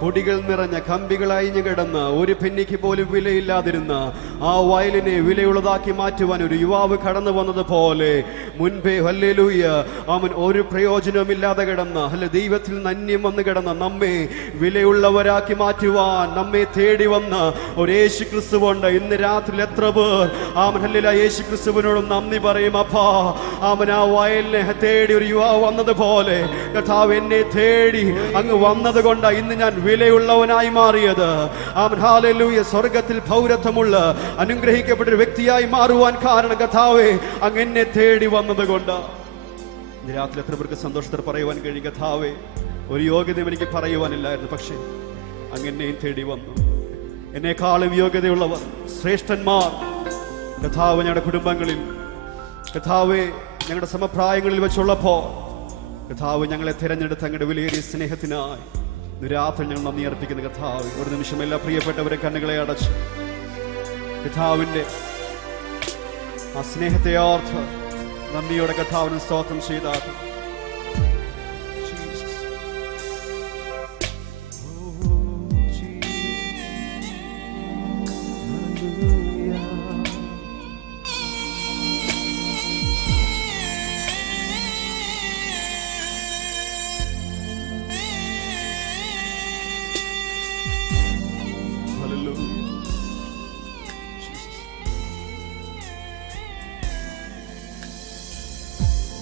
പൊടികൾ നിറഞ്ഞ കമ്പികളായി കിടന്ന ഒരു പെന്നിക്ക് പോലും വിലയില്ലാതിരുന്ന ആ വയലിനെ വിലയുള്ളതാക്കി മാറ്റുവാൻ ഒരു യുവാവ് കടന്നു വന്നതുപോലെ മുൻപേ ഹല്ലേലൂയ അവൻ ഒരു പ്രയോജനമില്ലാതെ കിടന്ന ദൈവത്തിൽ നന്യം വന്ന് കിടന്ന നമ്മെ വിലയുള്ളവരാക്കി മാറ്റുവാൻ നമ്മെ തേടി വന്ന ഒരു യേശു ക്രിസ്തുവുണ്ട്. ഇന്ന് രാത്രി എത്ര പേർ ആമൻ ഹല്ലേലൂയ യേശു ക്രിസ്തുവിനോടും നന്ദി പറയും. അപ്പാ അവൻ ആ വയലിനെ തേടി ഒരു യുവാവ് വന്നതുപോലെ കർത്താവ് എന്നെ തേടി അങ്ങ് വന്നത് കൊണ്ട് ഇന്ന് ഞാൻ വിലയുള്ളവനായി മാറിയത്. Amen hallelujah. സ്വർഗത്തിൽ പൗരത്വമുള്ള അനുഗ്രഹിക്കപ്പെട്ട ഒരു വ്യക്തിയായി മാറുവാൻ കാരണം കർത്താവേ അങ്ങ് എന്നെ തേടി വന്നത് കൊണ്ട്. രാത്രി എത്ര പേർക്ക് സന്തോഷത്തോടെ പറയുവാൻ കഴിയും, കർത്താവേ ഒരു യോഗ്യതയും എനിക്ക് പറയുവാനില്ലായിരുന്നു, പക്ഷേ അങ്ങ് എന്നെയും തേടി വന്നു. എന്നെക്കാളും യോഗ്യതയുള്ളവർ ശ്രേഷ്ഠന്മാർ കർത്താവ് ഞങ്ങളുടെ കുടുംബങ്ങളിൽ, കർത്താവേ ഞങ്ങളുടെ സമപ്രായങ്ങളിൽ വെച്ചുള്ളപ്പോൾ കർത്താവ് ഞങ്ങളെ തിരഞ്ഞെടുത്ത് അങ്ങയുടെ വിലയേറിയ സ്നേഹത്തിനായി രാത്രി ഞങ്ങൾ നന്ദി അർപ്പിക്കുന്ന കർത്താവ്. ഒരു നിമിഷം എല്ലാ പ്രിയപ്പെട്ടവരെ കണ്ണുകളെ അടച്ച് കർത്താവിൻ്റെ ആ സ്നേഹത്തെ ഓർത്ത് നന്ദിയോടെ കർത്താവിന് സ്തോത്രം ചെയ്താൽ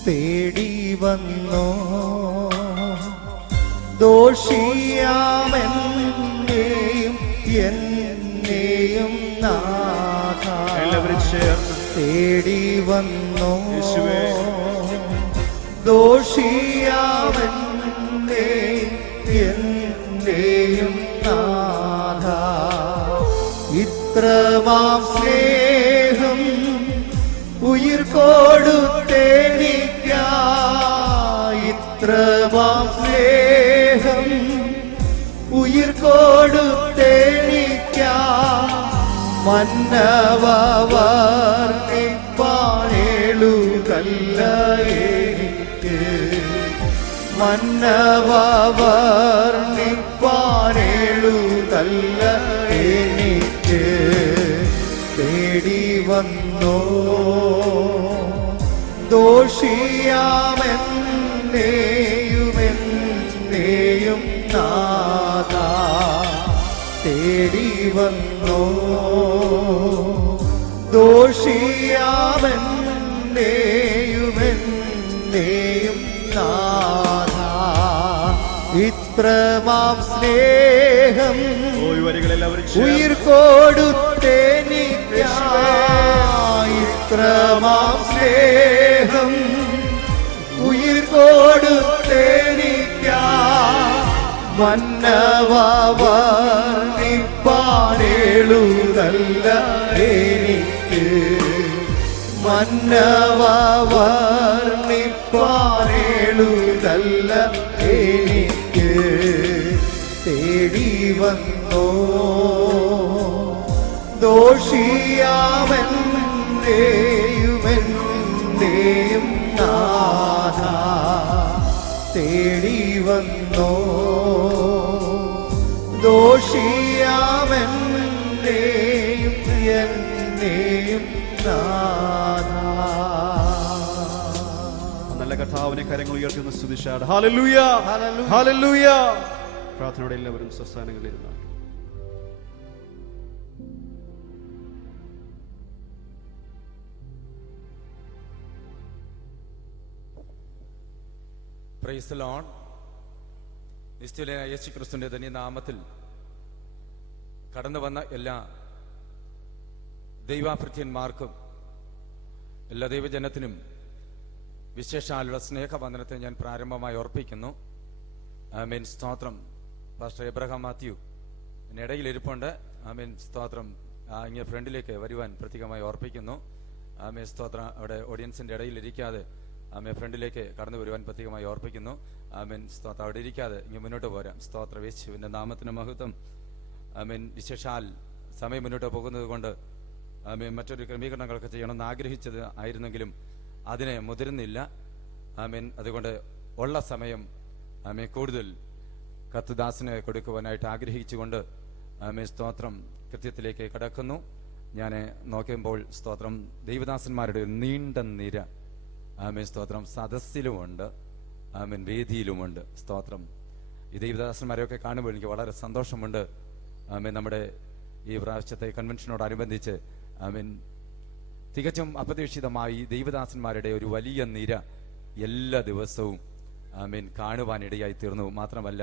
തേടി വന്നോ ദോഷിയാമെന്നെയും എന്നെയും നാഥ. തേടി വന്നോ ദോഷിയാമെന്നെയും എന്നെയും നാഥ. ഇത്രമാം സ്നേഹം ഉയിർ കൊടുത്തേനി, ഇത്രമാം സ്നേഹം ഉയിർ കൊടുത്തേനിക്കാം. മന്നവ വർണ്ണിപ്പാനേളുകല്ല എനിക്ക്, മന്നവ വർണ്ണിപ്പാനേളുകല്ല എനിക്ക്. തേടി വന്നോ ദോഷിയാമെന്നെയും നാഥ. തേടി വന്നോ ദോഷിയാമെന്നെയും നാഥ. ഇത്രമാം സ്നേഹം ഉയിർ കൊടുത്തേനിക്കാം. ഇത്രമാം സ്നേഹം ഉയിർ കൊടുത്തേനിക്കാം. മന്നവ വർണ്ണിപ്പാനേളുകല്ല എനിക്ക്, മന്നവ വർണ്ണിപ്പാനേളുകല്ല എനിക്ക്. തേടി വന്നോ ദോഷിയാമെന്നെയും നാഥ. തേടി വന്നോ ദോഷിയാമെന്നെയും എന്നെയും നാഥ. നല്ല കർത്താവിനെ കരങ്ങൾ ഉയർത്തുന്ന സ്തുതിച്ചാട്. Hallelujah hallelujah. പ്രാർത്ഥനയോടെ എല്ലാവരും സ്വസ്ഥാനങ്ങളിൽ ഇരുന്നാണ്. Praise Lord. നിശ്ചയനായ യേശുക്രിസ്തുവിന്റെ ധന്യനാമത്തിൽ കടന്നു വന്ന എല്ലാ ദൈവാഭൃത്യന്മാർക്കും എല്ലാ ദൈവജനത്തിനും വിശേഷാലുള്ള സ്നേഹവന്ദനത്തെ ഞാൻ പ്രാരംഭമായി ഓർപ്പിക്കുന്നു. ആമേൻ. സ്തോത്രം. പാസ്റ്റർ എബ്രഹാം മാത്യു ഇടയിൽ ഇരിപ്പുണ്ട്. ആമേൻ. സ്തോത്രം. ഇങ്ങനെ ഫ്രണ്ടിലേക്ക് വരുവാൻ പ്രത്യേകമായി ഓർപ്പിക്കുന്നു. ആമേൻ. സ്തോത്രം. അവിടെ ഓഡിയൻസിന്റെ ഇടയിൽ ഇരിക്കാതെ ആമേൻ ഫ്രണ്ടിലേക്ക് കടന്നു വരുവാൻ പ്രത്യേകമായി ഓർപ്പിക്കുന്നു. ആമേൻ. സ്തോത്രം. അവിടെ ഇരിക്കാതെ ഇങ്ങനെ മുന്നോട്ട് പോരാം. സ്തോത്രം. യേശുവിന്റെ നാമത്തിന് മഹത്വം. ആമേൻ. വിശേഷാൽ സമയം മുന്നോട്ട് പോകുന്നത് കൊണ്ട് ആമേൻ മറ്റൊരു ക്രമീകരണങ്ങളൊക്കെ ചെയ്യണമെന്ന് ആഗ്രഹിച്ചത് ആയിരുന്നെങ്കിലും അതിനെ മുതിരുന്നില്ല. ആമേൻ. അതുകൊണ്ട് ഉള്ള സമയം ആമേൻ കൂടുതൽ കർത്തദാസിന് കൊടുക്കുവാനായിട്ട് ആഗ്രഹിച്ചുകൊണ്ട് ആമേൻ സ്തോത്രം കൃത്യത്തിലേക്ക് കടക്കുന്നു. ഞാൻ നോക്കുമ്പോൾ സ്തോത്രം ദൈവദാസന്മാരുടെ ഒരു നീണ്ട നിര ആമേൻ സ്തോത്രം സദസ്സിലുമുണ്ട്, ആമേൻ വേദിയിലുമുണ്ട്. സ്തോത്രം. ഈ ദൈവദാസന്മാരെയൊക്കെ കാണുമ്പോൾ എനിക്ക് വളരെ സന്തോഷമുണ്ട്. ആമേൻ. നമ്മുടെ ഈ പ്രാവശ്യത്തെ കൺവെൻഷനോടനുബന്ധിച്ച് ആമേൻ തികച്ചും അപ്രതീക്ഷിതമായി ദൈവദാസന്മാരുടെ ഒരു വലിയ നിര എല്ലാ ദിവസവും ആമേൻ കാണുവാനിടയായി തീർന്നു. മാത്രമല്ല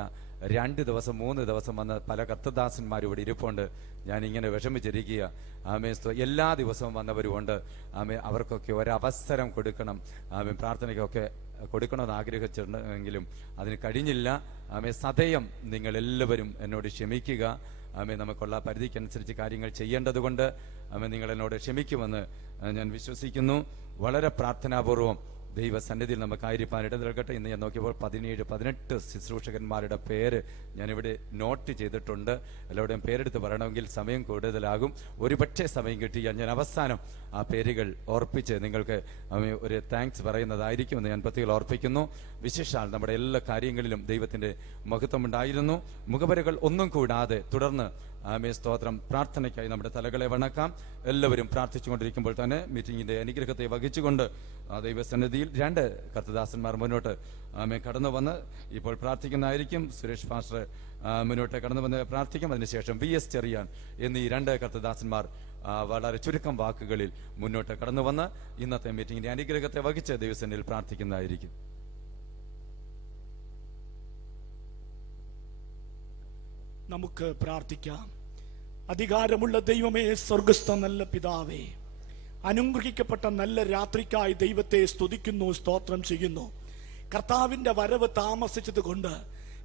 2 ദിവസം 3 ദിവസം വന്ന പല കർത്തദാസന്മാരും ഇവിടെ ഇരിപ്പുണ്ട്. ഞാനിങ്ങനെ വിഷമിച്ചിരിക്കുക. ആമേൻ. എല്ലാ ദിവസവും വന്നവരുമുണ്ട്. ആമേൻ. അവർക്കൊക്കെ ഒരവസരം കൊടുക്കണം, ആമേൻ പ്രാർത്ഥനയ്ക്കൊക്കെ കൊടുക്കണമെന്ന് ആഗ്രഹിച്ചിട്ടുണ്ടെങ്കിലും അതിന് കഴിഞ്ഞില്ല. ആമേൻ. സദയം നിങ്ങൾ എല്ലാവരും എന്നോട് ക്ഷമിക്കുക. ആമേൻ. നമുക്കുള്ള പരിധിക്കനുസരിച്ച് കാര്യങ്ങൾ ചെയ്യേണ്ടതുകൊണ്ട് ആമേൻ നിങ്ങൾ എന്നോട് ക്ഷമിക്കുമെന്ന് ഞാൻ വിശ്വസിക്കുന്നു. വളരെ പ്രാർത്ഥനാപൂർവം ദൈവസന്നിധിയിൽ നമുക്ക് ആയിരിക്കാൻ ഇട നൽകട്ടെ. ഇന്ന് ഞാൻ നോക്കിയപ്പോൾ 17-18 ശുശ്രൂഷകന്മാരുടെ പേര് ഞാനിവിടെ നോട്ട് ചെയ്തിട്ടുണ്ട്. എല്ലാവരുടെയും പേരെടുത്ത് പറയണമെങ്കിൽ സമയം കൂടുതലാകും. ഒരുപക്ഷെ സമയം കിട്ടിയാൽ ഞാൻ അവസാനം ആ പേരുകൾ ഓർപ്പിച്ച് നിങ്ങൾക്ക് ഒരു താങ്ക്സ് പറയുന്നതായിരിക്കുമെന്ന് ഞാൻ പ്രത്യേകം ഓർപ്പിക്കുന്നു. വിശേഷാൽ നമ്മുടെ എല്ലാ കാര്യങ്ങളിലും ദൈവത്തിന്റെ മഹത്വം ഉണ്ടായിരുന്നു. മുഖവരകൾ ഒന്നും കൂടാതെ തുടർന്ന് ആമേൻ സ്തോത്രം പ്രാർത്ഥനയ്ക്കായി നമ്മുടെ തലകളെ വണക്കാം. എല്ലാവരും പ്രാർത്ഥിച്ചുകൊണ്ടിരിക്കുമ്പോൾ തന്നെ മീറ്റിംഗിന്റെ അനുഗ്രഹത്തെ വഹിച്ചുകൊണ്ട് ദൈവസന്നിധിയിൽ 2 കർത്തദാസന്മാർ മുന്നോട്ട് ആമേൻ കടന്നു വന്ന് ഇപ്പോൾ പ്രാർത്ഥിക്കുന്നതായിരിക്കും. സുരേഷ് പാസ്റ്റർ മുന്നോട്ട് കടന്നു വന്ന് പ്രാർത്ഥിക്കും. അതിനുശേഷം VS ചെറിയാൻ എന്നീ 2 കർത്തദാസന്മാർ വളരെ ചുരുക്കം വാക്കുകളിൽ മുന്നോട്ട് കടന്നു വന്ന് ഇന്നത്തെ മീറ്റിംഗിന്റെ അനുഗ്രഹത്തെ വഹിച്ച് ദൈവസന്നിധിയിൽ പ്രാർത്ഥിക്കുന്നതായിരിക്കും. നമുക്ക് പ്രാർത്ഥിക്കാം. അധികാരമുള്ള ദൈവമേ, സ്വർഗസ്ഥ നല്ല പിതാവേ, അനുഗ്രഹിക്കപ്പെട്ട നല്ല രാത്രിക്കായി ദൈവത്തെ സ്തുതിക്കുന്നു, സ്തോത്രം ചെയ്യുന്നു. കർത്താവിന്റെ വരവ് താമസിച്ചത് കൊണ്ട്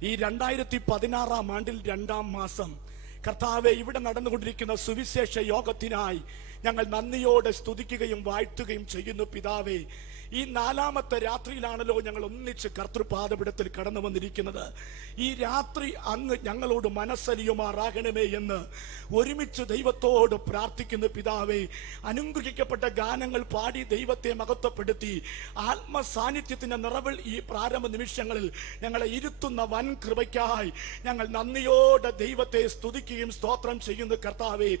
ഈ 2016 ആണ്ടിൽ 2-ാം മാസം കർത്താവെ ഇവിടെ നടന്നുകൊണ്ടിരിക്കുന്ന സുവിശേഷ യോഗത്തിനായി ഞങ്ങൾ നന്ദിയോടെ സ്തുതിക്കുകയും വാഴ്ത്തുകയും ചെയ്യുന്നു. പിതാവേ, ഈ 4ാമത്തെ രാത്രിയിലാണല്ലോ ഞങ്ങൾ ഒന്നിച്ച് കർത്തൃപാദപീഠത്തിൽ കടന്നു വന്നിരിക്കുന്നത്. ഈ രാത്രി അങ്ങ് ഞങ്ങളോട് മനസ്സലിയുമാറാകണമേ എന്ന് ഒരുമിച്ച് ദൈവത്തോട് പ്രാർത്ഥിക്കുന്നു. പിതാവേ, അനുഗ്രഹിക്കപ്പെട്ട ഗാനങ്ങൾ പാടി ദൈവത്തെ മഹത്വപ്പെടുത്തി ആത്മസാന്നിധ്യത്തിന്റെ നിറവിൽ ഈ പ്രാരംഭ നിമിഷങ്ങളിൽ ഞങ്ങളെ ഇരുത്തുന്ന വൻ കൃപയ്ക്കായി ഞങ്ങൾ നന്ദിയോടെ ദൈവത്തെ സ്തുതിക്കുകയും സ്തോത്രം ചെയ്യുന്നു. കർത്താവേ,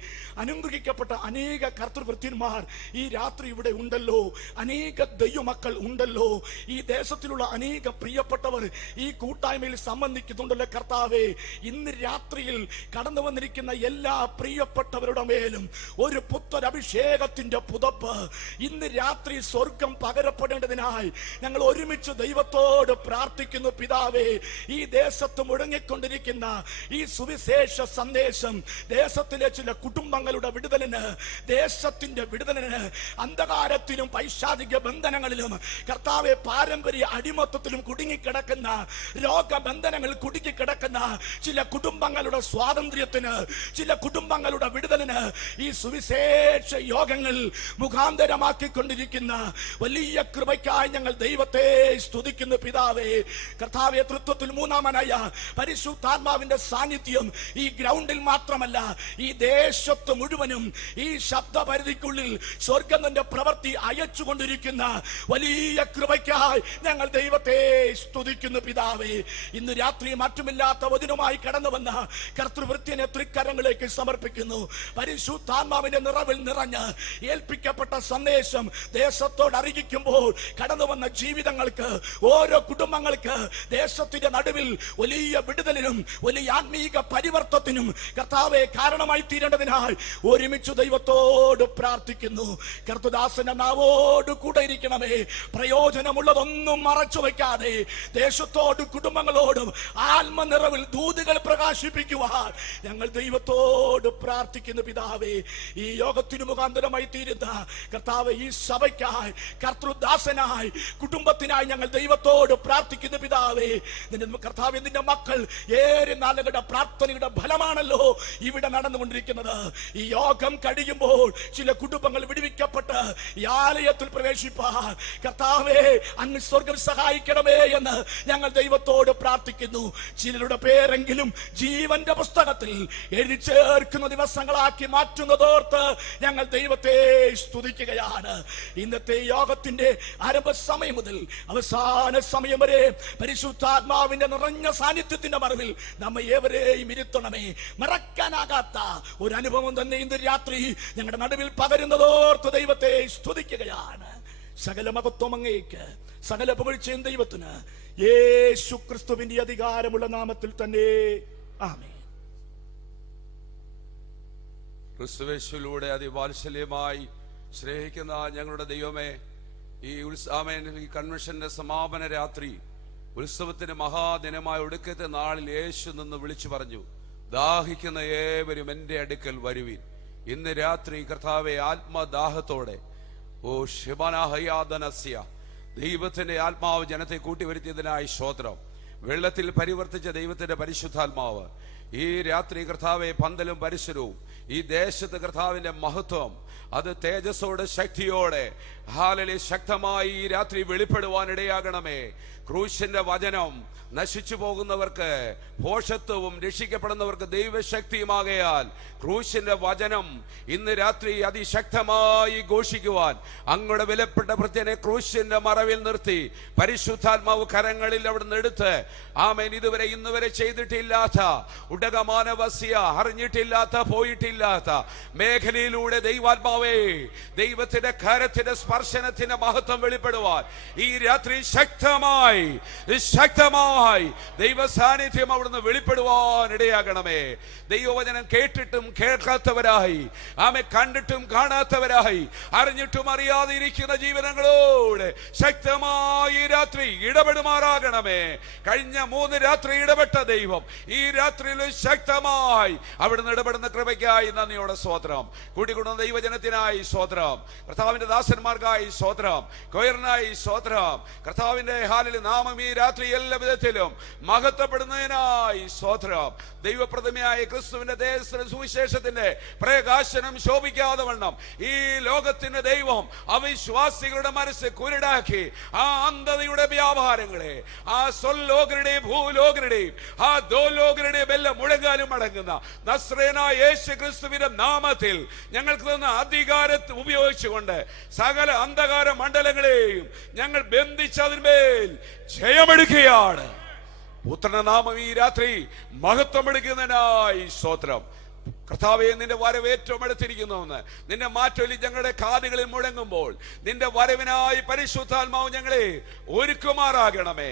അനുഗ്രഹിക്കപ്പെട്ട അനേക കർത്തൃവൃത്യന്മാർ ഈ രാത്രി ഇവിടെ ഉണ്ടല്ലോ, അനേക ദൈവമക്കൾ ഉണ്ടല്ലോ, ഈ ദേശത്തിലുള്ള അനേക പ്രിയപ്പെട്ടവർ ഈ കൂട്ടായ്മയിൽ സംബന്ധിക്കുന്നുണ്ടല്ലോ. കർത്താവേ, ഇന്ന് രാത്രിയിൽ കടന്നു വന്നിരിക്കുന്ന എല്ലാ പ്രിയപ്പെട്ടവരുടെ മേലും ഒരു പുത്തരഭിഷേകത്തിന്റെ പുതപ്പ് ഇന്ന് രാത്രി സ്വർഗം പകരപ്പെടേണ്ടതിനായി ഞങ്ങൾ ഒരുമിച്ച് ദൈവത്തോട് പ്രാർത്ഥിക്കുന്നു. പിതാവേ, ഈ ദേശത്ത് മുഴങ്ങിക്കൊണ്ടിരിക്കുന്ന ഈ സുവിശേഷ സന്ദേശം ദേശത്തിലെ ചില കുടുംബങ്ങളുടെ വിടുതലിന്, ദേശത്തിന്റെ വിടുതലിന്, അന്ധകാരത്തിലും പൈശാചിക ബന്ധനങ്ങളിലും കർത്താവെ പാരമ്പര്യ അടിമത്തത്തിലും കുടുങ്ങിക്കിടക്കുന്ന രോഗബന്ധനങ്ങൾ കുടുങ്ങിക്കിടക്കുന്ന ചില കുടുംബങ്ങളുടെ സ്വാതന്ത്ര്യത്തിന്, ചില കുടുംബങ്ങളുടെ വിടുതലിന് ഈ സുവിശേഷ യോഗങ്ങൾ മുഖാന്തരമാക്കിക്കൊണ്ടിരിക്കുന്ന വലിയ കൃപയ്ക്കായി ഞങ്ങൾ ദൈവത്തെ സ്തുതിക്കുന്നു. പിതാവേ, കർത്താവെ, തൃത്വത്തിൽ 3-ാമനായ പരിശുദ്ധാത്മാവിന്റെ സാന്നിധ്യം ഈ ഗ്രൗണ്ടിൽ മാത്രമല്ല ഈ ദേശത്ത് മുഴുവനും ഈ ശബ്ദപരിധിക്കുള്ളിൽ സ്വർഗം തന്റെ പ്രവൃത്തി അയച്ചുകൊണ്ടിരിക്കുന്ന വലിയ കൃപയ്ക്കായി ഞങ്ങൾ ദൈവത്തെ സ്തുതിക്കുന്നു. പിതാവേ, ഇന്ന് രാത്രി മറ്റുമില്ലാത്ത വചനവുമായി കടന്നു വന്ന കർത്തൃവൃത്യനെ തൃക്കരങ്ങളിലേക്ക് സമർപ്പിക്കുന്നു. പരിശുദ്ധാത്മാവിന്റെ നിറവിൽ നിറഞ്ഞ് ഏൽപ്പിക്കപ്പെട്ട സന്ദേശം ദേശത്തോട് അറിയിക്കുമ്പോൾ കടന്നു വന്ന ജീവിതങ്ങൾക്ക്, ഓരോ കുടുംബങ്ങൾക്ക് ദേശത്തിന്റെ നടുവിൽ വലിയ വിടുതലിനും വലിയ ആത്മീക പരിവർത്തനത്തിനും കർത്താവെ കാരണമായി തീരേണ്ടതിനായി ഒരുമിച്ച് ദൈവത്തോട് പ്രാർത്ഥിക്കുന്നു. കർത്തദാസന്റെ നാവോട് കൂടെ ഇരിക്കണമേ. പ്രയോജനമുള്ളതൊന്നും മറച്ചു വയ്ക്കാതെ ദേശത്തോട് കുടുംബങ്ങളോടും ആത്മനിറവിൽ ദൂതുകൾ പ്രകാശിപ്പിക്കുവാൻ ഞങ്ങൾ ദൈവത്തോട് പ്രാർത്ഥിക്കുന്നു. പിതാവേ, ഈ യോഗത്തിനു മുഖാന്തരമായി തീരുന്ന കർത്താവ് ഈ സഭയ്ക്കായി, കർത്തൃദാസനായി, കുടുംബത്തിനായി ഞങ്ങൾ ദൈവത്തോട് പ്രാർത്ഥിക്കുന്നു. പിതാവേ, കർത്താവ് നിന്റെ മക്കൾ ഏറെ നാളുകളുടെ പ്രാർത്ഥനയുടെ ഫലമാണല്ലോ ഇവിടെ നടന്നുകൊണ്ടിരിക്കുന്നത്. ഈ യോഗം കഴിയുമ്പോൾ ചില കുടുംബങ്ങൾ വിടുവിക്കപ്പെട്ട് ഈ ആലയത്തിൽ പ്രവേശിപ്പാൻ കർത്താവേ അങ്ങ് സ്വർഗം സഹായിക്കണമേ എന്ന് ഞങ്ങൾ ദൈവത്തോട് പ്രാർത്ഥിക്കുന്നു. ചിലരുടെ പേരെങ്കിലും ജീവന്റെ പുസ്തകത്തിൽ എഴുതി ചേർക്കുന്ന ദിവസങ്ങളാക്കി മാറ്റുന്നതോർത്ത് ഞങ്ങൾ ദൈവത്തെ സ്തുതിക്കുകയാണ്. ഇന്നത്തെ യോഗത്തിന്റെ ആരംഭ സമയം മുതൽ അവസാന സമയം വരെ പരിശുദ്ധാത്മാവിന്റെ നിറഞ്ഞ സാന്നിധ്യത്തിന്റെ മറവിൽ നമ്മെ ഏവരെയും ഇരുത്തണമേ. മറക്കാനാകാത്ത ഒരു അനുഭവം തന്നെ ഇന്ന് രാത്രി ഞങ്ങളുടെ നടുവിൽ പകരുന്നതോർത്ത് ദൈവത്തെ സ്തുതിക്കുകയാണ്. സകല മഹത്വം അങ്ങേക്ക്, സകല പുകഴ്ചയും ദൈവത്തിന്, യേശു ക്രിസ്തുവിന്റെ അധികാരമുള്ള നാമത്തിൽ തന്നെ ആമേൻ. ക്രിസ്തുവേശുവിലൂടെ അതിവാത്സല്യമായി സ്നേഹിക്കുന്ന ഞങ്ങളുടെ ദൈവമേ, ഈ കൺവെൻഷന്റെ സമാപന രാത്രി, ഉത്സവത്തിന്റെ മഹാദിനമായ ഒടുക്കത്തെ നാളിൽ യേശു നിന്ന് വിളിച്ചു പറഞ്ഞു, ദാഹിക്കുന്ന ഏവരും എന്റെ അടുക്കൽ വരുവിൻ. ഇന്ന് രാത്രി കർത്താവെ ആത്മദാഹത്തോടെ, ഓ ശിബനഹയാദനസ്യ, ദൈവത്തിന്റെ ആത്മാവ് ജനത്തെ കൂട്ടിവരുത്തിയതിനായി സ്തോത്രം. വെള്ളത്തിൽ പരിവർത്തിച്ച ദൈവത്തിന്റെ പരിശുദ്ധാത്മാവ് ഈ രാത്രി കർത്താവെ പന്തലും പരിസരവും, ഈ ദേശത്ത് കർത്താവിന്റെ മഹത്വം അത് തേജസ്സോടെ ശക്തിയോടെ ഹാലലി ശക്തമായി ഈ രാത്രി വെളിപ്പെടുവാൻ ഇടയാകണമേ. ക്രൂശിന്റെ വചനം നശിച്ചു പോകുന്നവർക്ക് ഭോഷത്വവും രക്ഷിക്കപ്പെടുന്നവർക്ക് ദൈവശക്തിയുമാകയാൽ ക്രൂശിന്റെ വചനം ഇന്ന് രാത്രി അതിശക്തമായി ഘോഷിക്കുവാൻ അങ്ങയുടെ വിലപ്പെട്ട ഭൃത്യനെ ക്രൂശിന്റെ മറവിൽ നിർത്തി പരിശുദ്ധാത്മാവ് കരങ്ങളിൽ അവിടുന്ന് എടുത്ത് ആമേൻ ഇതുവരെ ഇന്നുവരെ ചെയ്തിട്ടില്ലാത്ത ഉടകമാനവസ്യ അറിഞ്ഞിട്ടില്ലാത്ത പോയിട്ടില്ലാത്ത മേഖലയിലൂടെ ദൈവാത്മാവേ ദൈവത്തിന്റെ കരത്തിന്റെ സ്പർശനത്തിന്റെ മഹത്വം വെളിപ്പെടുവാൻ ഈ രാത്രി ശക്തമായി ദൈവ സാന്നിധ്യം അവിടുന്ന് വെളിപ്പെടുവാൻ ഇടയാകണമേ. ദൈവവചനം കേട്ടിട്ടും കേൾക്കാത്തവരായി, ആമെ കണ്ടിട്ടും കാണാത്തവരായി, അറിഞ്ഞിട്ടും അറിയാതെ ഇരിക്കുന്ന ജീവനങ്ങളോട് ശക്തമായി രാത്രി ഇടപെടുമാറാകണമേ. കഴിഞ്ഞ 3 രാത്രി ഇടപെട്ട ദൈവം ഈ രാത്രിയിൽ ശക്തമായി അവിടുന്ന് ഇടപെടുന്ന കൃപയ്ക്കായി നന്ദിയോടെ സ്തോത്രം. കൂട്ടിക്കൊണ്ടുവന്ന ദൈവജനത്തിനായി സ്തോത്രം. കർത്താവിന്റെ ദാസന്മാർക്കായി സ്തോത്രം. കൊയറിനായി സ്തോത്രം. കർത്താവിന്റെ ഹാലിൽ നാമം ഈ രാത്രി എല്ലാ വിധത്തിലും മഹത്വപ്പെടുന്നതിനായി സ്തോത്രം. ദൈവപ്രതിമയായ ക്രിസ്തുവിന്റെ സുവിശേഷത്തിന്റെ പ്രകാശനം ശോഭിക്കാതെ വണ്ണം ഈ ലോകത്തിന്റെ ദൈവം അവിശ്വാസികളുടെ മനസ്സ് കുരുടാക്കി ആ അന്ധതയുടെ വ്യാപാരങ്ങളെ, ആ സ്വലോകരുടെയും ഭൂലോകരുടെയും ആ ദോലോകരുടെയും എല്ലാം മുഴങ്ങാനും അടങ്ങുന്ന നസ്രേനായ യേശു ക്രിസ്തുവിന്റെ നാമത്തിൽ ഞങ്ങൾക്ക് തന്ന അധികാരത്തെ ഉപയോഗിച്ചുകൊണ്ട് സകല അന്ധകാര മണ്ഡലങ്ങളെയും ഞങ്ങൾ ബന്ധിച്ചതിന്മേൽ ജയമെടുക്കുകയാണ്. പുത്രന്റെ നാമം ഈ രാത്രി മഹത്വമെടുക്കുന്നതിനായി സ്തോത്രം. കർത്താവേ, നിന്റെ വരവ് ഏറ്റവും അടുത്തിരിക്കുന്നുവെന്ന് നിന്റെ മാറ്റൊലി ഞങ്ങളുടെ കാതുകളിൽ മുഴങ്ങുമ്പോൾ നിന്റെ വരവിനായി പരിശുദ്ധാത്മാവ് ഞങ്ങളെ ഒരുക്കുമാറാകണമേ.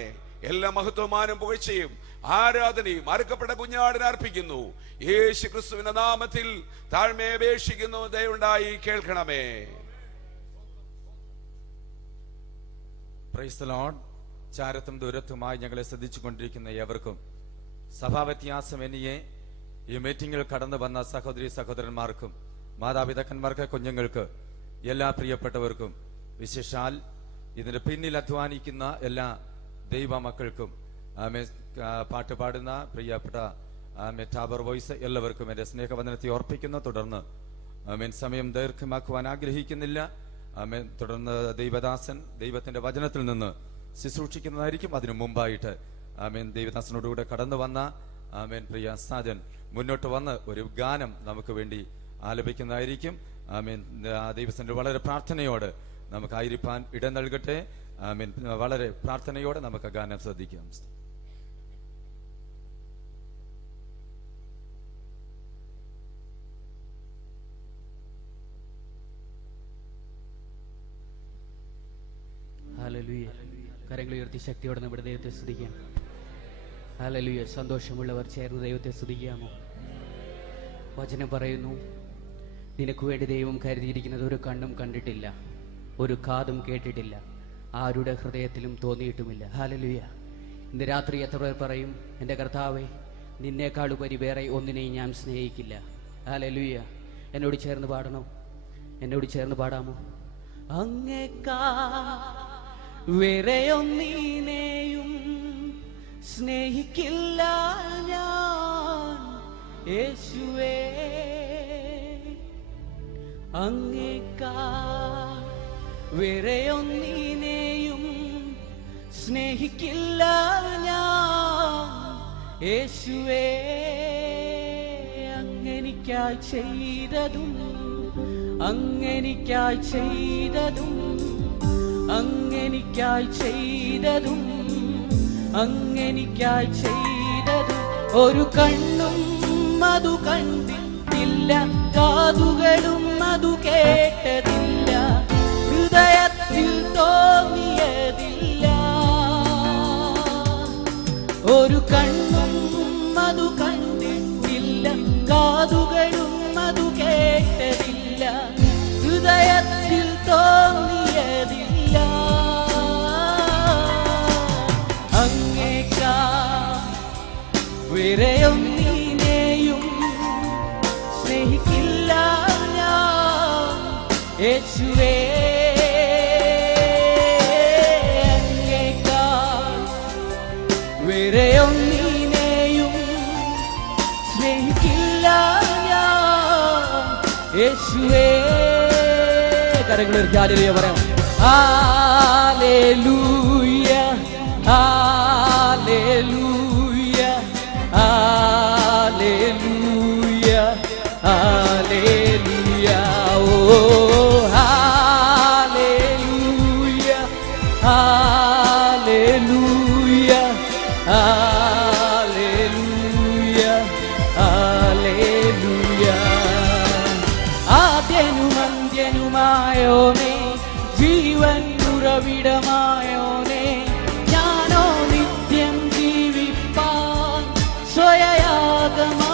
എല്ലാ മഹത്വമാനും പുകഴ്ചയും ആരാധനയും അറുക്കപ്പെട്ട കുഞ്ഞാടിന് അർപ്പിക്കുന്നു. യേശു ക്രിസ്തുവിന്റെ നാമത്തിൽ താഴ്മയെ അപേക്ഷിക്കുന്നു. ദയവുണ്ടായി കേൾക്കണമേ. Praise the lord. ചാരത്തും ദൂരത്തുമായി ഞങ്ങളെ ശ്രദ്ധിച്ചു കൊണ്ടിരിക്കുന്ന ഏവർക്കും സഭാവ്യത്യാസമന്യേ ഈ മീറ്റിംഗിൽ കടന്നു വന്ന സഹോദരി സഹോദരന്മാർക്കും മാതാപിതാക്കന്മാർക്ക് കുഞ്ഞുങ്ങൾക്ക് എല്ലാ പ്രിയപ്പെട്ടവർക്കും വിശേഷാൽ ഇതിന് പിന്നിൽ അധ്വാനിക്കുന്ന എല്ലാ ദൈവമക്കൾക്കും പാട്ട് പാടുന്ന പ്രിയപ്പെട്ട ടാബർ വോയിസ് എല്ലാവർക്കും എന്റെ സ്നേഹവന്ദനത്തെ ഓർപ്പിക്കുന്നു. തുടർന്ന് സമയം ദൈർഘ്യമാക്കുവാൻ ആഗ്രഹിക്കുന്നില്ല. തുടർന്ന് ദൈവദാസൻ ദൈവത്തിന്റെ വചനത്തിൽ നിന്ന് ശുശ്രൂഷിക്കുന്നതായിരിക്കും. അതിനു മുമ്പായിട്ട് ദൈവദാസനോടുകൂടെ കടന്നു വന്ന പ്രിയ സാജൻ മുന്നോട്ട് വന്ന് ഒരു ഗാനം നമുക്ക് വേണ്ടി ആലപിക്കുന്നതായിരിക്കും. ദൈവത്തിന്റെ വളരെ പ്രാർത്ഥനയോട് നമുക്കായിരിക്കാൻ ഇടം നൽകട്ടെ. വളരെ പ്രാർത്ഥനയോടെ നമുക്ക് ഗാനം ശ്രദ്ധിക്കാം. ഹല്ലേലൂയ. കരങ്ങൾ ഉയർത്തി ശക്തിയോടെ നമ്മുടെ ദൈവത്തെ സ്തുതിക്കാം. ഹല്ലേലൂയ. സന്തോഷമുള്ളവർ ചേർന്ന് ദൈവത്തെ സ്തുതിക്കാമോ? വചനം പറയുന്നു, നിനക്ക് വേണ്ടി ദൈവം കരുതിയിരിക്കുന്നത് ഒരു കണ്ണും കണ്ടിട്ടില്ല, ഒരു കാതും കേട്ടിട്ടില്ല, ആരുടെ ഹൃദയത്തിലും തോന്നിയിട്ടുമില്ല. ഹല്ലേലൂയ. ഇന്ന് രാത്രി എത്ര പേർ പറയും, എൻ്റെ കർത്താവേ, നിന്നേക്കാളുപരി വേറെ ഒന്നിനെയും ഞാൻ സ്നേഹിക്കില്ല. ഹല്ലേലൂയ. എന്നോട് ചേർന്ന് പാടണോ? എന്നോട് ചേർന്ന് പാടാമോ? അങ്ങേക്കാ വേറെ ഒന്നിനെയും സ്നേഹിക്കില്ല ഞാൻ യേശുവേ, അങ്ങേക്കാ വേറെ ഒന്നിനെയും സ്നേഹിക്കില്ല ഞാൻ യേശുവേ. അങ്ങെനിക്കായി ചെയ്തതും അങ്ങെനിക്കായി ചെയ്തതും അങ്ങെനിക്കായി ചെയ്തതും അങ്ങെനിക്കായി ചെയ്തതും ഒരു കണ്ണും അതു കണ്ടിട്ടില്ല, കാതുകളും അതു കേട്ടതില്ല, ഹൃദയത്തിൽ തോന്നിയതില്ല. ഒരു കണ്ണും അതു കണ്ടിട്ടില്ല, കാതുകളും അതു കേട്ടതില്ല, ഹൃദയത്തിൽ തോന്നിയതില്ല. അങ്ങേക്കാ വേറെ ഒന്നിനെയും സ്നേഹിക്കില്ല ഞാൻ യേശുവേ. അങ്ങേക്കാ വേറെ ഒന്നിനെയും സ്നേഹിക്കില്ല ഞാൻ യേശുവേ. കരങ്ങളുയർത്തി ഹല്ലേലൂയ പറയാം. ഹല്ലേലൂയ, ഹല്ലേലൂയ, ഹല്ലേലൂയ, ഹല്ലേലൂയ. ഓ ഹല്ലേലൂയ, ഹല്ലേലൂയ, ഹല്ലേലൂയ, ഹല്ലേലൂയ. ആദ്യനും അന്ത്യനുമായോനേ, ജീവൻ ഉറവിടമായോനേ, ഞാനോ നിത്യം ജീവിപ്പാൻ സ്വയയാഗമായോനേ.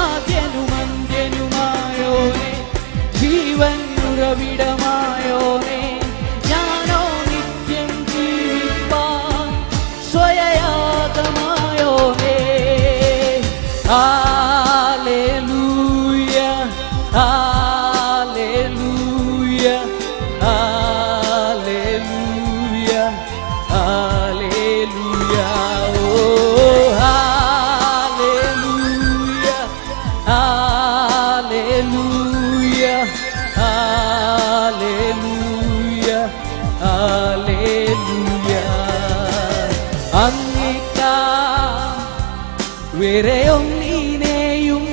ആദ്യനും അന്ത്യനുമായോനേ, ജീവൻ ഉറവിടമായോനേ, ഞാനോ നിത്യം ജീവിപ്പാൻ സ്വയയാഗമായോനേ. ഹല്ലേലൂയ, ഹല്ലേലൂയ, ഹല്ലേലൂയ, ഹല്ലേലൂയ. ഓ ഹല്ലേലൂയ, ഹല്ലേലൂയ, ഹല്ലേലൂയ, ഹല്ലേലൂയ. അങ്ങേക്കാ വേറെ ഒന്നിനെയും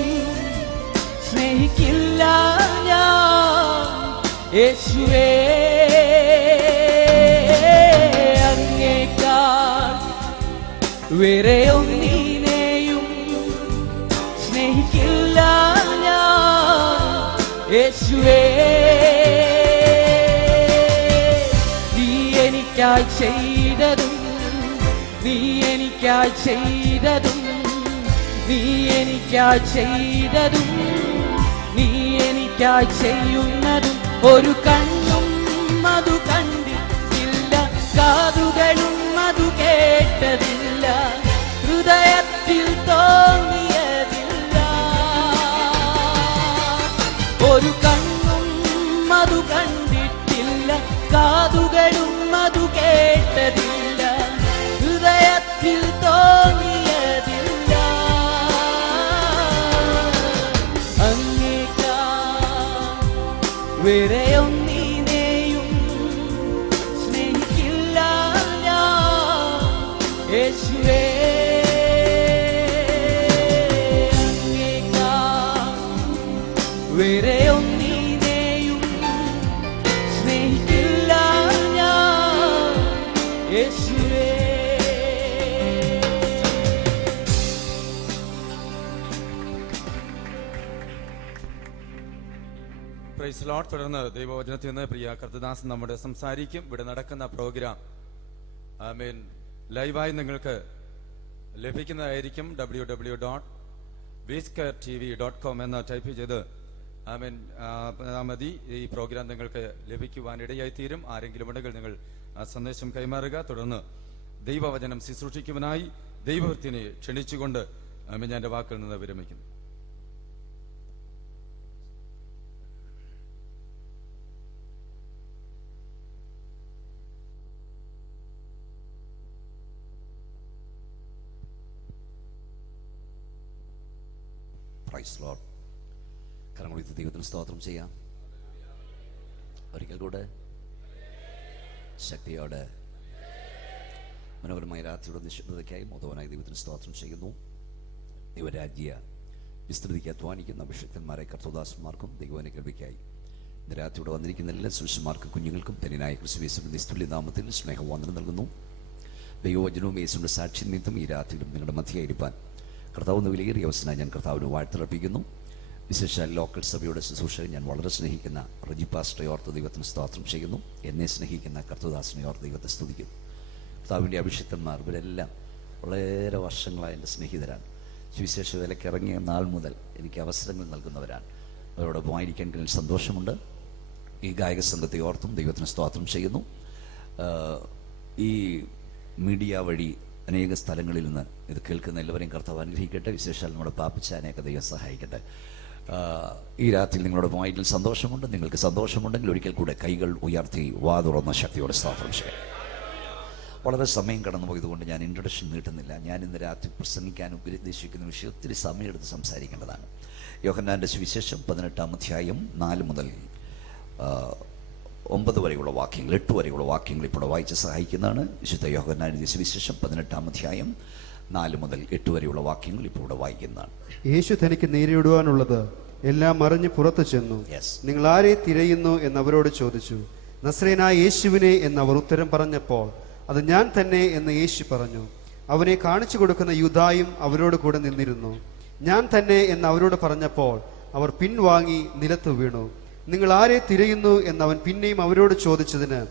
സ്നേഹിക്കില്ല ഞാൻ യേശുവേ. അങ്ങേക്കാൾ വേറെ ഒന്നിനെയും സ്നേഹിക്കില്ല ഞാൻ യേശുവേ. നീ എനിക്കായി ചെയ്തതും നീ എനിക്കായി ചെയ്തതും നീ എനിക്കായി ചെയ്തതും നീ എനിക്കായി ചെയ്യുന്നതും ഒരു കണ്ണും അതു കണ്ടിട്ടില്ല, കാതുകളും അതു കേട്ടതില്ല, ഹൃദയത്തിൽ തോന്നിയതില്ല. ഒരു കണ്ണും അതു കണ്ടിട്ടില്ല, കാതുകളും അതു കേട്ടതില്ല, ഹൃദയത്തിൽ തോന്നിയതില്ല. അങ്ങേക്കാ വേറെ ഒന്നിനെയും സ്നേഹിക്കില്ല ഞാൻ യേശുവേ. അങ്ങേക്കാ വേറെ ഒന്നിനെയും സ്നേഹിക്കില്ല ഞാൻ യേശുവേ. Praise lord. തുടർന്ന് ദൈവവചനത്തിൽ നിന്ന് പ്രിയ കർത്തദാസൻ നമ്മുടെ സംസാരിക്കും. ഇവിടെ നടക്കുന്ന പ്രോഗ്രാം ലൈവായി നിങ്ങൾക്ക് ലഭിക്കുന്നതായിരിക്കും. www.vsquaretv.com എന്ന് ടൈപ്പ് ചെയ്ത് മതി. ഈ പ്രോഗ്രാം നിങ്ങൾക്ക് ലഭിക്കുവാൻ ഇടയായിത്തീരും. ആരെങ്കിലും ഉണ്ടെങ്കിൽ നിങ്ങൾ ആ സന്ദേശം കൈമാറുക. തുടർന്ന് ദൈവവചനം ശുശ്രൂഷിക്കുവാനായി ദൈവവൃത്തിനെ ക്ഷണിച്ചുകൊണ്ട് ഞാൻ എൻ്റെ വാക്കിൽ നിന്ന് വിരമിക്കുന്നു. Praise Lord. കരമുയർത്തി ദൈവത്തിന് സ്തോത്രം ചെയ്യാം. ഒരിക്കൽ കൂടെ ശക്തിയോടെ മനോഹരമായ രാത്രിയുടെ നിശബ്ദതയ്ക്കായി മോദവനായി ദൈവത്തിന് സ്തോത്രം ചെയ്യുന്നു. ദൈവരാജ്യ വിസ്തൃതിക്ക് അധ്വാനിക്കുന്ന അഭിഷിക്തന്മാരെ കർത്തദാസന്മാർക്കും ദൈവവചന കൃപയ്ക്കായി ഇന്ന് രാത്രിയോടെ വന്നിരിക്കുന്ന എല്ലാ സുവിശേഷന്മാർക്കും കുഞ്ഞുങ്ങൾക്കും ധന്യനായ ക്രിസ്തുയേശുവിന്റെ നിസ്തുല്യ നാമത്തിൽ സ്നേഹവന്ദനം നൽകുന്നു. ദൈവവചനവും യേശുവിന്റെ സാക്ഷി നിമിത്തം ഈ രാത്രിയിലും നിങ്ങളുടെ മധ്യയായിരിക്കാൻ കർത്താവിന് വിലയേറിയ അവസരമായി ഞാൻ കർത്താവിന് വാഴ്ത്തർപ്പിക്കുന്നു. വിശേഷാൽ ലോക്കൽ സഭയുടെ ശുശ്രൂഷകൻ ഞാൻ വളരെ സ്നേഹിക്കുന്ന റജി പാസ്റ്ററെ ഓർത്ത് ദൈവത്തിന് സ്തോത്രം ചെയ്യുന്നു. എന്നെ സ്നേഹിക്കുന്ന കർത്തദാസനെ ഓർത്ത് ദൈവത്തെ സ്തുതിക്കുന്നു. കർത്താവിൻ്റെ അഭിഷിക്തന്മാർ ഇവരെല്ലാം വളരെ വർഷങ്ങളായ എൻ്റെ സ്നേഹിതരാണ്. സുവിശേഷ വേലയ്ക്ക് ഇറങ്ങിയ നാൾ മുതൽ എനിക്ക് അവസരങ്ങൾ നൽകുന്നവരാണ്. അവരോടൊപ്പം ആയിരിക്കാൻ കഴിഞ്ഞ സന്തോഷമുണ്ട്. ഈ ഗായക സംഘത്തെ ഓർത്തും ദൈവത്തിന് സ്തോത്രം ചെയ്യുന്നു. ഈ മീഡിയ വഴി അനേക സ്ഥലങ്ങളിൽ നിന്ന് ഇത് കേൾക്കുന്ന എല്ലാവരെയും കർത്താവ് അനുഗ്രഹിക്കട്ടെ. വിശേഷാൽ നമ്മുടെ പാപ്പിച്ചാനെയൊക്കെ ദൈവം സഹായിക്കട്ടെ. ഈ രാത്രി നിങ്ങളോടൊപ്പം ആയിരിക്കും സന്തോഷമുണ്ട്. നിങ്ങൾക്ക് സന്തോഷമുണ്ടെങ്കിൽ ഒരിക്കൽ കൂടെ കൈകൾ ഉയർത്തി വാ തുറന്ന ശക്തിയോടെ സ്തോത്രം ചെയ്യാം. വളരെ സമയം കടന്നു പോയതുകൊണ്ട് ഞാൻ ഇൻട്രൊഡക്ഷൻ നീട്ടുന്നില്ല. ഞാൻ ഇന്ന് രാത്രി പ്രസംഗിക്കാൻ ഉദ്ദേശിക്കുന്ന വിഷയം ഒത്തിരി സമയമെടുത്ത് സംസാരിക്കേണ്ടതാണ്. യോഹന്നാന്റെ സുവിശേഷം 18-ാം അധ്യായം 4 മുതൽ 9 വരെയുള്ള വാക്യങ്ങൾ, 8 വരെയുള്ള വാക്യങ്ങൾ ഇപ്പോൾ വായിച്ച് സഹായിക്കുന്നതാണ്. വിശുദ്ധ യോഹന്നാന്റെ സുവിശേഷം 18-ാം അധ്യായം 4 മുതൽ 8 വരെയുള്ള വാക്യങ്ങൾ ഇപ്പോൾ ഇവിടെ വായിക്കുന്നതാണ്. യേശു തനിക്ക് നേരിടുവാനുള്ളത് എല്ലാം അറിഞ്ഞ് പുറത്തു ചെന്നു. നിങ്ങൾ ആരെ തിരയുന്നു എന്ന് അവരോട് ചോദിച്ചു. നസ്രയനായ യേശുവിനെ എന്നവർ ഉത്തരം പറഞ്ഞപ്പോൾ അത് ഞാൻ തന്നെ എന്ന് യേശു പറഞ്ഞു. അവനെ കാണിച്ചു കൊടുക്കുന്ന യൂദായും അവരോട് കൂടെ നിന്നിരുന്നു. ഞാൻ തന്നെ എന്ന് അവരോട് പറഞ്ഞപ്പോൾ അവർ പിൻവാങ്ങി നിലത്ത് വീണു. നിങ്ങൾ ആരെ തിരയുന്നു എന്നവൻ പിന്നെയും അവരോട് ചോദിച്ചതിന്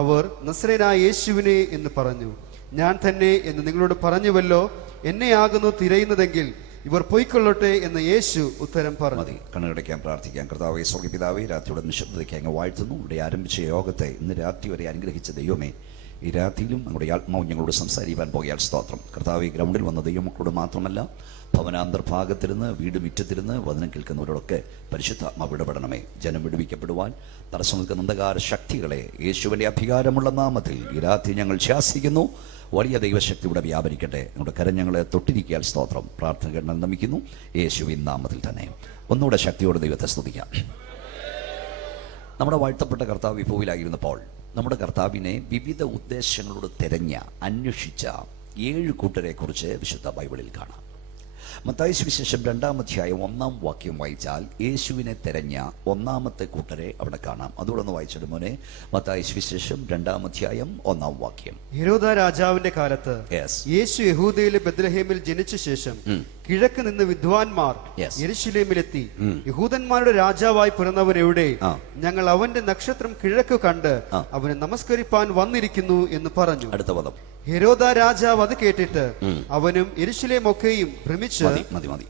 അവർ നസ്രയനായ യേശുവിനെ എന്ന് പറഞ്ഞു. ഞാൻ തന്നെ എന്ന് നിങ്ങളോട് പറഞ്ഞുവല്ലോ. എന്നെയാകുന്നു തിരയുന്നതെങ്കിൽ ഇവർ പൊയ്ക്കൊള്ളട്ടെ എന്ന് യേശു ഉത്തരം പറഞ്ഞു. കണ്ണടയ്ക്കാൻ പ്രാർത്ഥിക്കാം. കർത്താവേ, സ്വർഗ്ഗപിതാവേ, രാത്രിയുടെ നിശബ്ദതയ്ക്ക് അങ്ങ് വാഴ്ത്തുന്നു. ഇവിടെ ആരംഭിച്ച യോഗത്തെ ഇന്ന് രാത്രി വരെ അനുഗ്രഹിച്ച ദൈവമേ, ഈ രാത്രിയിലും നമ്മുടെ ആത്മാവ് ഞങ്ങളോട് സംസാരിക്കാൻ പോയാൽ സ്തോത്രം. കർത്താവേ, ഗ്രൗണ്ടിൽ വന്ന ദൈവമക്കളോട് മാത്രമല്ല, ഭവനാന്തർഭാഗത്തിരുന്ന് വീട് മുറ്റത്തിരുന്ന് വചനം കേൾക്കുന്നവരോടൊക്കെ പരിശുദ്ധാത്മാവ് ഇടപെടണമേ. ജനം വിടുവിക്കപ്പെടുവാൻ തടസ്സം നിൽക്കുന്ന അന്ധകാര ശക്തികളെ യേശുവിന്റെ അധികാരമുള്ള നാമത്തിൽ ഈ രാത്രി ഞങ്ങൾ ശാസിക്കുന്നു. വലിയ ദൈവശക്തി ഇവിടെ വ്യാപരിക്കട്ടെ. നമ്മുടെ കരം ഞങ്ങളെ തൊട്ടിരിക്കാൻ സ്തോത്രം. പ്രാർത്ഥനകൾ നമിക്കുന്നു യേശുവിൻ നാമത്തിൽ തന്നെ. ഒന്നുകൂടെ ശക്തിയോടെ ദൈവത്തെ സ്തുതിക്കാം. നമ്മുടെ വാഴ്ത്തപ്പെട്ട കർത്താവ് വിഭൂവിലായിരുന്നപ്പോൾ നമ്മുടെ കർത്താവിനെ വിവിധ ഉദ്ദേശങ്ങളോട് തിരഞ്ഞ അന്വേഷിച്ച 7 കൂട്ടരെ കുറിച്ച് വിശുദ്ധ ബൈബിളിൽ കാണാം. മത്തായി സുവിശേഷം 2-ാം അധ്യായം 1-ാം വാക്യം വായിച്ചാൽ യേശുവിനെ തെരഞ്ഞ 1-ാമത്തെ കൂട്ടരെ അവിടെ കാണാം. അതുകൊണ്ടൊന്ന് വായിച്ചിട്ട് മോനെ. മത്തായി സുവിശേഷം 2-ാം അധ്യായം 1-ാം വാക്യം. ഹെരോദ രാജാവിന്റെ കാലത്ത് യേശു യഹൂദയിലെ ബെത്ലഹേമിൽ ജനിച്ച ശേഷം കിഴക്ക് നിന്ന് വിദ്വാൻമാർ യെരുശലേമിലെത്തി, യഹൂദന്മാരുടെ രാജാവായി പിറന്നവൻ എവിടെ? ഞങ്ങൾ അവന്റെ നക്ഷത്രം കിഴക്ക് കണ്ട് അവനെ നമസ്കരിപ്പാൻ വന്നിരിക്കുന്നു എന്ന് പറഞ്ഞു. അടുത്ത പദം. ഹെരോദ രാജാവ് അത് കേട്ടിട്ട് അവനും യെരുശലേം ഒക്കെയും ഭ്രമിച്ച്. മതി.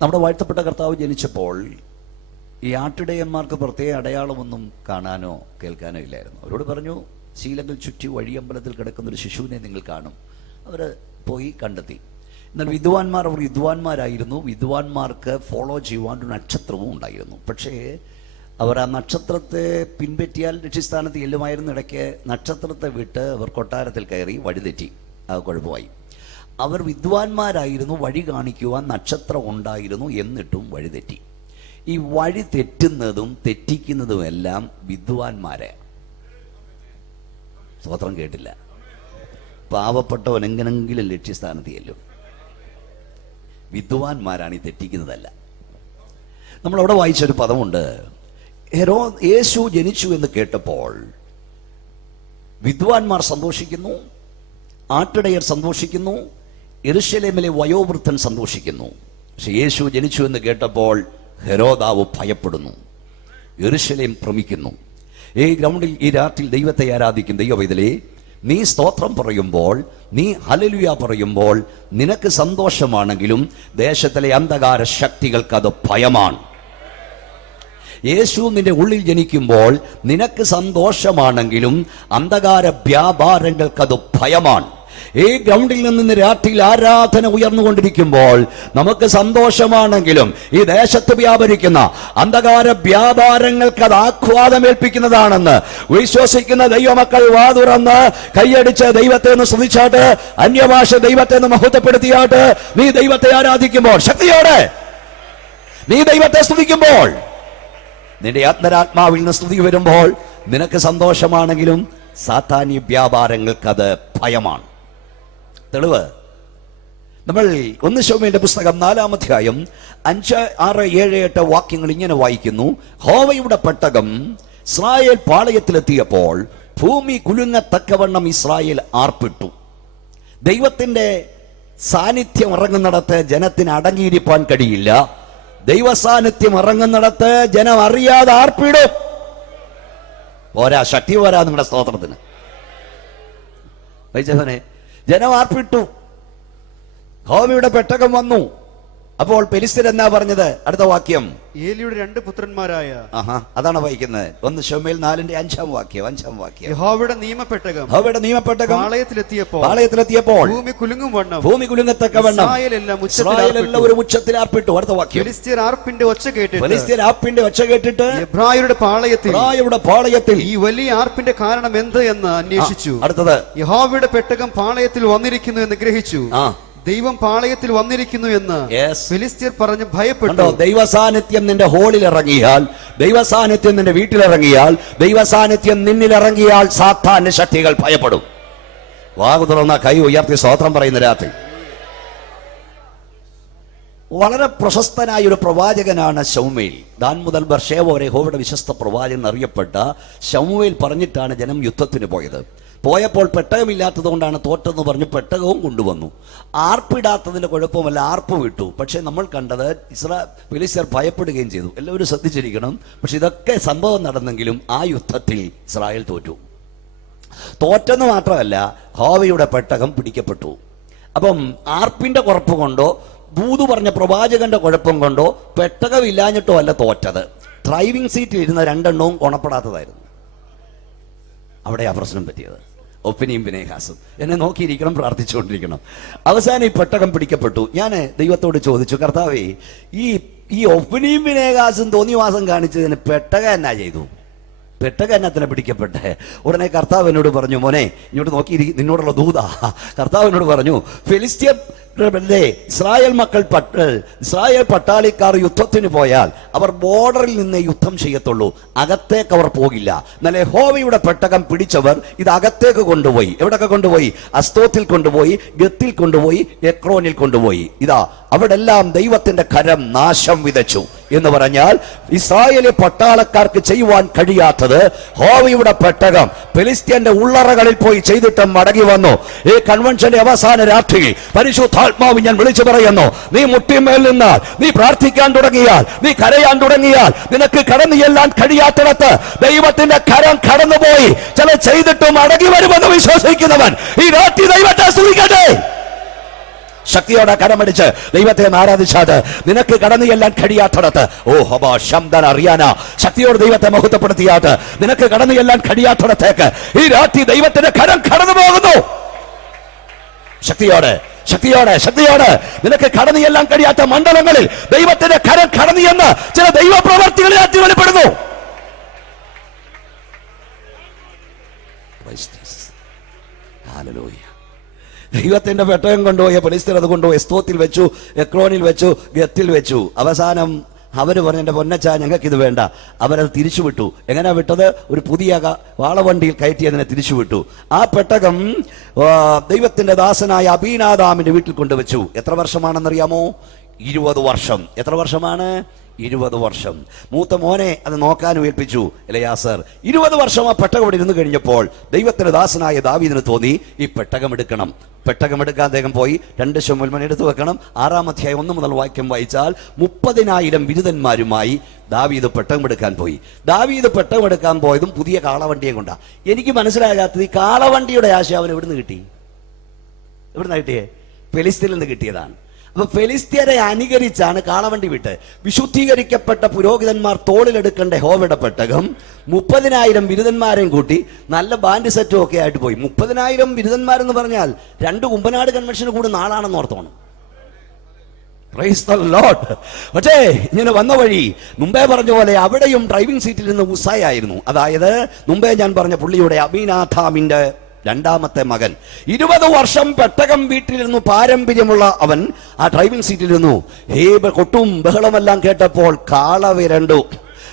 നമ്മുടെ വാഴ്ത്തപ്പെട്ട കർത്താവ് ജനിച്ചപ്പോൾ ഈ ആട്ടിടയന്മാർക്ക് പ്രത്യേക അടയാളമൊന്നും കാണാനോ കേൾക്കാനോ ഇല്ലായിരുന്നു. അവരോട് പറഞ്ഞു, ശീലങ്ങൾ ചുറ്റി വഴിയമ്പലത്തിൽ കിടക്കുന്ന ഒരു ശിശുവിനെ നിങ്ങൾ കാണും. അവർ പോയി കണ്ടെത്തി. എന്നാൽ വിദ്വാൻമാർ അവർ വിദ്വാൻമാരായിരുന്നു. വിദ്വാൻമാർക്ക് ഫോളോ ചെയ്യുവാൻ ഒരു നക്ഷത്രവും ഉണ്ടായിരുന്നു. പക്ഷേ അവർ ആ നക്ഷത്രത്തെ പിൻപറ്റിയാൽ ലക്ഷ്യസ്ഥാനത്ത് ചെല്ലുമായിരുന്നു. ഇടയ്ക്ക് നക്ഷത്രത്തെ വിട്ട് അവർ കൊട്ടാരത്തിൽ കയറി വഴിതെറ്റി. അത് കുഴപ്പമായി. അവർ വിദ്വാൻമാരായിരുന്നു, വഴി കാണിക്കുവാൻ നക്ഷത്രം ഉണ്ടായിരുന്നു, എന്നിട്ടും വഴിതെറ്റി. ഈ വഴി തെറ്റുന്നതും തെറ്റിക്കുന്നതും എല്ലാം വിദ്വാൻമാരെ. സ്വത്രം കേട്ടില്ല. പാവപ്പെട്ടവൻ എങ്ങനെങ്കിലും ലക്ഷ്യസ്ഥാനത്ത് ചെല്ലും. വിദ്വാൻമാരാണ് ഈ തെറ്റിക്കുന്നതല്ല. നമ്മളവിടെ വായിച്ചൊരു പദമുണ്ട്. യേശു ജനിച്ചു എന്ന് കേട്ടപ്പോൾ വിദ്വാൻമാർ സന്തോഷിക്കുന്നു, ആട്ടിടയർ സന്തോഷിക്കുന്നു, യെരുശലേമിലെ വയോവൃദ്ധൻ സന്തോഷിക്കുന്നു. പക്ഷെ യേശു ജനിച്ചു എന്ന് കേട്ടപ്പോൾ ഹെരോദാവ് ഭയപ്പെടുന്നു. യെരൂശലേം ഭ്രമിക്കുന്നു. ഈ ഗ്രൗണ്ടിൽ ഈ രാത്രിയിൽ ദൈവത്തെ ആരാധിക്കും ദൈവവേദലേ, നീ സ്തോത്രം പറയുമ്പോൾ, നീ ഹല്ലേലൂയ പറയുമ്പോൾ നിനക്ക് സന്തോഷമാണെങ്കിലും ദേശത്തിലെ അന്ധകാര ശക്തികൾക്ക് അത് ഭയമാണ്. യേശു നിന്റെ ഉള്ളിൽ ജനിക്കുമ്പോൾ നിനക്ക് സന്തോഷമാണെങ്കിലും അന്ധകാര വ്യാപാരങ്ങൾക്കത് ഭയമാണ്. ഈ ഗ്രൗണ്ടിൽ നിന്ന് രാത്രിയിൽ ആരാധന ഉയർന്നുകൊണ്ടിരിക്കുമ്പോൾ നമുക്ക് സന്തോഷമാണെങ്കിലും ഈ ദേശത്ത് വ്യാപരിക്കുന്ന അന്ധകാര വ്യാപാരങ്ങൾക്ക് അത് ആഹ്ലാദമേൽപ്പിക്കുന്നതാണെന്ന് വിശ്വസിക്കുന്ന ദൈവമക്കൾ വാതുറന്ന് കൈയടിച്ച് ദൈവത്തെ ഒന്ന് സ്തുതിച്ചാട്ട്, അന്യഭാഷ ദൈവത്തെ ഒന്ന് മഹത്വപ്പെടുത്തിയാട്ട്, നീ ദൈവത്തെ ആരാധിക്കുമ്പോൾ ശക്തിയോടെ നീ ദൈവത്തെ സ്തുതിക്കുമ്പോൾ, നിന്റെ ആത്മരാത്മാവിൽ നിന്ന് സ്തുതി വരുമ്പോൾ നിനക്ക് സന്തോഷമാണെങ്കിലും സാത്താന്യ വ്യാപാരങ്ങൾക്കത് ഭയമാണ്. തെളിവ് നമ്മൾ 1 ശമൂവേലിന്റെ പുസ്തകം 4-ാം അധ്യായം 5, 6, 7, 8 വാക്യങ്ങൾ ഇങ്ങനെ വായിക്കുന്നു. യഹോവയുടെ പെട്ടകം ഇസ്രായേൽ പാളയത്തിലെത്തിയപ്പോൾ ഭൂമി കുലുങ്ങത്തക്കവണ്ണം ഇസ്രായേൽ ആർപ്പിട്ടു. ദൈവത്തിന്റെ സാന്നിധ്യം ഇറങ്ങുന്നിടത്ത് ജനത്തിന് അടങ്ങിയിരിക്കാൻ കഴിയില്ല. ദൈവ സാന്നിധ്യം ഇറങ്ങുന്നിടത്ത് ജനം അറിയാതെ ആർപ്പിടും. പോരാ, ശക്തി പോരാ നിങ്ങളുടെ സ്തോത്രത്തിന്. വൈചവനെ ജനം ആർപ്പിട്ടു. യഹോവയുടെ പെട്ടകം വന്നു. അപ്പോൾ പെലിസ്ത്യർ എന്നാ പറഞ്ഞത്? അടുത്ത വാക്യം, ഏലിയുടെ 2 പുത്രന്മാരായ, അതാണ് വായിക്കുന്നത്. 1 ശമൂവേൽ 4-ന്റെ 5-ാം വാക്യം. യഹോവയുടെ നിയമപ്പെട്ടകം പാളയത്തിലെത്തിയപ്പോൾ ഭൂമി കുലുങ്ങത്തക്കവണ്ണം ഇസ്രായേലെല്ലാം ഒരു ഉച്ചത്തിൽ ആർപ്പിട്ടു. അടുത്ത വാക്യം, ഫെലിസ്ത്യർ ആർപ്പിന്റെ ഒച്ച കേട്ടിട്ട് എബ്രായരുടെ പാളയത്തിൽ ഈ വലിയ ആർപ്പിന്റെ കാരണം എന്ത് എന്ന് അന്വേഷിച്ചു. അടുത്തത്, യഹോവയുടെ പെട്ടകം പാളയത്തിൽ വന്നിരിക്കുന്നു എന്ന് ഗ്രഹിച്ചു. ദൈവം പാളയത്തിൽ വന്നിരിക്കുന്നു എന്ന് ഫെലിസ്ത്യർ പറഞ്ഞ് ഭയപ്പെട്ടു. ദൈവസാന്നിധ്യം നിന്റെ ഹോളിൽ ഇറങ്ങിയാൽ, ദൈവസാന്നിധ്യം നിന്റെ വീട്ടിലിറങ്ങിയാൽ, ദൈവസാന്നിധ്യം നിന്നിൽ ഇറങ്ങിയാൽ സാത്താന്റെ ശക്തികൾ ഭയപ്പെടും. വാകു തുറന്ന കൈ ഉയർത്തി സ്തോത്രം പറയുന്ന രാത്രി. വളരെ പ്രശസ്തനായ ഒരു പ്രവാചകനാണ് ശമൂവേൽ. ദാൻ മുതൽ ബർശേവ വരെ യഹോവയുടെ വിശ്വസ്ത പ്രവാചകൻ അറിയപ്പെട്ട ശമൂവേൽ പറഞ്ഞിട്ടാണ് ജനം യുദ്ധത്തിന് പോയത്. പോയപ്പോൾ പെട്ടകമില്ലാത്തത് കൊണ്ടാണ് തോറ്റെന്ന് പറഞ്ഞ് പെട്ടകവും കൊണ്ടുവന്നു. ആർപ്പിടാത്തതിന്റെ കുഴപ്പമല്ല, ആർപ്പ് വിട്ടു. പക്ഷെ നമ്മൾ കണ്ടത് ഫെലിസ്ത്യർ ഭയപ്പെടുകയും ചെയ്തു. എല്ലാവരും ശ്രദ്ധിച്ചിരിക്കണം. പക്ഷെ ഇതൊക്കെ സംഭവം നടന്നെങ്കിലും ആ യുദ്ധത്തിൽ ഇസ്രായേൽ തോറ്റെന്ന് മാത്രമല്ല, യഹോവയുടെ പെട്ടകം പിടിക്കപ്പെട്ടു. അപ്പം ആർപ്പിന്റെ കുഴപ്പം കൊണ്ടോ ദൂത് പറഞ്ഞ പ്രവാചകന്റെ കുഴപ്പം കൊണ്ടോ പെട്ടകമില്ലാഞ്ഞിട്ടോ അല്ല തോറ്റത്. ഡ്രൈവിംഗ് സീറ്റിൽ ഇരുന്ന 2 എണ്ണവും ഉണപ്പെടാത്തതായിരുന്നു. അവിടെയാ പ്രശ്നം പറ്റിയത്. ഒപ്പിനിയും വിനയഹാസും എന്നെ നോക്കിയിരിക്കണം, പ്രാർത്ഥിച്ചുകൊണ്ടിരിക്കണം. അവസാനം ഈ പെട്ടകം പിടിക്കപ്പെട്ടു. ഞാൻ ദൈവത്തോട് ചോദിച്ചു, കർത്താവേ, ഈ ഒപ്പിനിയും വിനയഹാസും തോന്നിവാസം കാണിച്ചതിന് പെട്ടകം എന്നാ ചെയ്തു? പെട്ടകം എന്നത്തിനെ പിടിക്കപ്പെട്ടെ? ഉടനെ കർത്താവ് എന്നോട് പറഞ്ഞു, മോനെ ഇങ്ങോട്ട് നോക്കി, നിന്നോടുള്ള ദൂതാ. കർത്താവ് എന്നോട് പറഞ്ഞു, ഫെലിസ്ത്യർ ഇസ്രായേൽ പട്ടാളിക്കാർ യുദ്ധത്തിന് പോയാൽ അവർ ബോർഡറിൽ നിന്ന് യുദ്ധം ചെയ്യത്തുള്ളൂ, അകത്തേക്ക് അവർ പോകില്ല. എന്നാൽ യഹോവയുടെ പെട്ടകം പിടിച്ചവർ ഇത് അകത്തേക്ക് കൊണ്ടുപോയി. എവിടൊക്കെ കൊണ്ടുപോയി? അസ്തോത്തിൽ കൊണ്ടുപോയി, ഗത്തിൽ കൊണ്ടുപോയി, എക്രോനിൽ കൊണ്ടുപോയി. ഇതാ അവിടെ എല്ലാം ദൈവത്തിന്റെ കരം നാശം വിതച്ചു. എന്ന് പറഞ്ഞാൽ ഇസ്രായേലി പട്ടാളക്കാർക്ക് ചെയ്യുവാൻ കഴിയാത്തത് യഹോവയുടെ പെട്ടകം ഫെലിസ്ത്യന്റെ ഉള്ളറകളിൽ പോയി ചെയ്തിട്ട് മടങ്ങി വന്നു. ഈ കൺവെൻഷന്റെ അവസാന രാത്രിയിൽ പരിശുദ്ധാത്മാവ് ഞാൻ വിളിച്ചു പറയുന്നു, നീ മുട്ടിന്മേൽ നിന്നാൽ, നീ പ്രാർത്ഥിക്കാൻ തുടങ്ങിയാൽ, നീ കരയാൻ തുടങ്ങിയാൽ, നിനക്ക് കടന്നു ചെല്ലാൻ കഴിയാത്തിടത്ത് ദൈവത്തിന്റെ കരം കടന്നുപോയി ചില ചെയ്തിട്ടും മടങ്ങി വരുമെന്ന് വിശ്വസിക്കുന്നവൻ ഈ രാത്രി ദൈവത്തെ സ്തുതിക്കട്ടെ. ശക്തിയോടെ കരമടിച്ച് ദൈവത്തെ ആരാധിച്ചാത് നിനക്ക് കടന്നു ചെല്ലാൻ കഴിയാത്തിടത്ത്, ഓ ഹബാ ശബ്ദൻ അറിയാന, ശക്തിയോട് ദൈവത്തെ മഹത്വപ്പെടുത്തിയാട്ട് നിനക്ക് കടന്നു ചെല്ലാൻ കഴിയാത്തിടത്തേക്ക് ഈ രാത്രി ദൈവത്തിന്റെ കരം കടന്നു പോകുന്നു. ശക്തിയോടെ നിനക്ക് കടന്നു ചെല്ലാൻ കഴിയാത്ത മണ്ഡലങ്ങളിൽ ദൈവത്തിന്റെ കരം കടന്നു എന്ന് ചില ദൈവപ്രവർത്തികളിൽ വെളിപ്പെടുന്നു. ദൈവത്തിന്റെ പെട്ടകം കൊണ്ടുപോയ ഫെലിസ്ത്യർ അത് കൊണ്ടുപോയി എസ്തോത്തിൽ വെച്ചു, എക്രോനിൽ വെച്ചു, ഗത്തിൽ വെച്ചു. അവസാനം അവര് പറഞ്ഞു, എന്റെ പൊന്നച്ച ഞങ്ങൾക്ക് ഇത് വേണ്ട. അവരത് തിരിച്ചുവിട്ടു. എങ്ങനെയാ വിട്ടത്? ഒരു പുതിയ വാളവണ്ടിയിൽ കയറ്റി അതിനെ തിരിച്ചുവിട്ടു. ആ പെട്ടകം ദൈവത്തിന്റെ ദാസനായ അബീനാദാമിന്റെ വീട്ടിൽ കൊണ്ടുവച്ചു. എത്ര വർഷമാണെന്നറിയാമോ? 20 വർഷം. എത്ര വർഷമാണ്? 20 വർഷം. മൂത്ത മോനെ അത് നോക്കാനും ഏൽപ്പിച്ചു എലയാസർ. 20 വർഷം ആ പെട്ടകം ഇവിടെ ഇരുന്ന് കഴിഞ്ഞപ്പോൾ ദൈവത്തിന്റെ ദാസനായ ദാവീദിന് തോന്നി ഈ പെട്ടകം എടുക്കണം. പെട്ടകമെടുക്കാൻ അദ്ദേഹം പോയി. 2 ശമൂവേൽ എടുത്തു വെക്കണം. 6-ാം അധ്യായം 1 മുതൽ വാക്യം വായിച്ചാൽ 30,000 വിരുദ്ധന്മാരുമായി ദാവീദ് പെട്ടകമെടുക്കാൻ പോയി. ദാവീദ് പെട്ടകമെടുക്കാൻ പോയതും പുതിയ കാളവണ്ടിയെ കൊണ്ടാ. എനിക്ക് മനസ്സിലാകാത്തത് ഈ കാളവണ്ടിയുടെ ആശയം അവൻ എവിടുന്ന് കിട്ടി? എവിടുന്ന കിട്ടിയേ? ഫെലിസ്തീനിൽ നിന്ന് കിട്ടിയതാണ്. അപ്പൊ ഫെലിസ്ത്യരെ അനുകരിച്ചാണ് കാളവണ്ടി വിട്ട്. വിശുദ്ധീകരിക്കപ്പെട്ട പുരോഹിതന്മാർ തോളിലെടുക്കേണ്ട യഹോവയുടെ പെട്ടകം 30,000 ബിരുദന്മാരെയും കൂട്ടി നല്ല ബാൻഡ് സെറ്റും ഒക്കെ ആയിട്ട് പോയി. 30,000 ബിരുദന്മാരെന്ന് പറഞ്ഞാൽ 2 കുമ്പനാട് കൺവെൻഷന് കൂടുന്ന ആളാണെന്ന് ഓർത്തോണം. Praise the lord. പക്ഷേ ഇങ്ങനെ വന്ന വഴി മുമ്പേ പറഞ്ഞ പോലെ അവിടെയും ഡ്രൈവിംഗ് സീറ്റിൽ നിന്ന് ഉസായായിരുന്നു. അതായത് മുമ്പേ ഞാൻ പറഞ്ഞ പുള്ളിയുടെ അബീനാഥാമിന്റെ 2ാമത്തെ മകൻ. 20 വർഷം പെട്ടകം വീട്ടിലിരുന്നു പാരമ്പര്യമുള്ള അവൻ ആ ഡ്രൈവിംഗ് സീറ്റിലിരുന്നു. കൊട്ടും ബഹളമെല്ലാം കേട്ടപ്പോൾ കാള വിരണ്ടു.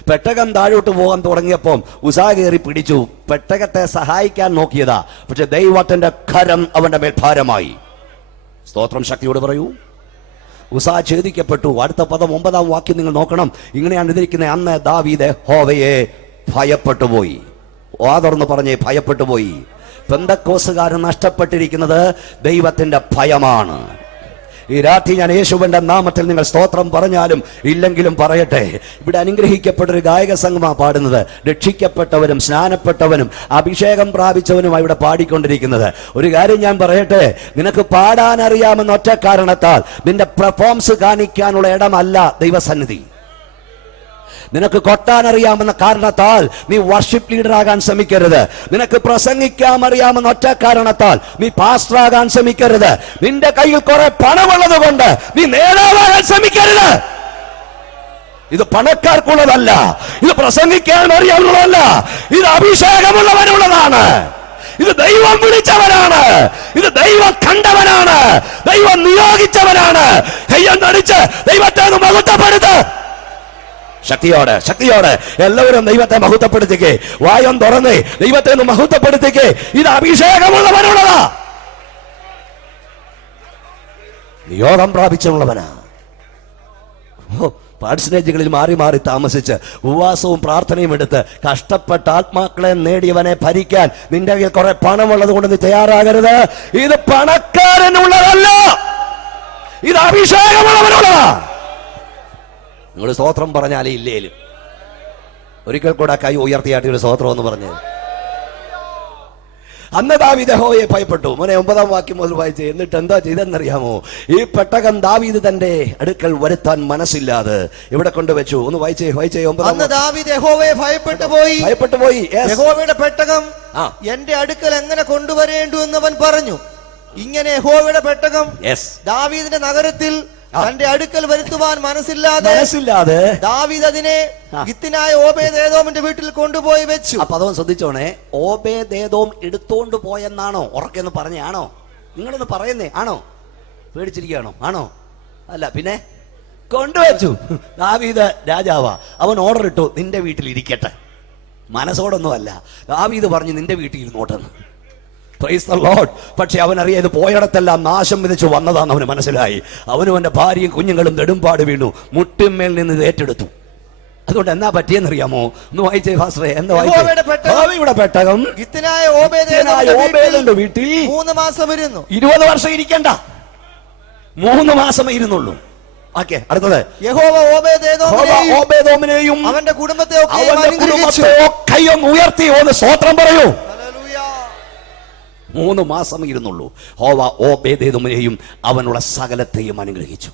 പെട്ടകം താഴോട്ട് പോകാൻ തുടങ്ങിയപ്പോൾ ഉസാ കയറി പിടിച്ചു. പെട്ടകത്തെ സഹായിക്കാൻ നോക്കിയതാ, പക്ഷെ ദൈവത്തിന്റെ കരം അവന്റെ മേൽ ഭാരമായി. സ്തോത്രം. ശക്തിയോട് പറയൂ. ഉസാ ഛേദിക്കപ്പെട്ടു. അടുത്ത പദം 9-ാം വാക്യം നിങ്ങൾ നോക്കണം. ഇങ്ങനെയാണ് എഴുതിയിരിക്കുന്നത്. അന്ന് ദാവീദ് യഹോവയെ ഭയപ്പെട്ടുപോയി. തുറന്ന് പറഞ്ഞേ, ഭയപ്പെട്ടുപോയി. പെന്തക്കോസുകാരൻ നഷ്ടപ്പെട്ടിരിക്കുന്നത് ദൈവത്തിന്റെ ഭയമാണ്. ഈ രാത്രി ഞാൻ യേശുവിന്റെ നാമത്തിൽ നിങ്ങൾ സ്തോത്രം പറഞ്ഞാലും ഇല്ലെങ്കിലും പറയട്ടെ, ഇവിടെ അനുഗ്രഹിക്കപ്പെട്ടൊരു ഗായക സംഘമാണ് പാടുന്നത്. രക്ഷിക്കപ്പെട്ടവനും സ്നാനപ്പെട്ടവനും അഭിഷേകം പ്രാപിച്ചവനുമാണ് ഇവിടെ പാടിക്കൊണ്ടിരിക്കുന്നത്. ഒരു കാര്യം ഞാൻ പറയട്ടെ, നിനക്ക് പാടാൻ അറിയാമെന്ന ഒറ്റ കാരണത്താൽ നിന്റെ പെർഫോമൻസ് കാണിക്കാനുള്ള ഇടമല്ല ദൈവസന്നിധി. നിനക്ക് കൊട്ടാൻ അറിയാമെന്ന കാരണത്താൽ നീ വർഷിപ്പ് ലീഡർ ആകാൻ ശ്രമിക്കരുത്. നിനക്ക് പ്രസംഗിക്കാൻ അറിയാമെന്ന ഒറ്റ കാരണത്താൽ നീ പാസ്റ്റർ ആകാൻ ശ്രമിക്കരുത്. നിന്റെ കയ്യിൽ കുറെ പണമുള്ളത് കൊണ്ട് നീ നേതാവാകാൻ ശ്രമിക്കരുത്. ഇത് പണക്കാർക്കുള്ളതല്ല, ഇത് പ്രസംഗിക്കാൻ അറിയാവുന്നതല്ല, ഇത് അഭിഷേകമുള്ളവനുള്ളതാണ്. ഇത് ദൈവം വിളിച്ചവനാണ്, ഇത് ദൈവം കണ്ടവനാണ്, ദൈവം നിയോഗിച്ചവനാണ്. കയ്യം നടിച്ച് ദൈവത്തെ മഹത്വപ്പെടുത്ത്. ശക്തിയോടെ ശക്തിയോടെ എല്ലാവരും ദൈവത്തെ മഹത്വപ്പെടുത്തിക്കേ. വായം തുറന്ന് ദൈവത്തെ മഹത്വപ്പെടുത്തിക്കേ. ഇത് അഭിഷേകമുള്ളവനുള്ളതാ, നിയോഗം പ്രാപിച്ചുള്ളവനാ. പാഴ്സനേജുകളിൽ മാറി മാറി താമസിച്ച് ഉപവാസവും പ്രാർത്ഥനയും എടുത്ത് കഷ്ടപ്പെട്ട ആത്മാക്കളെ നേടിയവനെ ഭരിക്കാൻ നിന്റെ കയ്യിൽ കുറെ പണമുള്ളത് കൊണ്ട് നീ തയ്യാറാകരുത്. ഇത് പണക്കാരനുള്ളതല്ല, ഇത് അഭിഷേകമുള്ളവനുള്ളതാ. നിങ്ങൾ സ്തോത്രം പറഞ്ഞാലേ ഇല്ലേലും ഒരിക്കൽ കൂടെ കൈ ഉയർത്തിയാട്ടി ഒരു സ്തോത്രം എന്ന് പറഞ്ഞത്. അന്ന് ദാവീദ് യഹോവയെ ഭയപ്പെട്ടു. 9-ാം വാക്യം മുതൽ വായിച്ചേ. എന്നിട്ട് എന്താ ചെയ്തെന്നറിയാമോ? ഈ പെട്ടകം ദാവീദ് തന്റെ അടുക്കൽ വരുത്താൻ മനസ്സില്ലാതെ ഇവിടെ കൊണ്ടുവച്ചു. ഒന്ന് വായിച്ചേ. 9. അന്ന് ദാവീദ് യഹോവയെ ഭയപ്പെട്ടു പോയി. യഹോവയുടെ പെട്ടകം എന്റെ അടുക്കൽ എങ്ങനെ കൊണ്ടുവരേണ്ടു എന്ന് അവൻ പറഞ്ഞു. ഇങ്ങനെ യഹോവയുടെ പെട്ടകം ദാവീദിന്റെ നഗരത്തിൽ തന്റെ അടുക്കൽ വരുത്തുവാൻ മനസ്സില്ലാതെ ദാവീദ് അതിനെ ഗിത്യനായ ഓബേദ്ഏദോമിന്റെ വീട്ടിൽ കൊണ്ടുപോയി വെച്ചു. അപ്പൊ അതോ ശ്രദ്ധിച്ചോണേ, ഓബേദ്ഏദോം എടുത്തോണ്ട് പോയെന്നാണോ ഉറക്കെന്ന് പറഞ്ഞാണോ? നിങ്ങളൊന്ന് പറയുന്നേ ആണോ? പേടിച്ചിരിക്കുകയാണോ? ആണോ? അല്ല പിന്നെ കൊണ്ടുവച്ചു. ദാവീദ് രാജാവാ, അവൻ ഓർഡർ ഇട്ടു, നിന്റെ വീട്ടിൽ ഇരിക്കട്ടെ. മനസ്സോടൊന്നും അല്ല, ദാവീദ് പറഞ്ഞു നിന്റെ വീട്ടിൽ ഇരുന്നോട്ടെന്ന്. Price the Lord. പക്ഷെ അവൻ അറിയാതെ പോയിടത്തെല്ലാം നാശം വിധിച്ചു വന്നതാന്ന് അവന് മനസ്സിലായി. അവനും അവന്റെ ഭാര്യയും കുഞ്ഞുങ്ങളും നെടുമ്പാട് വീണു. മുട്ടിന്മേൽ നിന്ന് ഇത് ഏറ്റെടുത്തു. അതുകൊണ്ട് എന്നാ പറ്റിയെന്നറിയാമോ? ഒന്ന് വായിച്ചേ ഫാസ്റ്ററെ. എന്താ വായിച്ചേ? പെട്ടകം ഗിത്യനായ ഓബേദിന്റെ വീട്ടിൽ 3 മാസം ഇരുന്നു. 20 വർഷം ഇരിക്കണ്ട, 3 മാസം ഇരുന്നുള്ളൂ. ഓക്കെ, അടുത്തത്. യഹോവ ഓബേദ്ഏദോമിനെയും അവന്റെ കുടുംബത്തെയും ഉയർത്തി ഒന്ന് സ്തോത്രം പറയൂ. 3 മാസം ഇരുന്നുള്ളൂ. യഹോവ ഓബേദ്ഏദോമിനെയും അവനുള്ള സകലത്തെയും അനുഗ്രഹിച്ചു.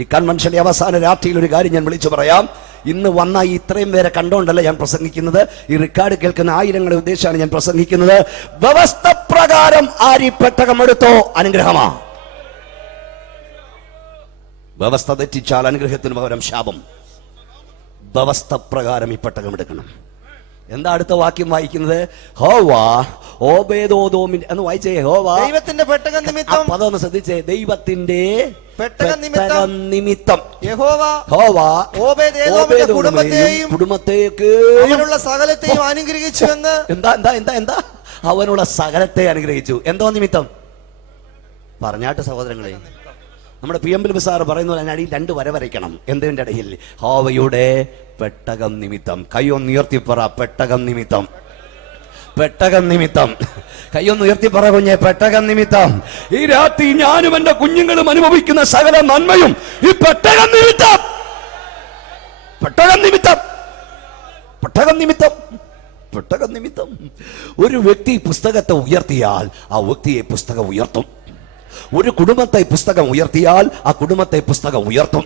ഈ കൺവെൻഷന്റെ അവസാന രാത്രിയിൽ ഒരു കാര്യം ഞാൻ വിളിച്ചു പറയാം. ഇന്ന് വന്ന ഇത്രയും പേരെ കണ്ടോണ്ടല്ല ഞാൻ പ്രസംഗിക്കുന്നത്. ഈ റെക്കോർഡ് കേൾക്കുന്ന ആയിരങ്ങളെ ഉദ്ദേശിച്ചാണ് ഞാൻ പ്രസംഗിക്കുന്നത്. വ്യവസ്ഥ പ്രകാരം ആരി പെട്ടകം എടുത്തോ അനുഗ്രഹമാ. വ്യവസ്ഥ തെറ്റിച്ചാൽ അനുഗ്രഹത്തിന് പകരം ശാപം. വ്യവസ്ഥ പ്രകാരം ഈ പെട്ടകം എടുക്കണം. എന്താ അടുത്ത വാക്യം വായിക്കുന്നത്? യഹോവ ഓബേദ്ഏദോമിന്റെ എന്ന് വായിച്ചേ. യഹോവ ദൈവത്തിന്റെ പെട്ടകം നിമിത്തം. പദമൊന്ന് ശ്രദ്ധിച്ചേ. ദൈവത്തിന്റെ പെട്ടകം നിമിത്തം യഹോവ ഓബേദ്ഏദോമിന്റെ കുടുംബത്തെയും അവനുള്ള സകലത്തെയും അനുഗ്രഹിച്ചു എന്ന്. എന്താ അവനുള്ള സകലത്തെ അനുഗ്രഹിച്ചു. എന്തോ നിമിത്തം പറഞ്ഞാട്ട് സഹോദരങ്ങളെ, നമ്മുടെ PML സാറ് പറയുന്ന പോലെ അടിയിൽ 2 വര വരയ്ക്കണം. എന്തിന്റെ ഇടയിൽ? യഹോവയുടെ പെട്ടകം നിമിത്തം. കൈയൊന്ന് ഉയർത്തിപ്പറ, പെട്ടകം നിമിത്തം. പെട്ടകം നിമിത്തം. കൈയൊന്ന് ഉയർത്തിപ്പറ കുഞ്ഞെ, പെട്ടകം നിമിത്തം. ഈ രാത്രി ഞാനും എന്റെ കുഞ്ഞുങ്ങളും അനുഭവിക്കുന്ന സകല നന്മയും ഈ പെട്ടകം നിമിത്തം. പെട്ടകം നിമിത്തം. പെട്ടകം നിമിത്തം. പെട്ടകം നിമിത്തം. ഒരു വ്യക്തി പുസ്തകത്തെ ഉയർത്തിയാൽ ആ വ്യക്തിയെ പുസ്തകം ഉയർത്തും. ഒരു കുടുംബത്തെ പുസ്തകം ഉയർത്തിയാൽ ആ കുടുംബത്തെ പുസ്തകം ഉയർത്തും.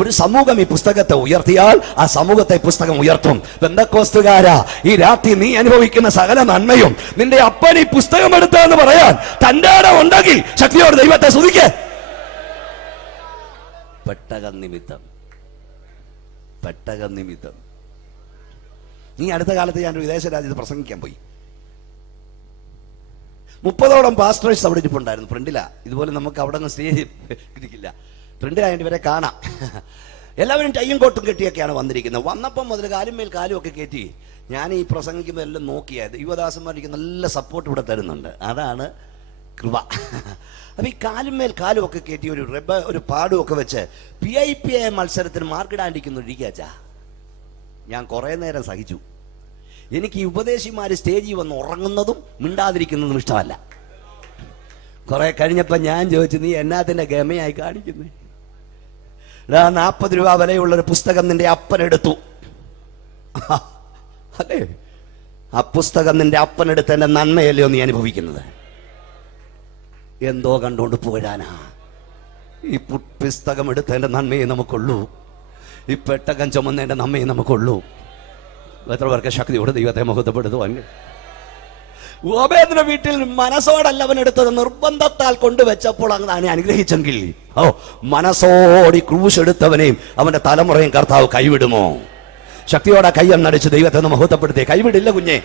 ഒരു സമൂഹം ഈ പുസ്തകത്തെ ഉയർത്തിയാൽ ആ സമൂഹത്തെ പുസ്തകം ഉയർത്തും. പെന്തക്കോസ്തുകാരാ, ഈ രാത്രി നീ അനുഭവിക്കുന്ന സകല നന്മയും നിന്റെ അപ്പൻ ഈ പുസ്തകം എടുത്തതെന്ന് പറയാൻ തന്റെ ഇടം ഉണ്ടെങ്കിൽ ശക്തിയോട് ദൈവത്തെ സ്തുതിക്ക്. പെട്ടകം നിമിത്തം. പെട്ടകം നിമിത്തം. ഈ അടുത്ത കാലത്ത് ഞാനൊരു വിദേശ രാജ്യത്ത് പ്രസംഗിക്കാൻ പോയി. 30ഓളം പാസ്റ്റേഴ്സ് അവിടെ ഇരിപ്പുണ്ടായിരുന്നു. ഫ്രണ്ടിലാ. ഇതുപോലെ നമുക്ക് അവിടെ നിന്ന് സ്റ്റേജ് ഇരിക്കില്ല. ഫ്രണ്ടിലായിട്ട് ഇവരെ കാണാം. എല്ലാവരും ടൈയും കോട്ടും കെട്ടിയൊക്കെയാണ് വന്നിരിക്കുന്നത്. വന്നപ്പം മുതൽ കാലും മേൽ കാലും ഒക്കെ കയറ്റി ഞാൻ ഈ പ്രസംഗിക്കുമ്പോൾ എല്ലാം നോക്കിയായത് യുവദാസന്മാർക്ക് നല്ല സപ്പോർട്ട് ഇവിടെ തരുന്നുണ്ട്. അതാണ് കൃപ. അപ്പൊ ഈ കാലും മേൽ കാലും ഒക്കെ കയറ്റി ഒരു പാടും ഒക്കെ വെച്ച് PIPA മത്സരത്തിന് മാർക്കിടാണ്ടിരിക്കുന്നിരിക്കാച്ചാ. ഞാൻ കുറെ നേരം സഹിച്ചു. എനിക്ക് ഈ ഉപദേശിമാര് സ്റ്റേജിൽ വന്ന് ഉറങ്ങുന്നതും മിണ്ടാതിരിക്കുന്നതും ഇഷ്ടമല്ല. കുറെ കഴിഞ്ഞപ്പോ ഞാൻ ചോദിച്ചു, നീ എന്നാത്തിന്റെ ഗമയായി കാണിക്കുന്നേ? 40 രൂപ വിലയുള്ളൊരു പുസ്തകം നിന്റെ അപ്പനെടുത്തു അല്ലേ? ആ പുസ്തകം നിന്റെ അപ്പനെടുത്ത് എന്റെ നന്മയല്ലയോ നീ അനുഭവിക്കുന്നത്? എന്തോ കണ്ടുകൊണ്ട് പോരാനാ? ഈ പുസ്തകം എടുത്തതിന്റെ നന്മയെ നമുക്കുള്ളൂ. ഈ പെട്ടകം ചുമന്നതിന്റെ നന്മയെ നമുക്കുള്ളൂ. എത്ര പേർക്ക് ശക്തിയോടെ ദൈവത്തെ മഹത്വപ്പെടുത്തുവാൻ? ഓബേദിന്റെ വീട്ടിൽ മനസ്സോടല്ല അവൻ എടുത്തത്, നിർബന്ധത്താൽ കൊണ്ടുവച്ചപ്പോൾ അങ്ങനെ അനുഗ്രഹിച്ചെങ്കിൽ മനസ്സോടി ക്രൂശ് എടുത്തവനെയും അവന്റെ തലമുറയും കർത്താവ് കൈവിടുമോ? ശക്തിയോടെ കൈയെന്നടിച്ച് ദൈവത്തെ ഒന്ന് മഹത്വപ്പെടുത്തി. കൈവിടില്ല കുഞ്ഞെ,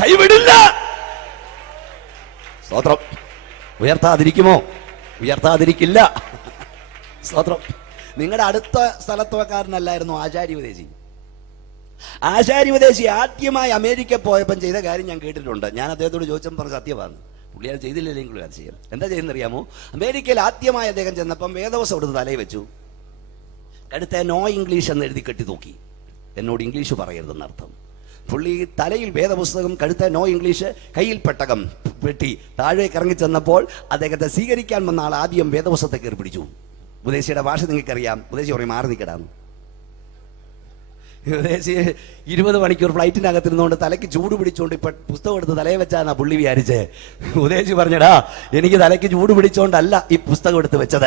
കൈവിടില്ല. സ്തോത്രം. ഉയർത്താതിരിക്കുമോ? ഉയർത്താതിരിക്കില്ല. സ്തോത്രം. നിങ്ങളുടെ അടുത്ത സ്ഥലത്തുകാരനല്ലായിരുന്നു ആചാര്യവദേശി? ആചാര്യവദേശി ആദ്യമായി അമേരിക്ക പോയപ്പം ചെയ്ത കാര്യം ഞാൻ കേട്ടിട്ടുണ്ട്. ഞാൻ അദ്ദേഹത്തോട് ചോദിച്ചപ്പോൾ പറഞ്ഞ സത്യമാണ്. പുള്ളി അത് ചെയ്തില്ലെങ്കിലും അത് ചെയ്യാം. എന്താ ചെയ്യുന്നറിയാമോ? അമേരിക്കയിൽ ആദ്യമായി അദ്ദേഹം ചെന്നപ്പം വേദവസം എടുത്ത് തലയിൽ വെച്ചു. അടുത്ത നോ ഇംഗ്ലീഷ് എന്ന് എഴുതി കെട്ടി തൂക്കി. എന്നോട് ഇംഗ്ലീഷ് പറയരുതെന്നർത്ഥം. പുള്ളി തലയിൽ വേദപുസ്തകം, കഴുത്ത നോ ഇംഗ്ലീഷ്, കയ്യിൽ പെട്ടകം പെട്ടി. താഴേക്ക് ഇറങ്ങി ചെന്നപ്പോൾ അദ്ദേഹത്തെ സ്വീകരിക്കാൻ വന്ന ആൾ ആദ്യം വേദപുസ്തകത്തെ കയറി പിടിച്ചു. ഉപദേശിയുടെ ഭാഷ നിങ്ങൾക്കറിയാം. ഉപദേശി പറയും മാറി നിൽക്കടാന്ന്. ഉപദേശി 20 മണിക്കൂർ ഫ്ലൈറ്റിനകത്തിരുന്നുകൊണ്ട് തലയ്ക്ക് ചൂട് പിടിച്ചോണ്ട് ഇപ്പൊ പുസ്തകം എടുത്ത് തലയെ വെച്ചാന്നാ പുള്ളി വിചാരിച്ചേ. ഉപദേശി പറഞ്ഞടാ, എനിക്ക് തലയ്ക്ക് ചൂട് പിടിച്ചോണ്ടല്ല ഈ പുസ്തകം എടുത്ത് വെച്ചത്.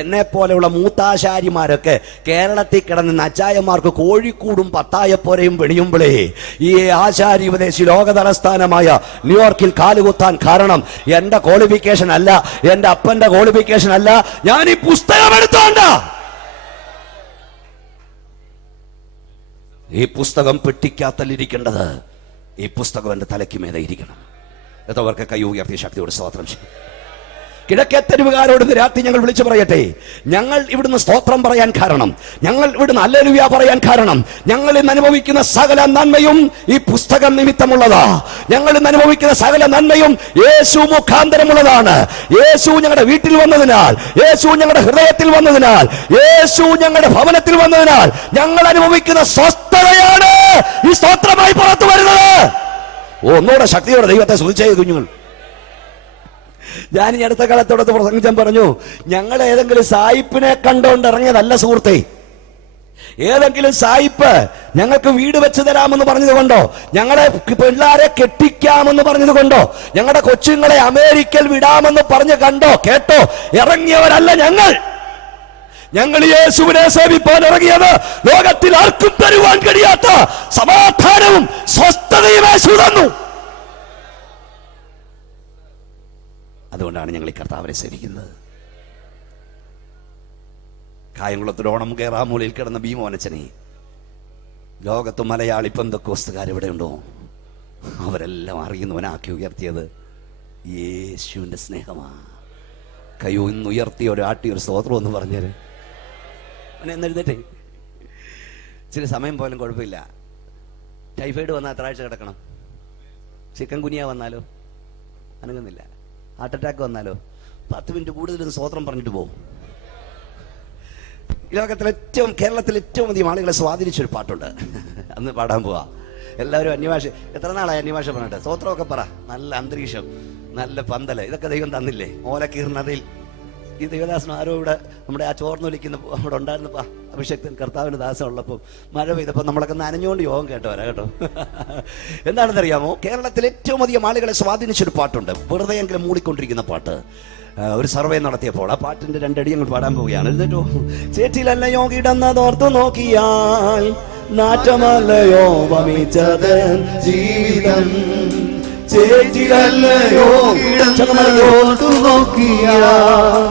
എന്നെ പോലെയുള്ള മൂത്താശാരിമാരൊക്കെ കേരളത്തിൽ കിടന്ന് അച്ചായന്മാർക്ക് കോഴിക്കൂടും പത്തായപ്പോരയും പെണിയുമ്പോഴേ ഈ ആശാരി ഉപദേശി ലോക തലസ്ഥാനമായ ന്യൂയോർക്കിൽ കാലുകുത്താൻ കാരണം എന്റെ ക്വാളിഫിക്കേഷൻ അല്ല, എന്റെ അപ്പന്റെ ക്വാളിഫിക്കേഷൻ അല്ല, ഞാൻ ഈ പുസ്തകം എടുത്തോണ്ടാ. ഈ പുസ്തകം പെട്ടിക്കാത്തല്ലിരിക്കേണ്ടത്, ഈ പുസ്തകം എന്റെ തലയ്ക്ക് മേലെ ഇരിക്കണം. എത്രവർക്ക് കൈ ഉയർത്തിയ ശക്തിയോട് സ്തോത്രം ചെയ്യും. കിഴക്കേത്തെരുവുകാരോട് രാത്രി ഞങ്ങൾ വിളിച്ചു പറയട്ടെ, ഞങ്ങൾ ഇവിടുന്ന് സ്തോത്രം പറയാൻ കാരണം, ഞങ്ങൾ ഇവിടുന്ന് ഹല്ലേലൂയ പറയാൻ കാരണം, ഞങ്ങൾ ഇന്ന് അനുഭവിക്കുന്ന സകല നന്മയും ഈ പുസ്തകം നിമിത്തമുള്ളതാ. ഞങ്ങൾ ഇന്ന് അനുഭവിക്കുന്ന സകല നന്മയും യേശു മുഖാന്തരമുള്ളതാണ്. യേശു ഞങ്ങളുടെ വീട്ടിൽ വന്നതിനാൽ, യേശു ഞങ്ങളുടെ ഹൃദയത്തിൽ വന്നതിനാൽ, യേശു ഞങ്ങളുടെ ഭവനത്തിൽ വന്നതിനാൽ ഞങ്ങൾ അനുഭവിക്കുന്ന സ്വസ്ഥതയാണ് ഈ സ്തോത്രമായി പുറത്തു വരുന്നത്. ഒന്നുകൂടെ ശക്തിയോടെ ദൈവത്തെ സ്തുതിച്ചേ കുഞ്ഞുങ്ങൾ. ഞാൻ ഈ അടുത്ത കാലത്തോടത്ത് പ്രസംഗിച്ചാൻ പറഞ്ഞു, ഞങ്ങൾ ഏതെങ്കിലും സായിപ്പിനെ കണ്ടോണ്ട് ഇറങ്ങിയതല്ല സുഹൃത്തെ. ഏതെങ്കിലും സായിപ്പ് ഞങ്ങൾക്ക് വീട് വെച്ച് തരാമെന്ന് പറഞ്ഞത് കൊണ്ടോ, ഞങ്ങളെ പിള്ളാരെ കെട്ടിക്കാമെന്ന് പറഞ്ഞത് കൊണ്ടോ, ഞങ്ങളുടെ കൊച്ചുങ്ങളെ അമേരിക്കയിൽ വിടാമെന്ന് പറഞ്ഞ് കണ്ടോ കേട്ടോ ഇറങ്ങിയവരല്ല ഞങ്ങൾ. ഞങ്ങൾ യേശുവിനെ സേവിപ്പാൻ ഇറങ്ങിയത് ലോകത്തിൽ ആർക്കും തരുവാൻ കഴിയാത്ത സമാധാനവും സ്വസ്ഥതയും യേശു തന്നു. അതുകൊണ്ടാണ് ഞങ്ങൾ ഈ കർത്താവിനെ സേവിക്കുന്നത്. കായംകുളത്തിൽ ഓണം കേറാമൂലയിൽ കിടന്ന ഭീമോനച്ചനെ ലോകത്ത് മലയാളി പെന്തക്കോസ്തുകാർ എവിടെയുണ്ടോ അവരെല്ലാം അറിയുന്നവനാക്കി ഉയർത്തിയത് യേശുവിന്റെ സ്നേഹമാ. കൈ ഒന്ന് ഉയർത്തി ഒരു ആട്ടിയൊരു സ്തോത്രം എന്ന് പറഞ്ഞേര്. എന്നെഴുതട്ടെ, ഇച്ചിരി സമയം പോലും കുഴപ്പമില്ല. ടൈഫോയിഡ് വന്നാൽ എത്ര ആഴ്ച കിടക്കണം? ചിക്കൻ കുനിയ വന്നാലോ അനങ്ങുന്നില്ല. ഹാർട്ട് അറ്റാക്ക് വന്നാലോ 10 മിനിറ്റ് കൂടുതലും സ്തോത്രം പറഞ്ഞിട്ട് പോകും. ഈ ലോകത്തിലെ കേരളത്തിലെ ഏറ്റവും അധികം ആളുകളെ സ്വാധീനിച്ചൊരു പാട്ടുണ്ട്. അന്ന് പാടാൻ പോവാ. എല്ലാവരും അന്യഭാഷ. എത്ര നാളായി അന്യഭാഷ പറഞ്ഞിട്ട്? സ്തോത്രമൊക്കെ പറ. നല്ല അന്തരീക്ഷം, നല്ല പന്തല്, ഇതൊക്കെ ദൈവം തന്നില്ലേ? ഓലക്കീർണതയിൽ ഈ ദൈവദാസൻ ആരോ ഇവിടെ നമ്മുടെ ആ ചോർന്നൊലിക്കുന്ന അവിടെ ഉണ്ടായിരുന്നപ്പോ അഭിഷേക്തൻ കർത്താവിന് ദാസം ഉള്ളപ്പോൾ മഴ പെയ്തപ്പോൾ നമ്മളൊക്കെ നനഞ്ഞുകൊണ്ട് യോഗം കേട്ടവരാ കേട്ടോ. എന്താണെന്നറിയാമോ? കേരളത്തിൽ ഏറ്റവും അധികം ആളുകളെ സ്വാധീനിച്ചൊരു പാട്ടുണ്ട്. വെറുതെ എങ്കിലും മൂടിക്കൊണ്ടിരിക്കുന്ന പാട്ട്. ഒരു സർവേ നടത്തിയപ്പോൾ ആ പാട്ടിന്റെ രണ്ടടി ഞങ്ങൾ പാടാൻ പോവുകയാണ്. എഴുന്നേറ്റോ. ചേറ്റിലല്ലയോ കിടന്നതോർത്തു നോക്കിയാൽ നാറ്റമല്ലയോ വമിച്ചത് ജീവിതം. ചേറ്റിലല്ലയോ കിടന്നതോർത്തു നോക്കിയാൽ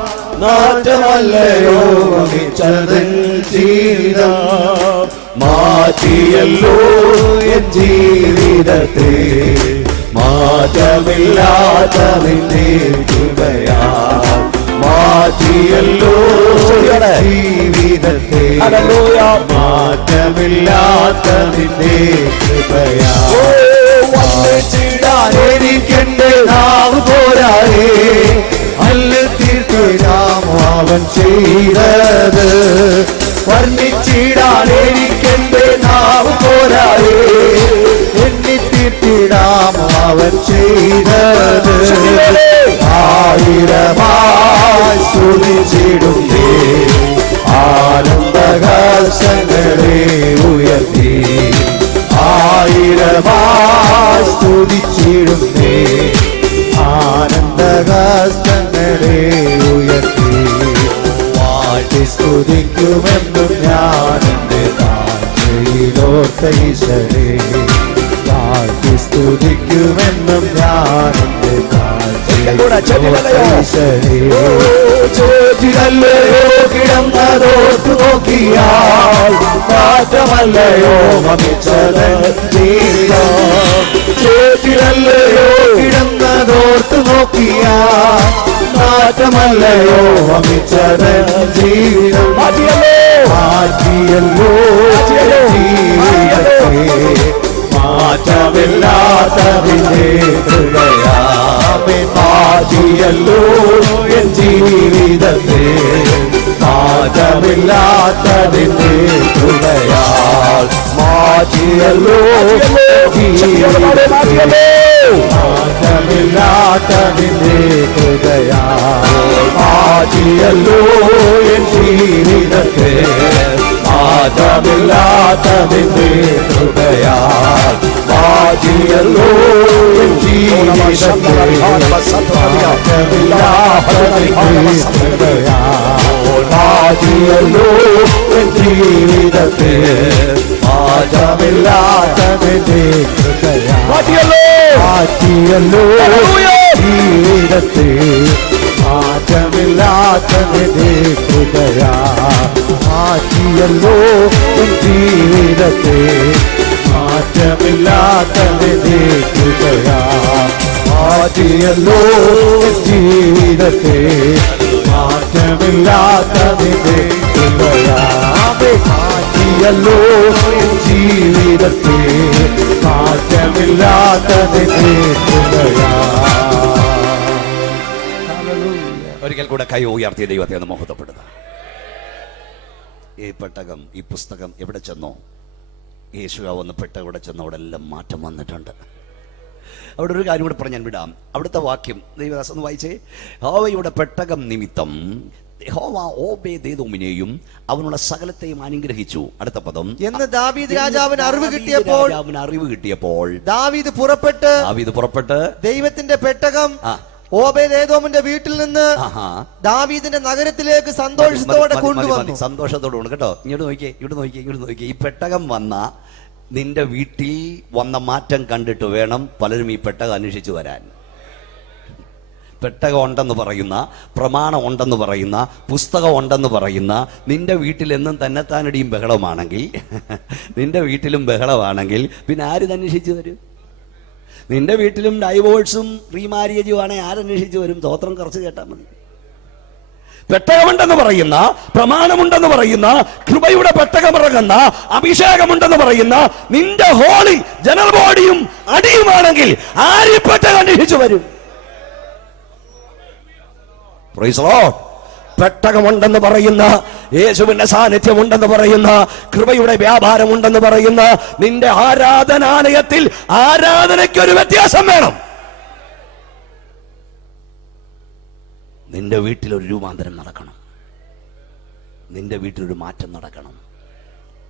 നാറ്റമല്ലയോ വമിച്ചത് ജീവിതം. മാറ്റിയല്ലോ എൻ ജീവിതത്തെ മാറ്റമില്ലാത്ത നിന്റെ കൃപയാ. മാറ്റിയല്ലോ ജീവിതത്തെ മാറ്റമില്ലാത്ത നിന്റെ കൃപയാ. വന്നിച്ചിടാൻ എനിക്കെന്റെ നാവ് പോരായേ, അല്ല തീർത്തിടാമോ അവൻ ചെയ്തത്. വർണ്ണിച്ചിടാൻ എനിക്കെന്റെ നാവ് പോരായേ, എണ്ണിത്തീർത്തിടാമോ അവൻ ചെയ്തത്. ആയിരമായി സ്തുതിച്ചിടുന്നേ, ആനന്ദഹർഷങ്ങളെ ഉയർത്തി. ആയിരമായി സ്തുതിച്ചിടുന്നേ, ആനന്ദഹർഷങ്ങളെ ഉയർത്തി. വാഴ്ത്തി സ്തുതിക്കുമെന്നും ഞാൻ എന്റെ താഴ്ചയിലോർത്ത ഈശ്വരേ. വാഴ്ത്തി സ്തുതിക്കുമെന്നും ഞാൻ എന്റെ ചേറ്റിലല്ലയോ കിടന്നതോർത്തു നോക്കിയാൽ മാറ്റമല്ലയോ വമിച്ചത് ജീവിതം. ചേറ്റിലല്ലയോ കിടന്നതോർത്തു നോക്കിയാൽ മാറ്റമല്ലയോ വമിച്ചത് ജീവിതം. മാറ്റിയല്ലോ ജീവിതത്തെ മാറ്റമില്ലാത്തതിന്റെ കൃപയാ. മാറ്റിയല്ലോ എൻ ജീവിതത്തെ മാറ്റമില്ലാത്തതിന്റെ കൃപയാ. മാറ്റിയല്ലോ ജീവിതത്തെ മാറ്റമില്ലാത്തതിന്റെ കൃപയാ. മാറ്റിയല്ലോ എൻ ജീവിതത്തെ മാറ്റമില്ലാത്തതിന്റെ കൃപയാ. മാറ്റിയല്ലോ എൻ ജീവിതത്തെ മാറ്റമില്ലാത്തതിന്റെ കൃപയാ. മാറ്റിയല്ലോ എൻ ജീവിതത്തെ മാറ്റമില്ലാത്തതിന്റെ കൃപയാ. മാറ്റിയല്ലോ ജീവിതത്തെ മാറ്റമില്ലാത്തതിന്റെ കൃപയാ. മാറ്റിയല്ലോ ജീവിതത്തെ മാറ്റമില്ലാത്തതിന്റെ കൃപയാ. മാറ്റിയല്ലോ ജീവിതത്തെ മാറ്റമില്ലാത്തതിന്റെ കൃപയാ. മാറ്റിയല്ലോ ജീവിതത്തെ മാറ്റമില്ലാത്തതിന്റെ കൃപയാ. ഒരിക്കൽ കൂടെ കൈ ഉയർത്തിയ ദൈവത്തെ ഒന്ന് മഹത്വപ്പെടുക. ഈ പെട്ടകം, ഈ പുസ്തകം എവിടെ ചെന്നോ, യേശു വന്ന് പെട്ടകം എവിടെ ചെന്നോ അവിടെ എല്ലാം മാറ്റം വന്നിട്ടുണ്ട്. അവിടെ ഒരു കാര്യം കൂടെ പറഞ്ഞ് ഞാൻ വിടാം. അവിടുത്തെ വാക്യം ദൈവദാസൻ ഒന്ന് വായിച്ചേ. യഹോവയുടെ പെട്ടകം നിമിത്തം യഹോവ ഓബേദേദോമിനെയും അവനുള്ള സകലത്തെയും അനുഗ്രഹിച്ചു. അടുത്ത പദം, എന്ന് ദാവീദ് രാജാവിന് അറിവ് കിട്ടിയപ്പോൾ ദാവീദ് പുറപ്പെട്ട് ദൈവത്തിന്റെ പെട്ടകം ഓബേദേദോമിന്റെ വീട്ടിൽ നിന്ന് ദാവീദിന്റെ നഗരത്തിലേക്ക് സന്തോഷത്തോടെ കൊണ്ടുവന്നു. സന്തോഷത്തോടെ കൊണ്ട് കേട്ടോ. ഇങ്ങോട്ട് നോക്കിയേ. ഈ പെട്ടകം വന്ന നിന്റെ വീട്ടിൽ വന്ന മാറ്റം കണ്ടിട്ട് വേണം പലരും ഈ പെട്ടകം അന്വേഷിച്ചു വരാൻ. പെട്ടകം ഉണ്ടെന്ന് പറയുന്ന, പ്രമാണം ഉണ്ടെന്ന് പറയുന്ന, പുസ്തകം ഉണ്ടെന്ന് പറയുന്ന നിന്റെ വീട്ടിൽ എന്നും തന്നെത്താനടിയും ബഹളമാണെങ്കിൽ, നിന്റെ വീട്ടിലും ബഹളമാണെങ്കിൽ പിന്നെ ആര് അന്വേഷിച്ചു വരും? നിന്റെ വീട്ടിലും ഡൈവോഴ്സും റീമാരിയേജും ആണെങ്കിൽ ആരന്വേഷിച്ചു വരും? സ്തോത്രം കുറച്ച് കേട്ടാൽ മതി. പെട്ടകമുണ്ടെന്ന് പറയുന്ന, പ്രമാണമുണ്ടെന്ന് പറയുന്ന, കൃപയുടെ പെട്ടകമിറങ്ങുന്ന, അഭിഷേകമുണ്ടെന്ന് പറയുന്ന നിന്റെ ഹോളി ജനറൽ ബോഡിയും അടിയുമാണെങ്കിൽ ആര് പെട്ടകം അന്വേഷിച്ചു വരും? Price the Lord. പെട്ടകമുണ്ടെന്ന് പറയുന്ന, യേശുവിന്റെ സാന്നിധ്യം ഉണ്ടെന്ന് പറയുന്ന, കൃപയുടെ വ്യാപാരം ഉണ്ടെന്ന് പറയുന്ന നിന്റെ ആരാധനാലയത്തിൽ ആരാധനയ്ക്കൊരു വ്യത്യാസം വേണം. നിന്റെ വീട്ടിലൊരു രൂപാന്തരം നടക്കണം, നിന്റെ വീട്ടിലൊരു മാറ്റം നടക്കണം.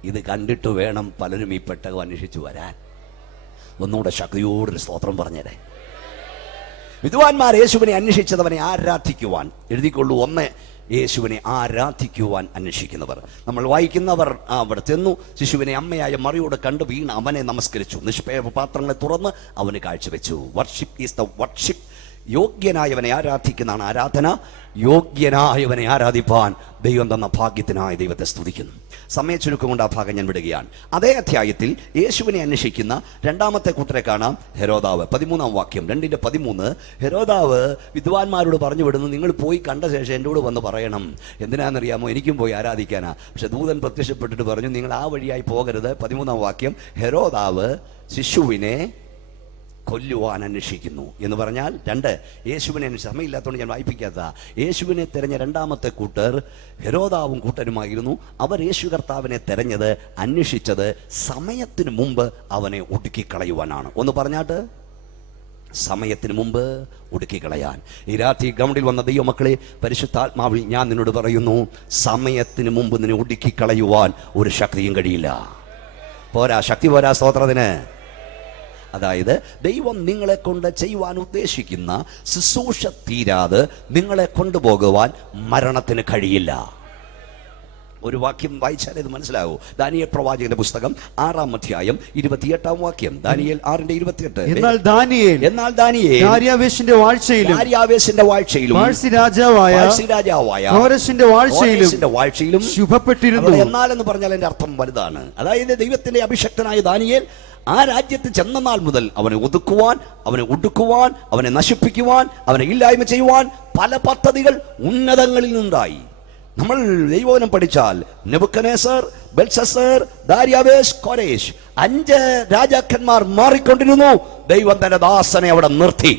ഇത് കണ്ടിട്ട് വേണം പലരും ഈ പെട്ടകം അന്വേഷിച്ചു വരാൻ. ഒന്നുകൂടെ ശക്തിയോടൊരു സ്തോത്രം പറഞ്ഞേരെ. വിദ്വാൻമാർ യേശുവിനെ അന്വേഷിച്ചത് അവനെ ആരാധിക്കുവാൻ. എഴുതിക്കൊള്ളൂ, 1 യേശുവിനെ ആരാധിക്കുവാൻ അന്വേഷിക്കുന്നവർ. നമ്മൾ വായിക്കുന്നവർ അവിടെ ചെന്നു, ശിശുവിനെ അമ്മയായ മറിയോട് കണ്ടു വീണ് അവനെ നമസ്കരിച്ചു, നിഷ്പേയ പാത്രങ്ങളെ തുറന്ന് അവന് കാഴ്ചവെച്ചു. Worship is the worship. യോഗ്യനായവനെ ആരാധിക്കുന്നതാണ് ആരാധന. യോഗ്യനായവനെ ആരാധിപ്പാൻ ദൈവം തന്ന ഭാഗ്യത്തിനായ ദൈവത്തെ സ്തുതിക്കുന്നു. സമയ ചുരുക്കം കൊണ്ട് ആ ഭാഗം ഞാൻ വിടുകയാണ്. അതേ അധ്യായത്തിൽ യേശുവിനെ അന്വേഷിക്കുന്ന രണ്ടാമത്തെ കൂട്ടരെ കാണാം, ഹെരോദാവ്. 13-ാം വാക്യം, 2:13. ഹെരോദാവ് വിദ്വാൻമാരോട് പറഞ്ഞു വിടുന്നു, നിങ്ങൾ പോയി കണ്ട ശേഷം എന്നോട് വന്ന് പറയണം. എന്തിനാണെന്നറിയാമോ? എനിക്കും പോയി ആരാധിക്കാനാ. പക്ഷെ ദൂതൻ പ്രത്യക്ഷപ്പെട്ടിട്ട് പറഞ്ഞു, നിങ്ങൾ ആ വഴിയായി പോകരുത്. 13-ാം വാക്യം, ഹെരോദാവ് ശിശുവിനെ കൊല്ലുവാൻ അന്വേഷിക്കുന്നു എന്ന് പറഞ്ഞാൽ 2 യേശുവിനെ സമയമില്ലാത്തതുകൊണ്ട് ഞാൻ വായിപ്പിക്കാത്ത, യേശുവിനെ തെരഞ്ഞ രണ്ടാമത്തെ കൂട്ടർ ഹെരോദാവും കൂട്ടരുമായിരുന്നു. അവർ യേശു കർത്താവിനെ തെരഞ്ഞത്, അന്വേഷിച്ചത് സമയത്തിന് മുമ്പ് അവനെ ഒടുക്കിക്കളയുവാനാണ്. ഒന്ന് പറഞ്ഞാട്ട്, സമയത്തിന് മുമ്പ് ഒടുക്കിക്കളയാൻ. ഈ രാത്രി ഗ്രൗണ്ടിൽ വന്ന ദൈവമക്കളെ, പരിശുദ്ധാത്മാവിൽ ഞാൻ നിന്നോട് പറയുന്നു, സമയത്തിന് മുമ്പ് നിന്നെ ഒടുക്കിക്കളയുവാൻ ഒരു ശക്തിയും കഴിയില്ല. പോരാ, ശക്തി പോരാ സ്തോത്രത്തിന്. അതായത് ദൈവം നിങ്ങളെ കൊണ്ട് ചെയ്യുവാൻ ഉദ്ദേശിക്കുന്ന ശുശ്രൂഷ തീരാതെ നിങ്ങളെ കൊണ്ടുപോകുവാൻ മരണത്തിന് കഴിയില്ല. ഒരു വാക്യം വായിച്ചാൽ ഇത് മനസ്സിലാകൂ. ദാനിയേൽ പ്രവാചകന്റെ പുസ്തകം 6-ാം അധ്യായം 28-ാം വാക്യം. ദാനിയേൽ 6:28. എന്നാൽ ദാനിയേൽ ദാര്യാവേശിന്റെ വാഴ്ചയിലും പാർസി രാജാവായ കോരശിന്റെ വാഴ്ചയിലും ശുഭപ്പെട്ടിരുന്നു. എന്നാൽ എന്ന് പറഞ്ഞാൽ എന്റെ അർത്ഥം വലുതാണ്. അതായത് ദൈവത്തിന്റെ അഭിഷക്തനായ ദാനിയേൽ ആ രാജ്യത്ത് ചെന്ന നാൾ മുതൽ അവനെ ഒതുക്കുവാൻ, അവനെ ഒടുക്കുവാൻ, അവനെ നശിപ്പിക്കുവാൻ, അവനെ ഇല്ലായ്മ ചെയ്യുവാൻ പല പദ്ധതികൾ ഉന്നതങ്ങളിൽ നിന്നുണ്ടായി. നമ്മൾ ദൈവവചനം പഠിച്ചാൽ നെബൂഖദ്നേസർ, ബെൽഷസ്സർ, ദാര്യാവേശ്, കോരേശ് 5 രാജാക്കന്മാർ മാറിക്കൊണ്ടിരുന്നു. ദൈവം തന്റെ ദാസനെ അവിടെ നിർത്തി.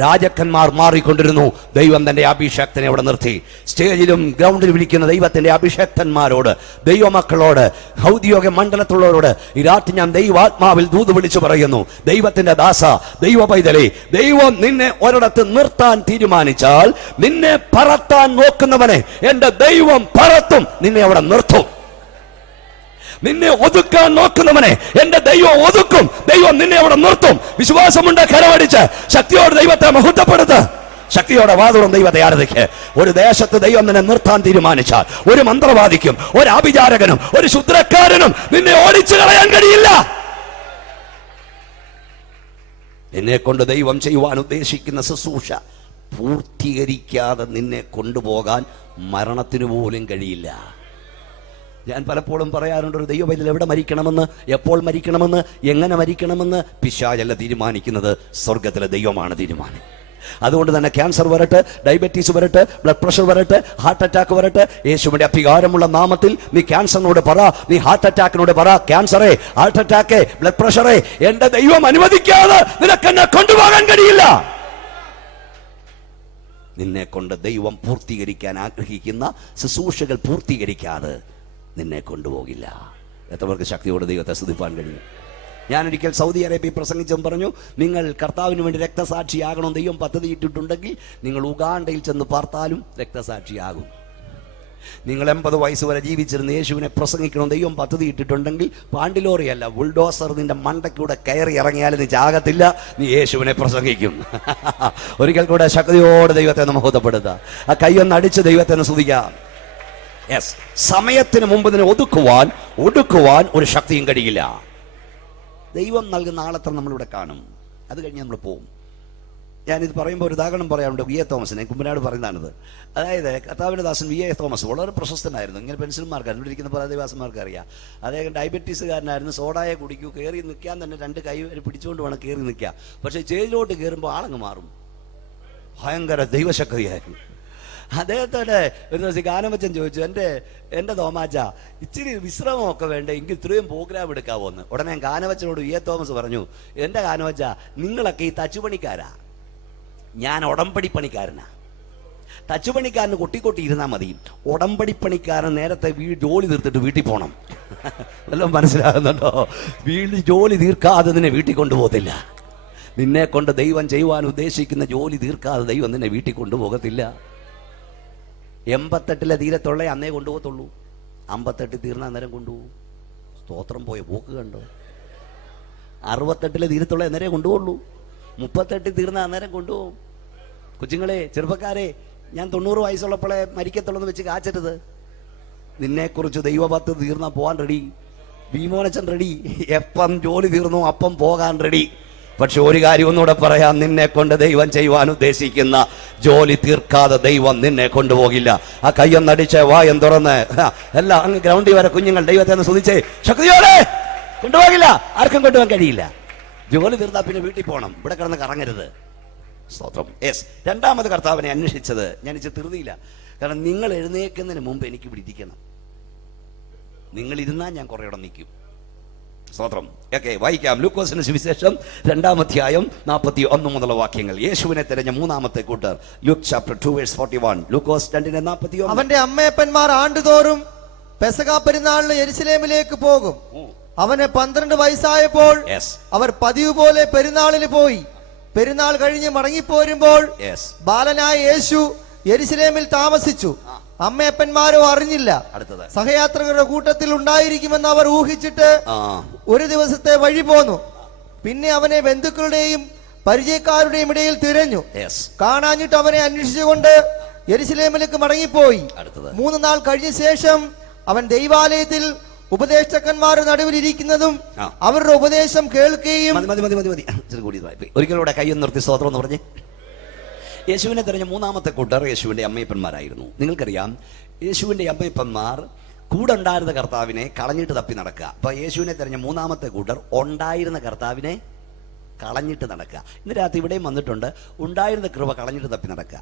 രാജാക്കന്മാർ മാറിക്കൊണ്ടിരുന്നു, ദൈവം തന്റെ അഭിഷക്തനെ അവിടെ നിർത്തി. സ്റ്റേജിലും ഗ്രൗണ്ടിൽ വിളിക്കുന്ന ദൈവത്തിന്റെ അഭിഷക്തന്മാരോട്, ദൈവമക്കളോട്, ഔദ്യോഗിക മണ്ഡലത്തുള്ളവരോട് ഈ രാത്രി ഞാൻ ദൈവാത്മാവിൽ ദൂത് വിളിച്ചു പറയുന്നു, ദൈവത്തിന്റെ ദാസ, ദൈവ പൈതലേ, ദൈവം നിന്നെ ഒരിടത്ത് നിർത്താൻ തീരുമാനിച്ചാൽ, നിന്നെ പറത്താൻ നോക്കുന്നവനെ എന്റെ ദൈവം പറത്തും, നിന്നെ അവിടെ നിർത്തും. നിന്നെ ഒതുക്കാൻ നോക്കുന്നവനെ എന്റെ ദൈവം ഒതുക്കും. ദൈവം നിന്നെ അവിടെ നിർത്തും. വിശ്വാസമുണ്ട്, കരമടിച്ച് ശക്തിയോടെ ദൈവത്തെ മഹത്വപ്പെടുത്ത്. ശക്തിയോടെ വാതുറം ദൈവത്തെ ആരാധിക്ക്. ഒരു ദേശത്ത് ദൈവം നിന്നെ നിർത്താൻ തീരുമാനിച്ചാൽ, ഒരു മന്ത്രവാദിക്കും, ഒരു ആഭിചാരകനും, ഒരു ശുദ്രക്കാരനും നിന്നെ ഓടിച്ചു കളയാൻ കഴിയില്ല. നിന്നെ കൊണ്ട് ദൈവം ചെയ്യുവാൻ ഉദ്ദേശിക്കുന്ന ശുശ്രൂഷ പൂർത്തീകരിക്കാതെ നിന്നെ കൊണ്ടുപോകാൻ മരണത്തിനു പോലും കഴിയില്ല. ഞാൻ പലപ്പോഴും പറയാറുണ്ട്, ഒരു ദൈവപൈതൽ എവിടെ മരിക്കണമെന്ന്, എപ്പോൾ മരിക്കണമെന്ന്, എങ്ങനെ മരിക്കണമെന്ന് പിശാചല്ല തീരുമാനിക്കുന്നത്, സ്വർഗത്തിലെ ദൈവമാണ് തീരുമാനം. അതുകൊണ്ട് തന്നെ ക്യാൻസർ വരട്ടെ, ഡയബറ്റീസ് വരട്ടെ, ബ്ലഡ് പ്രഷർ വരട്ടെ, ഹാർട്ട് അറ്റാക്ക് വരട്ടെ, യേശുവിന്റെ അധികാരമുള്ള നാമത്തിൽ നീ ക്യാൻസറിനോട് പറ, നീ ഹാർട്ട് അറ്റാക്കിനോട് പറ, ക്യാൻസറെ, ഹാർട്ട് അറ്റാക്ക്, ബ്ലഡ് പ്രഷറെ, എന്റെ ദൈവം അനുവദിക്കാതെ നിനക്കെന്നെ കൊണ്ടുപോകാൻ കഴിയില്ല. നിന്നെ കൊണ്ട് ദൈവം പൂർത്തീകരിക്കാൻ ആഗ്രഹിക്കുന്ന ശുശ്രൂഷകൾ പൂർത്തീകരിക്കാതെ നിന്നെ കൊണ്ടുപോകില്ല. എത്ര പേർക്ക് ശക്തിയോടെ ദൈവത്തെ സ്തുതിപ്പാൻ കഴിയും? ഞാനൊരിക്കൽ സൗദി അറേബ്യ പ്രസംഗിച്ചും പറഞ്ഞു, നിങ്ങൾ കർത്താവിന് വേണ്ടി രക്തസാക്ഷിയാകണം ദൈവം പദ്ധതി ഇട്ടിട്ടുണ്ടെങ്കിൽ നിങ്ങൾ ഉഗാണ്ടയിൽ ചെന്ന് പാർത്താലും രക്തസാക്ഷിയാകും. നിങ്ങൾ 80 വയസ്സ് വരെ ജീവിച്ചിരുന്ന യേശുവിനെ പ്രസംഗിക്കണം ദൈവം പദ്ധതി ഇട്ടിട്ടുണ്ടെങ്കിൽ പാണ്ടിലോറിയല്ല, ബുൾഡോസർ നിന്റെ മണ്ടയ്ക്കൂടെ കയറി ഇറങ്ങിയാലും നീ ചാകത്തില്ല, നീ യേശുവിനെ പ്രസംഗിക്കും. ഒരിക്കൽ കൂടെ ശക്തിയോടെ ദൈവത്തെ മഹത്വപ്പെടുത്താം. ആ കൈയൊന്ന് അടിച്ച് ദൈവത്തെ സ്തുതിക്കാം. യെസ്, സമയത്തിന് മുമ്പ് ഇതിനെ ഒടുക്കുവാൻ ഒരു ശക്തിയും കഴിയില്ല. ദൈവം നൽകുന്ന ആളത്ര നമ്മളിവിടെ കാണും, അത് കഴിഞ്ഞ് നമ്മൾ പോവും. ഞാനിത് പറയുമ്പോൾ ഒരു ഉദാഹരണം പറയാറുണ്ട്. വി എ തോമസിനെ കുമ്പനാട് പറയുന്നതാണിത്. അതായത് കർത്താവിന്റെ ദാസൻ വി എ തോമസ് വളരെ പ്രശസ്തനായിരുന്നു. ഇങ്ങനെ പെൻസിൽമാർക്കാണ് ഇവിടെ ഇരിക്കുന്ന പല ദേവാസന്മാർക്ക് അറിയാം. അദ്ദേഹം ഡയബറ്റീസുകാരനായിരുന്നു. സോഡായെ കുടിക്കൂ, കയറി നിൽക്കാൻ തന്നെ 2 കൈ പിടിച്ചുകൊണ്ട് വേണം കയറി നിൽക്കുക. പക്ഷെ സ്റ്റേജിലോട്ട് കയറുമ്പോൾ ആളങ്ങ് മാറും. ഭയങ്കര ദൈവശക്തിയായിരുന്നു. അദ്ദേഹത്തോട് ഒരു ദിവസം ഗാനമച്ചൻ ചോദിച്ചു, എൻ്റെ തോമാച്ച ഇച്ചിരി വിശ്രമമൊക്കെ വേണ്ട, എങ്കിൽ ഇത്രയും പ്രോഗ്രാം എടുക്കാവോ എന്ന്. ഉടനെ ഗാനവച്ചനോട് വി എ തോമസ് പറഞ്ഞു, എൻ്റെ ഗാനവച്ച നിങ്ങളൊക്കെ ഈ തച്ചുപണിക്കാരാ, ഞാൻ ഉടമ്പടി പണിക്കാരനാ. ടച്ച് പണിക്കാരന് കൊട്ടിക്കൊട്ടി ഇരുന്നാൽ മതി. ഉടമ്പടി പണിക്കാരൻ നേരത്തെ ജോലി തീർത്തിട്ട് വീട്ടിൽ പോകണം. വല്ലതും മനസ്സിലാകുന്നുണ്ടോ? ജോലി തീർക്കാതെ നിന്നെ വീട്ടിൽ കൊണ്ടുപോകത്തില്ല. നിന്നെ കൊണ്ട് ദൈവം ചെയ്യുവാൻ ഉദ്ദേശിക്കുന്ന ജോലി തീർക്കാതെ ദൈവം നിന്നെ വീട്ടിൽ കൊണ്ടുപോകത്തില്ല. 88 തീരത്തുള്ള അന്നേ കൊണ്ടുപോകത്തുള്ളൂ. 58 തീർന്ന അന്നേരം കൊണ്ടുപോകും. സ്തോത്രം പോയ പോക്ക് കണ്ടോ? 68 തീരത്തുള്ള അന്നേരം കൊണ്ടുപോകുള്ളൂ. 38 തീർന്ന അന്നേരം കൊണ്ടുപോകും. കൊച്ചുങ്ങളെ, ചെറുപ്പക്കാരെ, ഞാൻ 90 വയസ്സുള്ളപ്പോഴേ മരിക്കത്തുള്ളെന്ന് വെച്ച് കാച്ചരുത്. നിന്നെക്കുറിച്ച് ദൈവഭക്തി തീർന്നാൽ പോകാൻ റെഡി. ഭീമോനച്ചൻ റെഡി. എപ്പം ജോലി തീർന്നു അപ്പം പോകാൻ റെഡി. പക്ഷെ ഒരു കാര്യം ഒന്നുകൂടെ പറയാം, നിന്നെ കൊണ്ട് ദൈവം ചെയ്യുവാൻ ഉദ്ദേശിക്കുന്ന ജോലി തീർക്കാതെ ദൈവം നിന്നെ കൊണ്ടുപോകില്ല. ആ കയ്യൊന്നടിച്ച് വായം തുറന്ന് എല്ലാം അങ്ങ് ഗ്രൗണ്ടിൽ വരെ കുഞ്ഞുങ്ങൾ ദൈവത്തെ ഒന്ന് സ്തുതിച്ചേ. ശക്തിയോടെ കൊണ്ടുപോകില്ല. ആർക്കും കൊണ്ടുപോകാൻ കഴിയില്ല. ജോലി തീർത്താൽ പിന്നെ വീട്ടിൽ പോകണം. ഇവിടെ കിടന്ന് കറങ്ങരുത്. സ്തോത്രം. യെസ്. രണ്ടാമത് കർത്താവിനെ അന്വേഷിച്ചത് ഞാൻ ധൃതിയില്ല. കാരണം നിങ്ങൾ എഴുന്നേൽക്കുന്നതിന് മുമ്പ് എനിക്ക് ഇവിടെ ഇരിക്കണം. നിങ്ങൾ ഇരുന്നാൽ ഞാൻ കുറേയോടെ നിൽക്കും. സ്തോത്രം. ഓക്കെ, വായിക്കാം. ലൂക്കോസിന്റെ സുവിശേഷം 2-ാം അധ്യായം 41 മുതലുള്ള വാക്യങ്ങൾ. യേശുവിനെ തിരഞ്ഞ മൂന്നാമത്തെ കൂട്ടർ. Luke chapter 2:41. ലൂക്കോസ് 2:41. അവന്റെ അമ്മയപ്പന്മാർ ആണ്ടുതോറും പെസഹ പെരുന്നാളിന് യെരുശലേമിലേക്ക് പോകും. അവന് 12 വയസ്സായപ്പോൾ അവർ പതിവ് പോലെ പെരുന്നാളിന് പോയി. പെരുന്നാൾ കഴിഞ്ഞ് മടങ്ങിപ്പോരുമ്പോൾ ബാലനായ യേശു യെരുശലേമിൽ താമസിച്ചു. അമ്മയപ്പന്മാരോ അറിഞ്ഞില്ല. സഹയാത്രികരുടെ കൂട്ടത്തിൽ ഉണ്ടായിരിക്കുമെന്ന് അവർ ഊഹിച്ചിട്ട് ഒരു ദിവസത്തെ വഴി പോന്നു. പിന്നെ അവനെ ബന്ധുക്കളുടെയും പരിചയക്കാരുടെയും ഇടയിൽ തിരഞ്ഞു. കാണാഞ്ഞിട്ട് അവനെ അന്വേഷിച്ചുകൊണ്ട് യെരുശലേമിലേക്ക് മടങ്ങിപ്പോയി. 3 നാൾ കഴിഞ്ഞ ശേഷം അവൻ ദൈവാലയത്തിൽ ഉപദേഷ്ടക്കന്മാരുടെ നടുവിൽ ഇരിക്കുന്നതും അവരുടെ ഉപദേശം കേൾക്കുകയും. ഒരിക്കലൂടെ കൈയൊന്ന് നിർത്തി സ്തോത്രം എന്ന് പറഞ്ഞേ. യേശുവിനെ തെരഞ്ഞ മൂന്നാമത്തെ കൂട്ടർ യേശുവിന്റെ അമ്മയപ്പന്മാരായിരുന്നു. നിങ്ങൾക്കറിയാം, യേശുവിന്റെ അമ്മയപ്പന്മാർ കൂടെ ഉണ്ടായിരുന്ന കർത്താവിനെ കളഞ്ഞിട്ട് തപ്പി നടക്കുക. അപ്പൊ യേശുവിനെ തെരഞ്ഞ മൂന്നാമത്തെ കൂട്ടർ ഉണ്ടായിരുന്ന കർത്താവിനെ കളഞ്ഞിട്ട് നടക്കുക. ഇന്ന് രാത്രി ഇവിടെയും വന്നിട്ടുണ്ട്. ഉണ്ടായിരുന്ന കൃപ കളഞ്ഞിട്ട് തപ്പി നടക്കുക,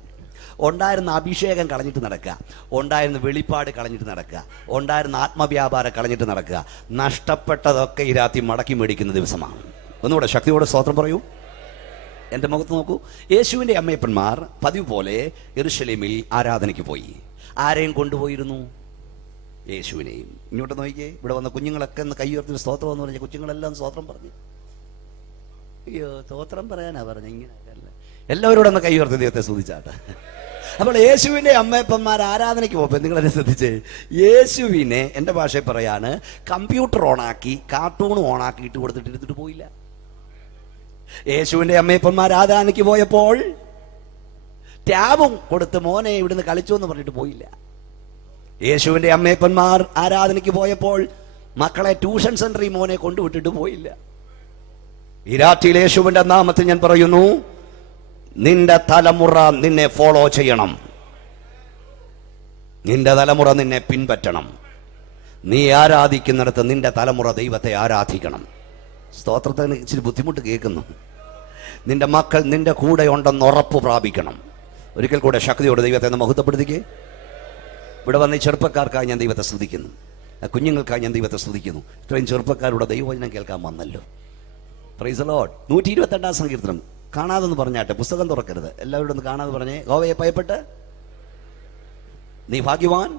ഉണ്ടായിരുന്ന അഭിഷേകം കളഞ്ഞിട്ട് നടക്കുക, ഉണ്ടായിരുന്ന വെളിപ്പാട് കളഞ്ഞിട്ട് നടക്കുക, ഉണ്ടായിരുന്ന ആത്മവ്യാപാരം കളഞ്ഞിട്ട് നടക്കുക. നഷ്ടപ്പെട്ടതൊക്കെ ഈ രാത്രി മടക്കി മേടിക്കുന്ന ദിവസമാണ്. ഒന്നുകൂടെ ശക്തിയോടെ സ്തോത്രം പറയൂ. എൻ്റെ മുഖത്ത് നോക്കൂ. യേശുവിൻ്റെ അമ്മയപ്പന്മാർ പതിവ് പോലെ യെരുശലേമിൽ ആരാധനയ്ക്ക് പോയി. ആരെയും കൊണ്ടുപോയിരുന്നു? യേശുവിനെയും. ഇങ്ങോട്ട് നോക്കിയേ. ഇവിടെ വന്ന കുഞ്ഞുങ്ങളൊക്കെ ഒന്ന് കൈ ഉയർത്തി സ്തോത്രം എന്ന് പറഞ്ഞ കുഞ്ഞുങ്ങളെല്ലാം സ്തോത്രം പറഞ്ഞു. അയ്യോ, സ്തോത്രം പറയാനാ പറഞ്ഞ. ഇങ്ങനെ എല്ലാവരോടും ഒന്ന് കൈ ഉയർത്തി ദൈവത്തെ സ്തുതിച്ചാട്ടെ. അപ്പോൾ യേശുവിൻ്റെ അമ്മയപ്പന്മാർ ആരാധനയ്ക്ക് പോകുമ്പോൾ നിങ്ങളെന്നെ ശ്രദ്ധിച്ചേ. യേശുവിനെ എൻ്റെ ഭാഷയിൽ പറയാണ്, കമ്പ്യൂട്ടർ ഓണാക്കി കാർട്ടൂൺ ഓണാക്കി ഇട്ട് കൊടുത്തിട്ട് എടുത്തിട്ട് പോയില്ല. യേശുവിൻ്റെ അമ്മയപ്പന്മാർ ആരാധനയ്ക്ക് പോയപ്പോൾ ടാബും കൊടുത്ത് മോനെ ഇവിടുന്ന് കളിച്ചു എന്ന് പറഞ്ഞിട്ട് പോയില്ല. യേശുവിൻ്റെ അമ്മയപ്പന്മാർ ആരാധനയ്ക്ക് പോയപ്പോൾ മക്കളെ ട്യൂഷൻ സെന്ററിൽ മോനെ കൊണ്ടുവിട്ടിട്ട് പോയില്ല. ഈ രാത്രിയിൽ യേശുവിൻ്റെ നാമത്തിൽ ഞാൻ പറയുന്നു, നിന്റെ തലമുറ നിന്നെ ഫോളോ ചെയ്യണം. നിന്റെ തലമുറ നിന്നെ പിൻപറ്റണം. നീ ആരാധിക്കുന്നിടത്ത് നിന്റെ തലമുറ ദൈവത്തെ ആരാധിക്കണം. സ്തോത്രത്തിന് ഇച്ചിരി ബുദ്ധിമുട്ട് കേൾക്കുന്നു. നിന്റെ മക്കൾ നിന്റെ കൂടെ ഉണ്ടെന്ന് ഉറപ്പ് പ്രാപിക്കണം. ഒരിക്കൽ കൂടെ ശക്തിയോടെ ദൈവത്തെ ഒന്ന് മഹത്വപ്പെടുത്തിക്കേ. ഇവിടെ വന്ന ഈ ചെറുപ്പക്കാർക്കായി ഞാൻ ദൈവത്തെ സ്തുതിക്കുന്നു. കുഞ്ഞുങ്ങൾക്കായി ഞാൻ ദൈവത്തെ സ്തുതിക്കുന്നു. ഇത്രയും ചെറുപ്പക്കാരുടെ ദൈവവചനം കേൾക്കാൻ വന്നല്ലോ. Price the Lord. 128-ാം സങ്കീർത്തനം കാണാതെന്ന് പറഞ്ഞാട്ടെ. പുസ്തകം തുറക്കരുത്. എല്ലാവരോടും ഒന്ന് കാണാതെ പറഞ്ഞേ. യഹോവയെ ഭയപ്പെട്ട് നീ ഭാഗ്യവാൻ.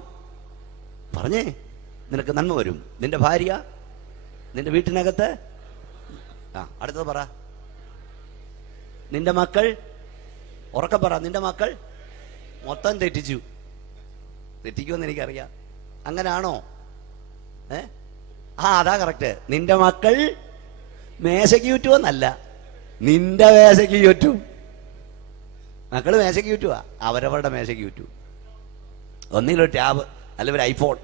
പറഞ്ഞേ, നിനക്ക് നന്മ വരും. നിന്റെ ഭാര്യ നിന്റെ വീട്ടിനകത്ത്. അടുത്തത് പറ. നിന്റെ മക്കൾ. ഉറക്കെ പറ. നിന്റെ മക്കൾ മൊത്തം തെറ്റിച്ചു. തെറ്റിക്കുമെന്ന് എനിക്കറിയാം. അങ്ങനാണോ? അതാ കറക്റ്റ്. നിന്റെ മക്കൾ മേശയ്ക്ക് ചുറ്റുമെന്നല്ല, നിന്റെ മേശയ്ക്ക് ചുറ്റും. മക്കള് മേശയ്ക്ക് ചുറ്റുവാ, അവരവരുടെ മേശയ്ക്ക് ചുറ്റും. ഒന്നിലൊരു ടാബ്, അല്ലെങ്കിൽ ഒരു ഐഫോൺ.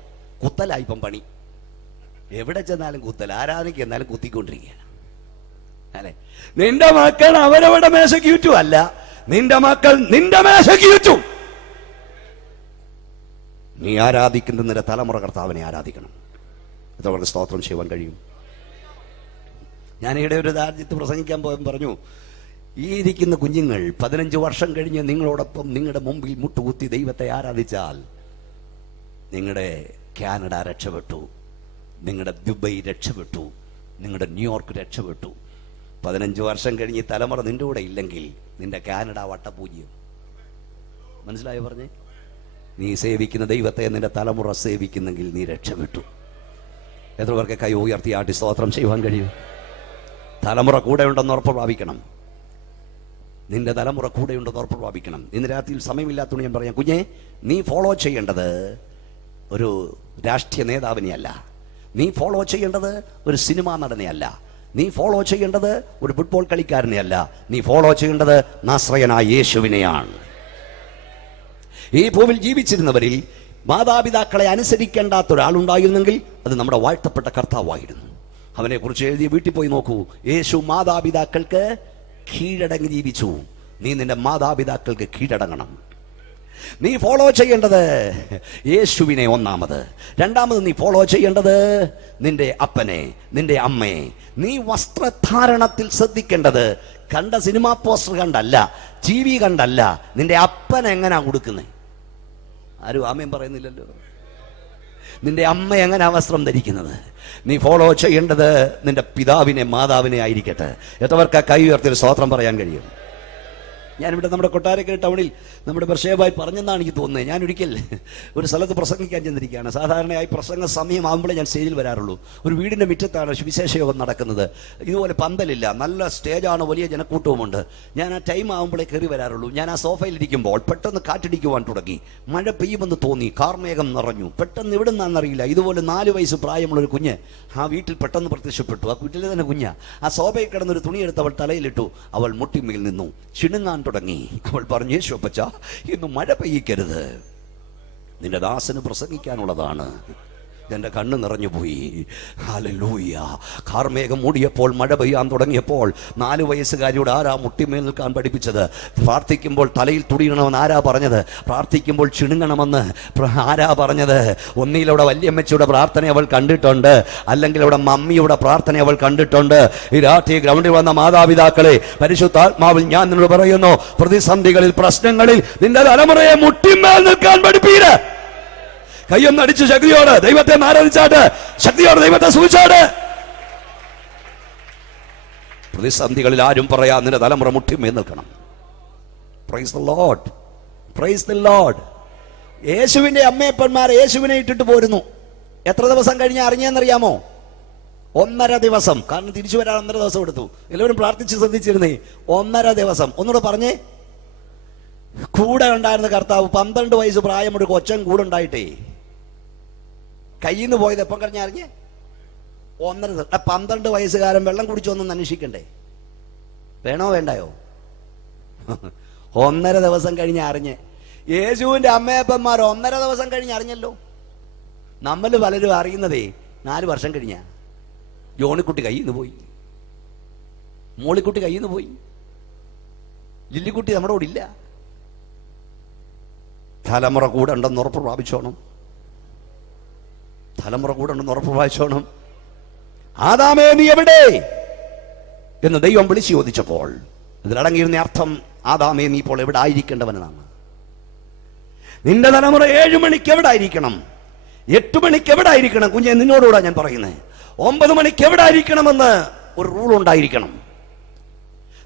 കുത്തലായിപ്പം പണി. എവിടെ ചെന്നാലും കുത്തൽ. ആരാധനയ്ക്ക് എന്നാലും കുത്തിക്കൊണ്ടിരിക്കുകയാണ് അല്ലെ. നിന്റെ മക്കൾ അവരവരുടെ മേശയ്ക്ക് ചുറ്റും അല്ല, നിന്റെ മക്കൾ നിന്റെ മേശയ്ക്ക് ചുറ്റും. നീ ആരാധിക്കുന്ന നിന്റെ തലമുറ കർത്താവിനെ ആരാധിക്കണം. ഇതവർക്ക് സ്തോത്രം ചെയ്യുവാൻ കഴിയും. ഞാൻ ഇവിടെ ഒരു രാജ്യത്ത് പ്രസംഗിക്കാൻ പോയപ്പോൾ പറഞ്ഞു, ഈ ഇരിക്കുന്ന കുഞ്ഞുങ്ങൾ 15 വർഷം കഴിഞ്ഞ് നിങ്ങളോടൊപ്പം നിങ്ങളുടെ മുമ്പിൽ മുട്ടുകുത്തി ദൈവത്തെ ആരാധിച്ചാൽ നിങ്ങളുടെ കാനഡ രക്ഷപ്പെട്ടു, നിങ്ങളുടെ ദുബൈ രക്ഷപ്പെട്ടു, നിങ്ങളുടെ ന്യൂയോർക്ക് രക്ഷപ്പെട്ടു. 15 വർഷം കഴിഞ്ഞ് തലമുറ നിന്റെ കൂടെ ഇല്ലെങ്കിൽ നിന്റെ കാനഡ വട്ടപൂജ്യം. മനസ്സിലായോ പറഞ്ഞേ? നീ സേവിക്കുന്ന ദൈവത്തെ നിന്റെ തലമുറ സേവിക്കുന്നെങ്കിൽ നീ രക്ഷപ്പെട്ടു. എത്ര പേർക്ക് കൈ ഉയർത്തിയാട്ടി സ്തോത്രം ചെയ്യുവാൻ കഴിയും? തലമുറ കൂടെ ഉണ്ടെന്ന് ഉറപ്പ് പ്രാപിക്കണം. നിന്റെ തലമുറ കൂടെ ഉണ്ടെന്ന് ഉറപ്പ് പ്രാപിക്കണം. ഇന്ന് രാത്രിയിൽ സമയമില്ലാത്തതുകൊണ്ട് ഞാൻ പറയാം, കുഞ്ഞെ, നീ ഫോളോ ചെയ്യേണ്ടത് ഒരു രാഷ്ട്രീയ നേതാവിനെയല്ല, നീ ഫോളോ ചെയ്യേണ്ടത് ഒരു സിനിമാ നടനെയല്ല, നീ ഫോളോ ചെയ്യേണ്ടത് ഒരു ഫുട്ബോൾ കളിക്കാരനെയല്ല, നീ ഫോളോ ചെയ്യേണ്ടത് നാസ്രയനായ യേശുവിനെയാണ്. ഈ ഭൂമിയിൽ ജീവിച്ചിരുന്നവരിൽ മാതാപിതാക്കളെ അനുസരിക്കേണ്ടാത്ത ഒരാളുണ്ടായിരുന്നെങ്കിൽ അത് നമ്മുടെ വാഴ്ത്തപ്പെട്ട കർത്താവായിരുന്നു. അവനെ കുറിച്ച് എഴുതി വീട്ടിൽ പോയി നോക്കൂ. യേശു മാതാപിതാക്കൾക്ക് കീഴടങ്ങി ജീവിച്ചു. നീ നിന്റെ മാതാപിതാക്കൾക്ക് കീഴടങ്ങണം. നീ ഫോളോ ചെയ്യേണ്ടത് യേശുവിനെ ഒന്നാമത്. രണ്ടാമത് നീ ഫോളോ ചെയ്യേണ്ടത് നിന്റെ അപ്പനെ, നിന്റെ അമ്മയെ. നീ വസ്ത്രധാരണത്തിൽ ശ്രദ്ധിക്കേണ്ടത് കണ്ട സിനിമാ പോസ്റ്റർ കണ്ടല്ല, TV കണ്ടല്ല, നിന്റെ അപ്പൻ എങ്ങനാ കൊടുക്കുന്നേ. ആരും ആമേൻ പറയുന്നില്ലല്ലോ. നിന്റെ അമ്മ എങ്ങനാ വസ്ത്രം ധരിക്കുന്നത്. നീ ഫോളോ ചെയ്യേണ്ടത് നിന്റെ പിതാവിനെ, മാതാവിനെ ആയിരിക്കട്ടെ. എത്രവർക്ക് കൈ ഉയർത്തി സ്തോത്രം പറയാൻ കഴിയും? ഞാനിവിടെ നമ്മുടെ കൊട്ടാരക്കര ടൗണിൽ നമ്മുടെ ബർഷേബായി പറഞ്ഞെന്നാണ് എനിക്ക് തോന്നുന്നത്. ഞാൻ ഒരിക്കൽ ഒരു സ്ഥലത്ത് പ്രസംഗിക്കാൻ ചെന്നിരിക്കുകയാണ്. സാധാരണയായി പ്രസംഗ സമയമാകുമ്പോഴേ ഞാൻ സ്റ്റേജിൽ വരാറുള്ളൂ. ഒരു വീടിൻ്റെ മുറ്റത്താണ് സുവിശേഷ യോഗം നടക്കുന്നത്. ഇതുപോലെ പന്തലില്ല, നല്ല സ്റ്റേജാണ്, വലിയ ജനക്കൂട്ടവുമുണ്ട്. ഞാൻ ആ ടൈം ആകുമ്പോഴേ കയറി വരാറുള്ളൂ. ഞാൻ ആ സോഫയിലിരിക്കുമ്പോൾ പെട്ടെന്ന് കാറ്റടിക്കുവാൻ തുടങ്ങി. മഴ പെയ്യുമെന്ന് തോന്നി, കാർമേഘം നിറഞ്ഞു. പെട്ടെന്ന് ഇവിടെ നിന്നാണെന്നറിയില്ല, ഇതുപോലെ 4 വയസ്സ് പ്രായമുള്ളൊരു കുഞ്ഞ് ആ വീട്ടിൽ പെട്ടെന്ന് പ്രത്യക്ഷപ്പെട്ടു. ആ വീട്ടിലെ തന്നെ കുഞ്ഞ് ആ സോഫയിൽ കിടന്നൊരു തുണിയെടുത്ത് അവൾ തലയിലിട്ടു. അവൾ മുട്ടിമേൽ നിന്നു, ചിണുങ്ങാൻ തുടങ്ങി. അവൾ പറഞ്ഞു, യേശു അപ്പച്ച, ഇന്ന് മഴ പെയ്യിക്കരുത്, നിന്റെ ദാസന് പ്രസംഗിക്കാനുള്ളതാണ്. എൻ്റെ കണ്ണ് നിറഞ്ഞുപോയി. ഹല്ലേലൂയ. കാർമേഘം മൂടിയപ്പോൾ മഴ പെയ്യാൻ തുടങ്ങിയപ്പോൾ 4 വയസ്സുകാരിയോട് ആരാ മുട്ടിമേൽ നിൽക്കാൻ പഠിപ്പിച്ചത്? പ്രാർത്ഥിക്കുമ്പോൾ തലയിൽ തുടിയണമെന്ന് ആരാ പറഞ്ഞത്? പ്രാർത്ഥിക്കുമ്പോൾ ചിണുങ്ങണമെന്ന് ആരാ പറഞ്ഞത്? ഒന്നിലൂടെ വല്യമ്മച്ചിയുടെ പ്രാർത്ഥന അവൾ കണ്ടിട്ടുണ്ട്, അല്ലെങ്കിൽ അവിടെ മമ്മിയുടെ പ്രാർത്ഥന അവൾ കണ്ടിട്ടുണ്ട്. ഈ രാത്രി ഗ്രൗണ്ടിൽ വന്ന മാതാപിതാക്കളെ, പരിശുദ്ധാത്മാവിൽ ഞാൻ നിന്നോട് പറയുന്നു, പ്രതിസന്ധികളിൽ, പ്രശ്നങ്ങളിൽ നിന്റെ തലമുറയെ മുട്ടിമേൽ നിൽക്കാൻ പഠിപ്പീര. കയ്യൊന്നടിച്ച് ശക്തിയോട് ദൈവത്തെ ആരാധിച്ചാട്ട്, ശക്തിയോട് ദൈവത്തെ സൂചിച്ചാട്ട്. പ്രതിസന്ധികളിൽ ആരും പറയാ നിന്റെ തലമുറ മുട്ടിമേൽ നിൽക്കണം. Price the lord, praise the Lord. യേശുവിന്റെ അമ്മയപ്പന്മാർ യേശുവിനെ ഇട്ടിട്ട് പോരുന്നു. എത്ര ദിവസം കഴിഞ്ഞ് അറിഞ്ഞെന്നറിയാമോ? 1.5 ദിവസം. കാരണം തിരിച്ചു വരാൻ 1.5 ദിവസം എടുത്തു. എല്ലാവരും പ്രാർത്ഥിച്ച് ശ്രദ്ധിച്ചിരുന്നേ. 1.5 ദിവസം. ഒന്നുകൂടെ പറഞ്ഞേ. കൂടെ ഉണ്ടായിരുന്ന കർത്താവ് 12 വയസ്സ് പ്രായമുള്ള കൊച്ചൻ കൂടെ ഉണ്ടായിട്ടേ കയ്യിൽ നിന്ന് പോയത് എപ്പം കഴിഞ്ഞ അറിഞ്ഞേ? 1.5. 12 വയസ്സുകാരൻ വെള്ളം കുടിച്ചൊന്നും അന്വേഷിക്കണ്ടേ? വേണോ വേണ്ടായോ? 1.5 ദിവസം കഴിഞ്ഞ് അറിഞ്ഞ്. യേശുവിന്റെ അമ്മയപ്പന്മാർ 1.5 ദിവസം കഴിഞ്ഞ് അറിഞ്ഞല്ലോ. നമ്മൾ പലരും അറിയുന്നതേ 4 വർഷം കഴിഞ്ഞ. ജോണിക്കുട്ടി കയ്യിൽ നിന്ന് പോയി, മോളിക്കുട്ടി കയ്യിൽ നിന്ന് പോയി, ലില്ലിക്കുട്ടി നമ്മുടെ കൂടെ ഇല്ല. തലമുറ കൂടെ ഉണ്ടെന്ന് ഉറപ്പ് പ്രാപിച്ചോണം. തലമുറ കൂടെ ഉണ്ടെന്ന് ഉറപ്പ് പ്രാപിച്ചോണം. ആദാമേ നീ എവിടെ എന്ന് ദൈവം വിളിച്ചു ചോദിച്ചപ്പോൾ ഇതിലടങ്ങിയിരുന്ന അർത്ഥം, ആദാമേ നീ ഇപ്പോൾ എവിടെ ആയിരിക്കേണ്ടവനാണ്. നിന്റെ തലമുറ 7 മണിക്ക് എവിടെ ആയിരിക്കണം, 8 മണിക്ക് എവിടെ ആയിരിക്കണം. കുഞ്ഞെ, നിന്നോടുകൂടാ ഞാൻ പറയുന്നത്. 9 മണിക്ക് എവിടെ ആയിരിക്കണമെന്ന് ഒരു റൂൾ ഉണ്ടായിരിക്കണം.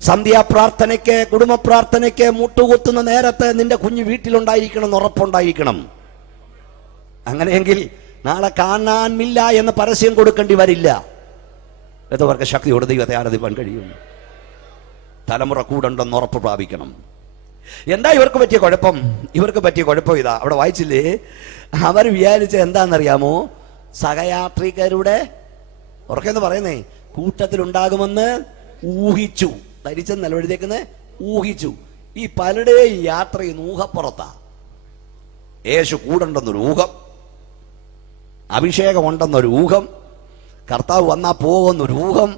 സന്ധ്യാപ്രാർത്ഥനയ്ക്ക്, കുടുംബ പ്രാർത്ഥനയ്ക്ക് മുട്ടുകുത്തുന്ന നേരത്തെ നിന്റെ കുഞ്ഞ് വീട്ടിലുണ്ടായിരിക്കണം എന്ന് ഉറപ്പുണ്ടായിരിക്കണം. അങ്ങനെയെങ്കിൽ നാളെ കാണാനില്ല എന്ന് പരസ്യം കൊടുക്കേണ്ടി വരില്ല. എത്രവർക്ക് ശക്തിയോട് ദൈവത്തെ ആരാധിക്കാൻ കഴിയും? തലമുറ കൂടുണ്ടെന്ന് ഉറപ്പ് പ്രാപിക്കണം. എന്താ ഇവർക്ക് പറ്റിയ കുഴപ്പം? ഇവർക്ക് പറ്റിയ കുഴപ്പം ഇതാ, അവിടെ വായിച്ചില്ലേ? അവർ വിചാരിച്ച എന്താണെന്നറിയാമോ? സഹയാത്രികരുടെ ഉറക്കെന്ന് പറയുന്നേ കൂട്ടത്തിലുണ്ടാകുമെന്ന് ഊഹിച്ചു. ധരിച്ചെന്ന് നിലവിളിതേക്കുന്ന ഊഹിച്ചു. ഈ പലരുടെയും യാത്രയിൽ ഊഹപ്പുറത്താ. യേശു കൂടുണ്ടെന്നൊരു ഊഹം, അഭിഷേകം ഉണ്ടെന്നൊരു ഊഹം, കർത്താവ് വന്നാ പോകുന്നൊരു ഊഹം.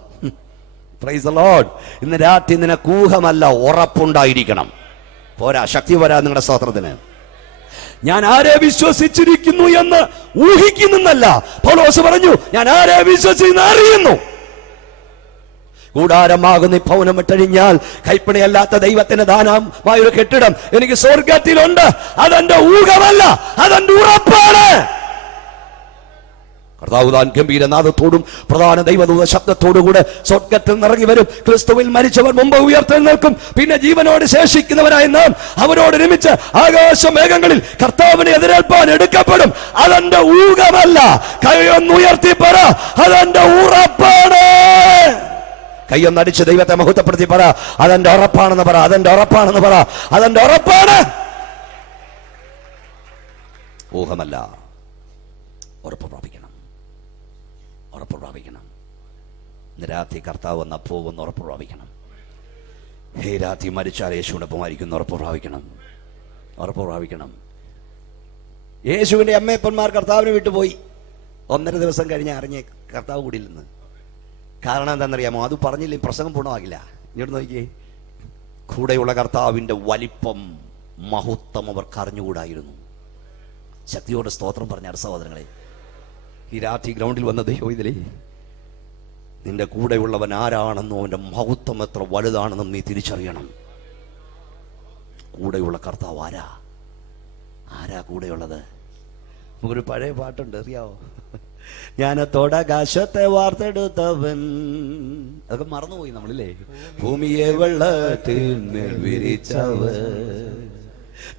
Price the Lord. ഇന്ന് രാത്രി നിനക്ക് ഊഹമല്ല, ഉറപ്പുണ്ടായിരിക്കണം. പോരാ, ശക്തി പോരാ നിങ്ങളുടെ സ്തോത്രത്തിന്. ഞാൻ ആരെ വിശ്വസിച്ചിരിക്കുന്നു എന്ന് ഊഹിക്കുന്നല്ല. പൗലോസ് പറഞ്ഞു, ഞാൻ ആരെ വിശ്വസിച്ച് അറിയുന്നു. കൂടാരമാകുന്ന ഭവനം വിട്ടഴിഞ്ഞാൽ കൈപ്പണിയല്ലാത്ത ദൈവത്തിന് ദാനമായൊരു കെട്ടിടം എനിക്ക് സ്വർഗത്തിലുണ്ട്. അതെന്റെ ഊഹമല്ല, അതെന്റെ ഉറപ്പാണ്. കർത്താവ് താൻ ഗംഭീരനാദത്തോടും പ്രധാന ദൈവദൂത ശബ്ദത്തോടുകൂടെ സ്വർഗ്ഗത്തിൽ നിറങ്ങി വരും. ക്രിസ്തുവിൽ മരിച്ചവർ മുമ്പ് ഉയർത്തെഴുന്നേൽക്കും. പിന്നെ ജീവനോട് ശേഷിക്കുന്നവരായി നാം അവരോട് ഒരുമിച്ച് ആകാശമേഘങ്ങളിൽ കർത്താവിനെ എതിരേൽപ്പാൻ എടുക്കപ്പെടും. അതെന്റെ ഊഹമല്ല. കൈയൊന്നുയർത്തി പറ, അതെന്റെ ഉറപ്പാണ്. കൈയൊന്നടിച്ച് ദൈവത്തെ മഹത്വപ്പെടുത്തി പറ, അതെന്റെ ഉറപ്പാണെന്ന് പറ, അതെന്റെ ഉറപ്പാണെന്ന് പറ, അതെന്റെ ഉറപ്പാണ്. ഊഹമല്ല, ഉറപ്പ് പ്രാപിക്കണം, ഉറപ്പ് പ്രാപിക്കണം. ഇന്ന് രാത്രി കർത്താവ് വന്ന പോകുന്ന ഉറപ്പ് പ്രാപിക്കണം. ഹേ രാത്രി മരിച്ചാൽ യേശുവിനൊപ്പം ആയിരിക്കുന്ന ഉറപ്പ് പ്രാപിക്കണം, ഉറപ്പ് പ്രാപിക്കണം. യേശുവിന്റെ അമ്മയപ്പന്മാർ കർത്താവിനെ വിട്ടുപോയി. 1.5 ദിവസം കഴിഞ്ഞ് അറിഞ്ഞ് കർത്താവ് കൂടിയില്ലെന്ന്. കാരണം എന്താണെന്നറിയാമോ? അത് പറഞ്ഞില്ലേ പ്രസംഗം പൂർണ്ണമാകില്ല. ഇങ്ങോട്ട് നോക്കിയേ, കൂടെയുള്ള കർത്താവിന്റെ വലിപ്പം, മഹത്വം അവർക്ക് അറിഞ്ഞുകൂടായിരുന്നു. ശക്തിയോടെ സ്തോത്രം പറഞ്ഞ സഹോദരങ്ങളെ, ഈ രാത്രി ഗ്രൗണ്ടിൽ വന്ന ദൈവത്തിലേ, നിന്റെ കൂടെയുള്ളവൻ ആരാണെന്നും അവന്റെ മഹത്വം എത്ര വലുതാണെന്നും നീ തിരിച്ചറിയണം. കൂടെയുള്ള കർത്താവ് ആരാ? ആരാ കൂടെയുള്ളത്? ഒരു പഴയ പാട്ടുണ്ട്, അറിയാവോ? ജ്ഞാനത്തോടാകാശത്തെ വാർത്തെടുത്തവൻ. അതൊക്കെ മറന്നുപോയി നമ്മളില്ലേ. ഭൂമിയെ വെള്ളത്തിൽ വിരിച്ചവൻ,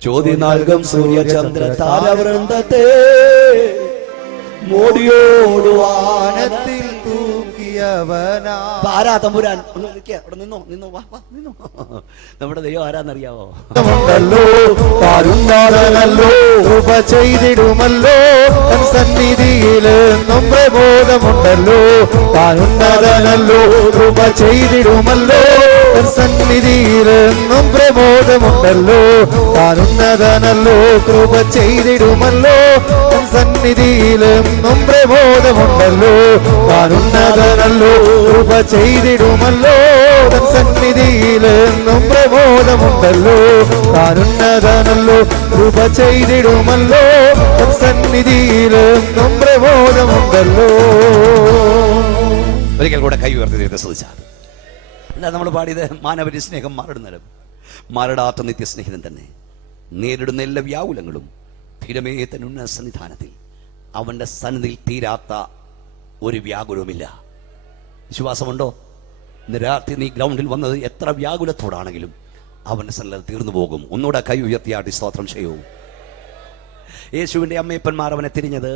ചോദ്യ നൽകും സൂര്യചന്ദ്ര താരവൃന്ദത്തെ മോടിയോടുവാനത്തിൽ തൂക്കിയവനാ. ആരാ തമ്പുരാൻ? ഒന്ന് അവിടെ നിന്നോ, നിന്നോ, വാ വാ നിന്നോ. നമ്മുടെ ദൈവം ആരാന്നറിയാവോ? കൃപ ചെയ്തിടുമല്ലോ സന്നിധിയിൽ പ്രബോധമുണ്ടല്ലോ. താനുന്നതനല്ലോ, കൃപ ചെയ്തിടുമല്ലോ സന്നിധിയിൽ പ്രബോധമുണ്ടല്ലോ. താനുന്നതനല്ലോ, കൃപ ചെയ്തിടുമല്ലോ സന്നിധിയിൽ പ്രബോധമുണ്ടല്ലോ. താനുന്നതനല്ലോ, കൃപ ചെയ്തിടുമല്ലോ സന്നിധിയിൽ പ്രബോധമുണ്ടല്ലോ. താനുന്നതനല്ലോ, കൃപ ചെയ്തിടുമല്ലോ സന്നിധിയിൽ പ്രബോധമുണ്ടല്ലോ. ഒരിക്കൽ കൂടെ കൈ ഉയർത്തി ദൈവത്തെ സ്തുതിച്ചാൽ. എന്താ നമ്മൾ പാടിയത്? മാനവരി സ്നേഹം മാറിടുന്നേരം മാറിടാത്ത നിത്യസ്നേഹിതൻ തന്നെ. നേരിടുന്ന എല്ലാ വ്യാകുലങ്ങളും സ്ഥിരമേ തന്നെ സന്നിധാനത്തിൽ, അവന്റെ സന്നിധിയിൽ തീരാത്ത ഒരു വ്യാകുലവുമില്ല. വിശ്വാസമുണ്ടോ? ഇന്ന് രാത്രി നീ ഗ്രൗണ്ടിൽ വന്നത് എത്ര വ്യാകുലത്തോടാണെങ്കിലും അവന്റെ സന്നിധിയിൽ തീർന്നു പോകും. ഒന്നുകൂടെ കൈ ഉയർത്തിയാട്ടി സ്തോത്രം ചെയ്യൂ. യേശുവിന്റെ അമ്മയപ്പന്മാർ അവനെ തിരിഞ്ഞത്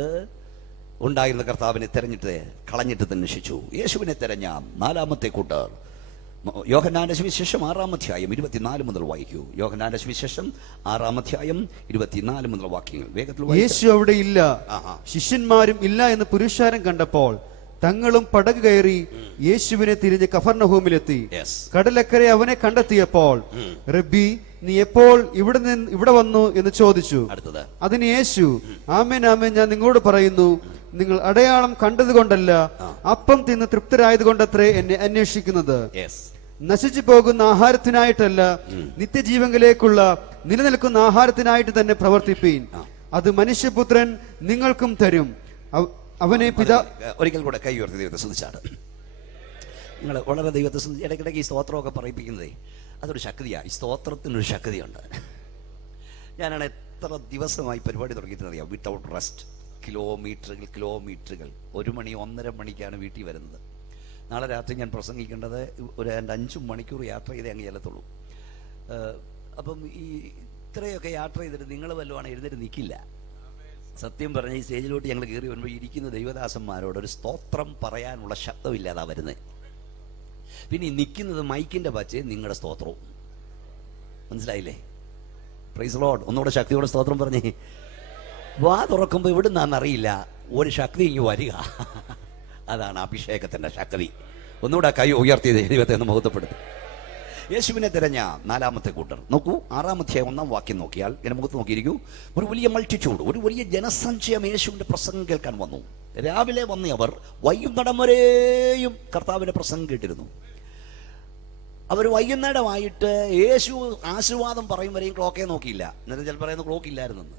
ഉണ്ടായിരുന്ന കർത്താവിനെ തെരഞ്ഞിട്ട് കളഞ്ഞിട്ട് തന്നെ നശിച്ചു. യേശുവിനെ തെരഞ്ഞ 4-ാമത്തെ കൂട്ടർ യോഹന്നാന്റെ സുവിശേഷം 6-ാം അധ്യായം 24 മുതൽ വായിക്കൂ. യോഹന്നാന്റെ സുവിശേഷം 6-ാം അധ്യായം 24 മുതൽ വാക്യങ്ങൾ വേഗത്തിൽ. യേശു അവിടെ ഇല്ല, ശിഷ്യന്മാരും ഇല്ല എന്ന് പുരുഷാരം കണ്ടപ്പോൾ തങ്ങളും പടക് കയറി യേശുവിനെ തിരിഞ്ഞ് കഫർനഹൂമിലെത്തി. കടലക്കരെ അവനെ കണ്ടെത്തിയപ്പോൾ, റബ്ബി, നീ എപ്പോൾ ഇവിടെ വന്നു എന്ന് ചോദിച്ചു. അതിന് യേശു, ആമേൻ ആമേൻ, ഞാൻ നിങ്ങളോട് പറയുന്നു, നിങ്ങൾ അടയാളം കണ്ടതുകൊണ്ടല്ല, അപ്പം തിന്ന് തൃപ്തരായതുകൊണ്ടത്രേ എന്നെ അന്വേഷിക്കുന്നത്. നശിച്ചു പോകുന്ന ആഹാരത്തിനായിട്ടല്ല, നിത്യജീവനിലേക്കുള്ള നിലനിൽക്കുന്ന ആഹാരത്തിനായിട്ട് തന്നെ പ്രവർത്തിപ്പീൻ. അത് മനുഷ്യപുത്രൻ നിങ്ങൾക്കും തരും. അവനെ ഒരിക്കൽ കൂടെ കൈ ഉയർത്തി ദൈവത്തെ സ്തുതിച്ചാണ്. നിങ്ങൾ വളരെ ദൈവത്തെ ഇടയ്ക്കിടയ്ക്ക് ഈ സ്തോത്രമൊക്കെ പറയിപ്പിക്കുന്നതേ അതൊരു ശക്തിയാണ്. ഈ സ്തോത്രത്തിനൊരു ശക്തിയുണ്ട്. ഞാനാണ് എത്ര ദിവസമായി പരിപാടി തുടങ്ങിയിട്ടറിയാം. വിത്തൗട്ട് റെസ്റ്റ്, കിലോമീറ്ററുകൾ 1 മണി 1.5 മണിക്കാണ് വീട്ടിൽ വരുന്നത്. നാളെ രാത്രി ഞാൻ പ്രസംഗിക്കേണ്ടത് ഒരു 5 മണിക്കൂർ യാത്ര ചെയ്തേ അങ്ങ് ചെല്ലത്തുള്ളൂ. അപ്പം ഈ ഇത്രയൊക്കെ യാത്ര ചെയ്തിട്ട് നിങ്ങൾ വല്ലതുമാണ് എഴുന്നേറ്റ് നിൽക്കില്ല. സത്യം പറഞ്ഞ ഈ സ്റ്റേജിലോട്ട് ഞങ്ങൾ കയറി വരുമ്പോൾ ഇരിക്കുന്ന ദൈവദാസന്മാരോട് ഒരു സ്തോത്രം പറയാനുള്ള ശബ്ദമില്ലാതാ വരുന്നത്. പിന്നെ ഈ നിൽക്കുന്നത് മൈക്കിന്റെ പച്ചേ നിങ്ങളുടെ സ്തോത്രവും. മനസ്സിലായില്ലേ? Praise lord. ഒന്നുകൂടെ ശക്തിയോടെ സ്തോത്രം പറഞ്ഞേ. വാ തുറക്കുമ്പോൾ എവിടുന്നാന്നറിയില്ല, ഒരു ശക്തി ഇങ്ങ് വരിക. അതാണ് അഭിഷേകത്തിന്റെ ശക്തി. ഒന്നുകൂടെ കൈ ഉയർത്തി ദൈവത്തെ ഒന്ന് മഹത്വപ്പെടുത്തി. യേശുവിനെ തിരഞ്ഞ 4-ാമത്തെ കൂട്ടർ നോക്കൂ. 6-ാം അധ്യായം 1-ാം വാക്യം നോക്കിയാൽ എന്റെ മുഖത്ത് നോക്കിയിരിക്കൂ. ഒരു വലിയ മൾട്ടിറ്റ്യൂഡ്, ഒരു വലിയ ജനസഞ്ചയം യേശുവിന്റെ പ്രസംഗം കേൾക്കാൻ വന്നു. രാവിലെ വന്നവർ വൈകുന്നേരം വരെയും കർത്താവിന്റെ പ്രസംഗം കേട്ടിരുന്നു. അവർ വൈകുന്നേരമായിട്ട് യേശു ആശീർവാദം പറയും വരെയും ക്ലോക്കേ നോക്കിയില്ല. എന്നിട്ട് ചില പറയുന്ന ക്ലോക്ക് ഇല്ലായിരുന്നെന്ന്.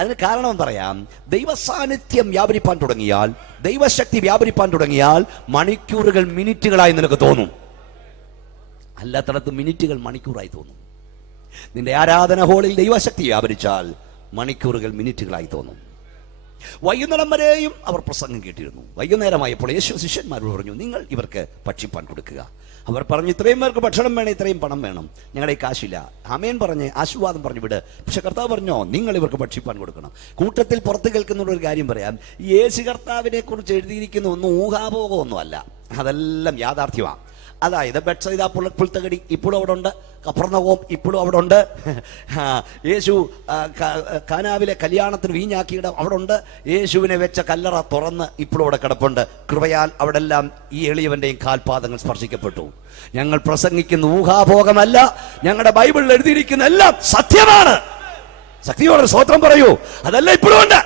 അതിന് കാരണം പറയാം. ദൈവസാന്നിധ്യം വ്യാപരിപ്പാൻ തുടങ്ങിയാൽ, ദൈവശക്തി വ്യാപരിപ്പാൻ തുടങ്ങിയാൽ മണിക്കൂറുകൾ മിനിറ്റുകളായി നിനക്ക് തോന്നും. അല്ലാത്തടത്ത് മിനിറ്റുകൾ മണിക്കൂറായി തോന്നും. നിന്റെ ആരാധന ഹോളിൽ ദൈവശക്തി വ്യാപരിച്ചാൽ മണിക്കൂറുകൾ മിനിറ്റുകളായി തോന്നും. വൈകുന്നേരം വരെയും അവർ പ്രസംഗം കേട്ടിരുന്നു. വൈകുന്നേരമായപ്പോൾ യേശു ശിഷ്യന്മാരോട് പറഞ്ഞു, നിങ്ങൾ ഇവർക്ക് ഭക്ഷിപ്പാൻ കൊടുക്കുക. അവർ പറഞ്ഞു, ഇത്രയും പേർക്ക് ഭക്ഷണം വേണം, ഇത്രയും പണം വേണം, ഞങ്ങളുടെ കാശില്ല. ആമേൻ പറഞ്ഞ് ആശീർവാദം പറഞ്ഞു വിട്. പക്ഷെ കർത്താവ് പറഞ്ഞോ, നിങ്ങൾ ഇവർക്ക് ഭക്ഷിപ്പാൻ കൊടുക്കണം. കൂട്ടത്തിൽ പുറത്ത് കേൾക്കുന്ന ഒരു കാര്യം പറയാം. യേശു കർത്താവിനെ കുറിച്ച് എഴുതിയിരിക്കുന്ന ഒന്നും ഊഹാപോഹമൊന്നുമല്ല, അതെല്ലാം യാഥാർത്ഥ്യമാണ്. അതായത് ബെത്സയിദ പുൽത്തകടി ഇപ്പോഴും അവിടെ ഉണ്ട്, കഫർന്നഹൂം ഇപ്പോഴും അവിടെ ഉണ്ട്, യേശു കാനാവിലെ കല്യാണത്തിന് വീഞ്ഞാക്കിയിടം അവിടെ ഉണ്ട്, യേശുവിനെ വെച്ച കല്ലറ തുറന്ന് ഇപ്പോഴും അവിടെ കിടപ്പുണ്ട്. കൃപയാൽ അവിടെ എല്ലാം ഈ എളിയവന്റെയും കാൽപാദങ്ങൾ സ്പർശിക്കപ്പെട്ടു. ഞങ്ങൾ പ്രസംഗിക്കുന്ന ഊഹാഭോഗമല്ല, ഞങ്ങളുടെ ബൈബിളിൽ എഴുതിയിരിക്കുന്ന എല്ലാം സത്യമാണ്. ശക്തിയോടെ സ്വത്രം പറയൂ, അതല്ല ഇപ്പോഴും ഉണ്ട്.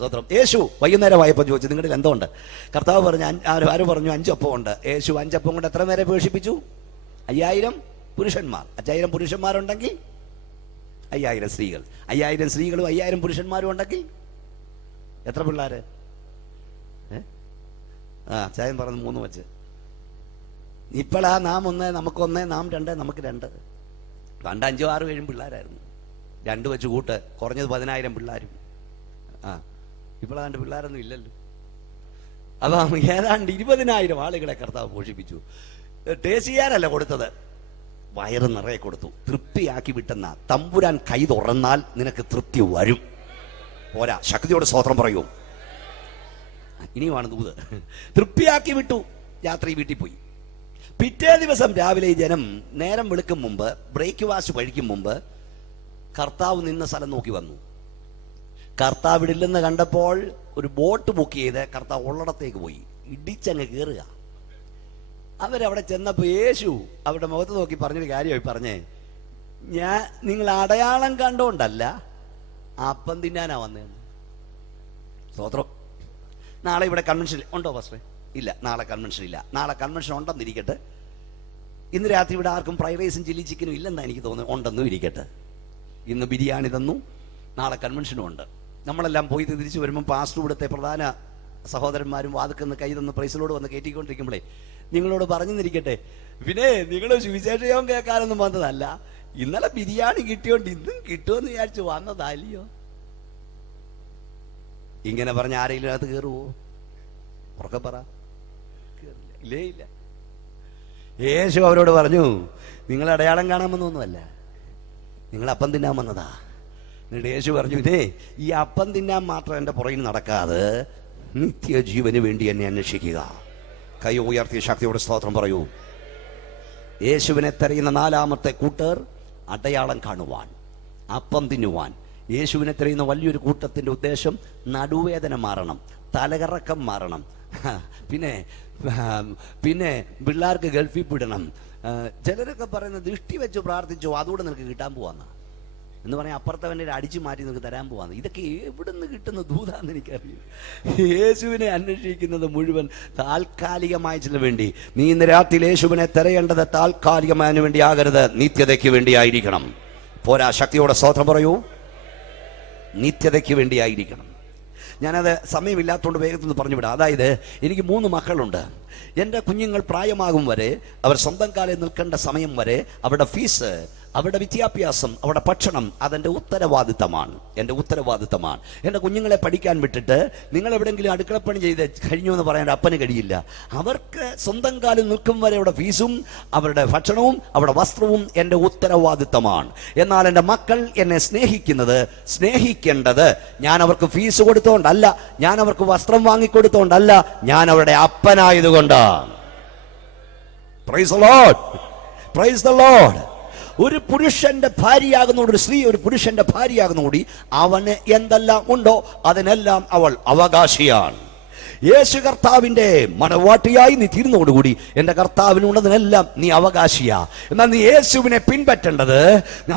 സ്വത്രം. യേശു വൈകുന്നേരമായപ്പോൾ ചോദിച്ചു, നിങ്ങളിൽ എന്തോ ഉണ്ട്? കർത്താവ് പറഞ്ഞു, ആര് പറഞ്ഞു? 5 അപ്പം ഉണ്ട്. യേശു 5 അപ്പം കൊണ്ട് എത്ര പേരെ പോഷിപ്പിച്ചു? 5000 പുരുഷന്മാർ. 5000 പുരുഷന്മാരുണ്ടെങ്കിൽ 5000 സ്ത്രീകൾ. 5000 സ്ത്രീകളും 5000 പുരുഷന്മാരും ഉണ്ടെങ്കിൽ എത്ര പിള്ളേര്? ചായം പറഞ്ഞു 3 വെച്ച്. ഇപ്പോഴാ നാം 1, നമുക്ക് 1, നാം 2, നമുക്ക് 2. പണ്ട് 5, 6, 7 പിള്ളേരായിരുന്നു. 2 വെച്ച് കൂട്ട്, കുറഞ്ഞത് 10000 പിള്ളേരും. ഇപ്പോഴാണ്ട് പിള്ളേരൊന്നും ഇല്ലല്ലോ. അപ്പം ഏതാണ്ട് 20,000 ആളുകളെ കർത്താവ് പോഷിപ്പിച്ചു. ടേസ്റ്റ് ചെയ്യാനല്ല കൊടുത്തത്, വയറ് നിറയെ കൊടുത്തു. തൃപ്തിയാക്കി വിട്ടെന്ന തമ്പുരാൻ കൈ തുറന്നാൽ നിനക്ക് തൃപ്തി വരും. പോരാ, ശക്തിയോട് സ്തോത്രം പറയൂ. ഇനിയുമാണ് ദൂത്. തൃപ്തിയാക്കി വിട്ടു. രാത്രി വീട്ടിൽ പോയി. പിറ്റേ ദിവസം രാവിലെ ജനം നേരം വെളുക്കും മുമ്പ്, ബ്രേക്ക്ഫാസ്റ്റ് കഴിക്കും മുമ്പ് കർത്താവ് നിന്ന സ്ഥലം നോക്കി വന്നു. കർത്താവ് ഇടില്ലെന്ന് കണ്ടപ്പോൾ ഒരു ബോട്ട് ബുക്ക് ചെയ്ത് കർത്താവ് ഉള്ളിടത്തേക്ക് പോയി. ഇടിച്ചങ്ങ് കയറുക. അവരവിടെ ചെന്നപ്പോൾ യേശു അവരുടെ മുഖത്ത് നോക്കി പറഞ്ഞൊരു കാര്യമായി പറഞ്ഞേ, നിങ്ങൾ അടയാളം കണ്ടോണ്ടല്ല അപ്പം തിന്നാനാ വന്നേന്ന്. സ്തോത്രം. നാളെ ഇവിടെ കൺവെൻഷൻ ഉണ്ടോ പാസ്റ്ററെ? ഇല്ല, നാളെ കൺവെൻഷൻ ഇല്ല. നാളെ കൺവെൻഷൻ ഉണ്ടെന്നിരിക്കട്ടെ. ഇന്ന് രാത്രി ഇവിടെ ആർക്കും ഫ്രൈഡ് റൈസും ചില്ലി ചിക്കനും ഇല്ലെന്നാണ് എനിക്ക് തോന്നുന്നത്. ഉണ്ടെന്നും ഇരിക്കട്ടെ. ഇന്ന് ബിരിയാണി തന്നു, നാളെ കൺവെൻഷനും ഉണ്ട്. നമ്മളെല്ലാം പോയി തിരിച്ചു വരുമ്പോൾ പാസ്റ്റർ ഇവിടുത്തെ പ്രധാന സഹോദരന്മാരും വാതുക്കെന്ന് കൈ തന്ന് പ്രൈസിലോട് വന്ന് കയറ്റിക്കൊണ്ടിരിക്കുമ്പോഴേ നിങ്ങളോട് പറഞ്ഞിരിക്കട്ടെ, പിന്നെ നിങ്ങൾ സുവിശേഷം കേൾക്കാനൊന്നും വന്നതല്ല, ഇന്നലെ ബിരിയാണി കിട്ടിയോണ്ട് ഇന്നും കിട്ടുമെന്ന് വിചാരിച്ചു വന്നതല്ലയോ. ഇങ്ങനെ പറഞ്ഞ ആരെങ്കിലും അത് കയറുവോ? ഉറക്കെ പറ. ഇല്ലേ, ഇല്ല. യേശു അവരോട് പറഞ്ഞു, നിങ്ങൾ അടയാളം കാണാൻ വന്നൊന്നുമല്ല, നിങ്ങൾ അപ്പം തിന്നാൻ വന്നതാ. എന്നിട്ട് യേശു പറഞ്ഞു, ഇതേ ഈ അപ്പം തിന്നാൻ മാത്രം എൻ്റെ പുറകിൽ നടക്കാതെ നിത്യജീവന് വേണ്ടി എന്നെ അന്വേഷിക്കുക. കൈ ഉയർത്തിയ ശക്തിയോടെ സ്തോത്രം പറയൂ. യേശുവിനെ തെരയുന്ന 4ാമത്തെ കൂട്ടർ അടയാളം കാണുവാൻ, അപ്പം തിന്നുവാൻ. യേശുവിനെ തെരയുന്ന വലിയൊരു കൂട്ടത്തിന്റെ ഉദ്ദേശം നടുവേദന മാറണം, തലകറക്കം മാറണം, പിന്നെ പിള്ളേർക്ക് ഗൾഫിൽ വിടണം. ചിലരൊക്കെ പറയുന്നത് ദൃഷ്ടി വെച്ച് പ്രാർത്ഥിച്ചോ അതുകൂടെ നിനക്ക് കിട്ടാൻ പോവാന്ന എന്ന് പറയാൻ അപ്പുറത്തവൻ്റെ അടിച്ചു മാറ്റി നിനക്ക് തരാൻ പോവാന്ന്. ഇതൊക്കെ എവിടുന്ന് കിട്ടുന്ന ദൂതാന്ന് എനിക്കറിയാം. യേശുവിനെ അന്വേഷിക്കുന്നത് മുഴുവൻ താൽക്കാലികമായ ചില വേണ്ടി. നീ ഇന്ന് രാത്രി യേശുവിനെ തിരയേണ്ടത് താൽക്കാലികമായതിനു വേണ്ടി ആകരുത്, നിത്യതയ്ക്ക് വേണ്ടിയായിരിക്കണം. പോരാ, ശക്തിയോടെ സ്തോത്രം പറയൂ. നിത്യതയ്ക്ക് വേണ്ടിയായിരിക്കണം. ഞാനത് സമയമില്ലാത്തതുകൊണ്ട് വേഗത്തിൽ പറഞ്ഞു വിടാം. അതായത് എനിക്ക് 3 മക്കളുണ്ട്. എൻ്റെ കുഞ്ഞുങ്ങൾ പ്രായമാകും വരെ, അവർ സ്വന്തം കാലിൽ നിൽക്കേണ്ട സമയം വരെ അവരുടെ ഫീസ്, അവരുടെ വിദ്യാഭ്യാസം, അവരുടെ ഭക്ഷണം അതെൻ്റെ ഉത്തരവാദിത്തമാണ്. എൻ്റെ ഉത്തരവാദിത്തമാണ്. എൻ്റെ കുഞ്ഞുങ്ങളെ പഠിക്കാൻ വിട്ടിട്ട് നിങ്ങൾ എവിടെയെങ്കിലും അടുക്കളപ്പണി ചെയ്ത് കഴിഞ്ഞു എന്ന് പറയാൻ അപ്പന് കഴിയില്ല. അവർക്ക് സ്വന്തം കാലിൽ നിൽക്കും വരെ അവരുടെ ഫീസും അവരുടെ ഭക്ഷണവും അവരുടെ വസ്ത്രവും എൻ്റെ ഉത്തരവാദിത്തമാണ്. എന്നാൽ എൻ്റെ മക്കൾ എന്നെ സ്നേഹിക്കേണ്ടത് ഞാൻ അവർക്ക് ഫീസ് കൊടുത്തോണ്ടല്ല, ഞാൻ അവർക്ക് വസ്ത്രം വാങ്ങിക്കൊടുത്തോണ്ടല്ല, ഞാൻ അവരുടെ അപ്പനായതുകൊണ്ടാണ്. Praise the lord, praise the lord. ഒരു പുരുഷന്റെ ഭാര്യയാകുന്നോട്, ഒരു സ്ത്രീ ഒരു പുരുഷന്റെ ഭാര്യയാകുന്നോടി അവന് എന്തെല്ലാം ഉണ്ടോ അതിനെല്ലാം അവൾ അവകാശിയാണ്. യേശു കർത്താവിന്റെ മണവാട്ടിയായി നീ തീർന്നതോടുകൂടി എൻ്റെ കർത്താവിനുള്ളതിനെല്ലാം നീ അവകാശിയാ. എന്നാൽ നീ യേശുവിനെ പിൻപറ്റേണ്ടത്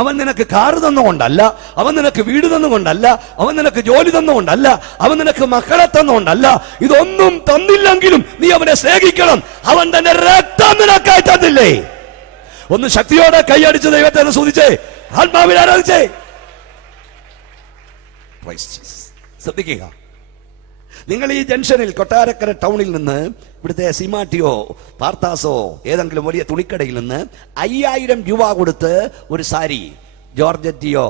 അവൻ നിനക്ക് കാറ് തന്നുകൊണ്ടല്ല, അവൻ നിനക്ക് വീട് തന്നുകൊണ്ടല്ല, അവൻ നിനക്ക് ജോലി തന്നുകൊണ്ടല്ല, അവൻ നിനക്ക് മക്കളെ തന്നുകൊണ്ടല്ല. ഇതൊന്നും തന്നില്ലെങ്കിലും നീ അവനെ സ്നേഹിക്കണം. അവൻ തന്റെ രക്തം നിനക്കായി തന്നില്ലേ? ഒന്ന് ശക്തിയോടെ കൈയടിച്ച് ദൈവത്തെ സ്തുതിച്ചേ, ആത്മാവിൽ ആരാധിച്ചേ. ശ്രദ്ധിക്കുക, നിങ്ങൾ ഈ ജംഗ്ഷനിൽ കൊട്ടാരക്കര ടൗണിൽ നിന്ന് ഇവിടുത്തെ സിമാട്ടിയോ പാർത്താസോ ഏതെങ്കിലും വലിയ തുണിക്കടയിൽ നിന്ന് 5000 രൂപ കൊടുത്ത് ഒരു സാരി, ജോർജറ്റിയോ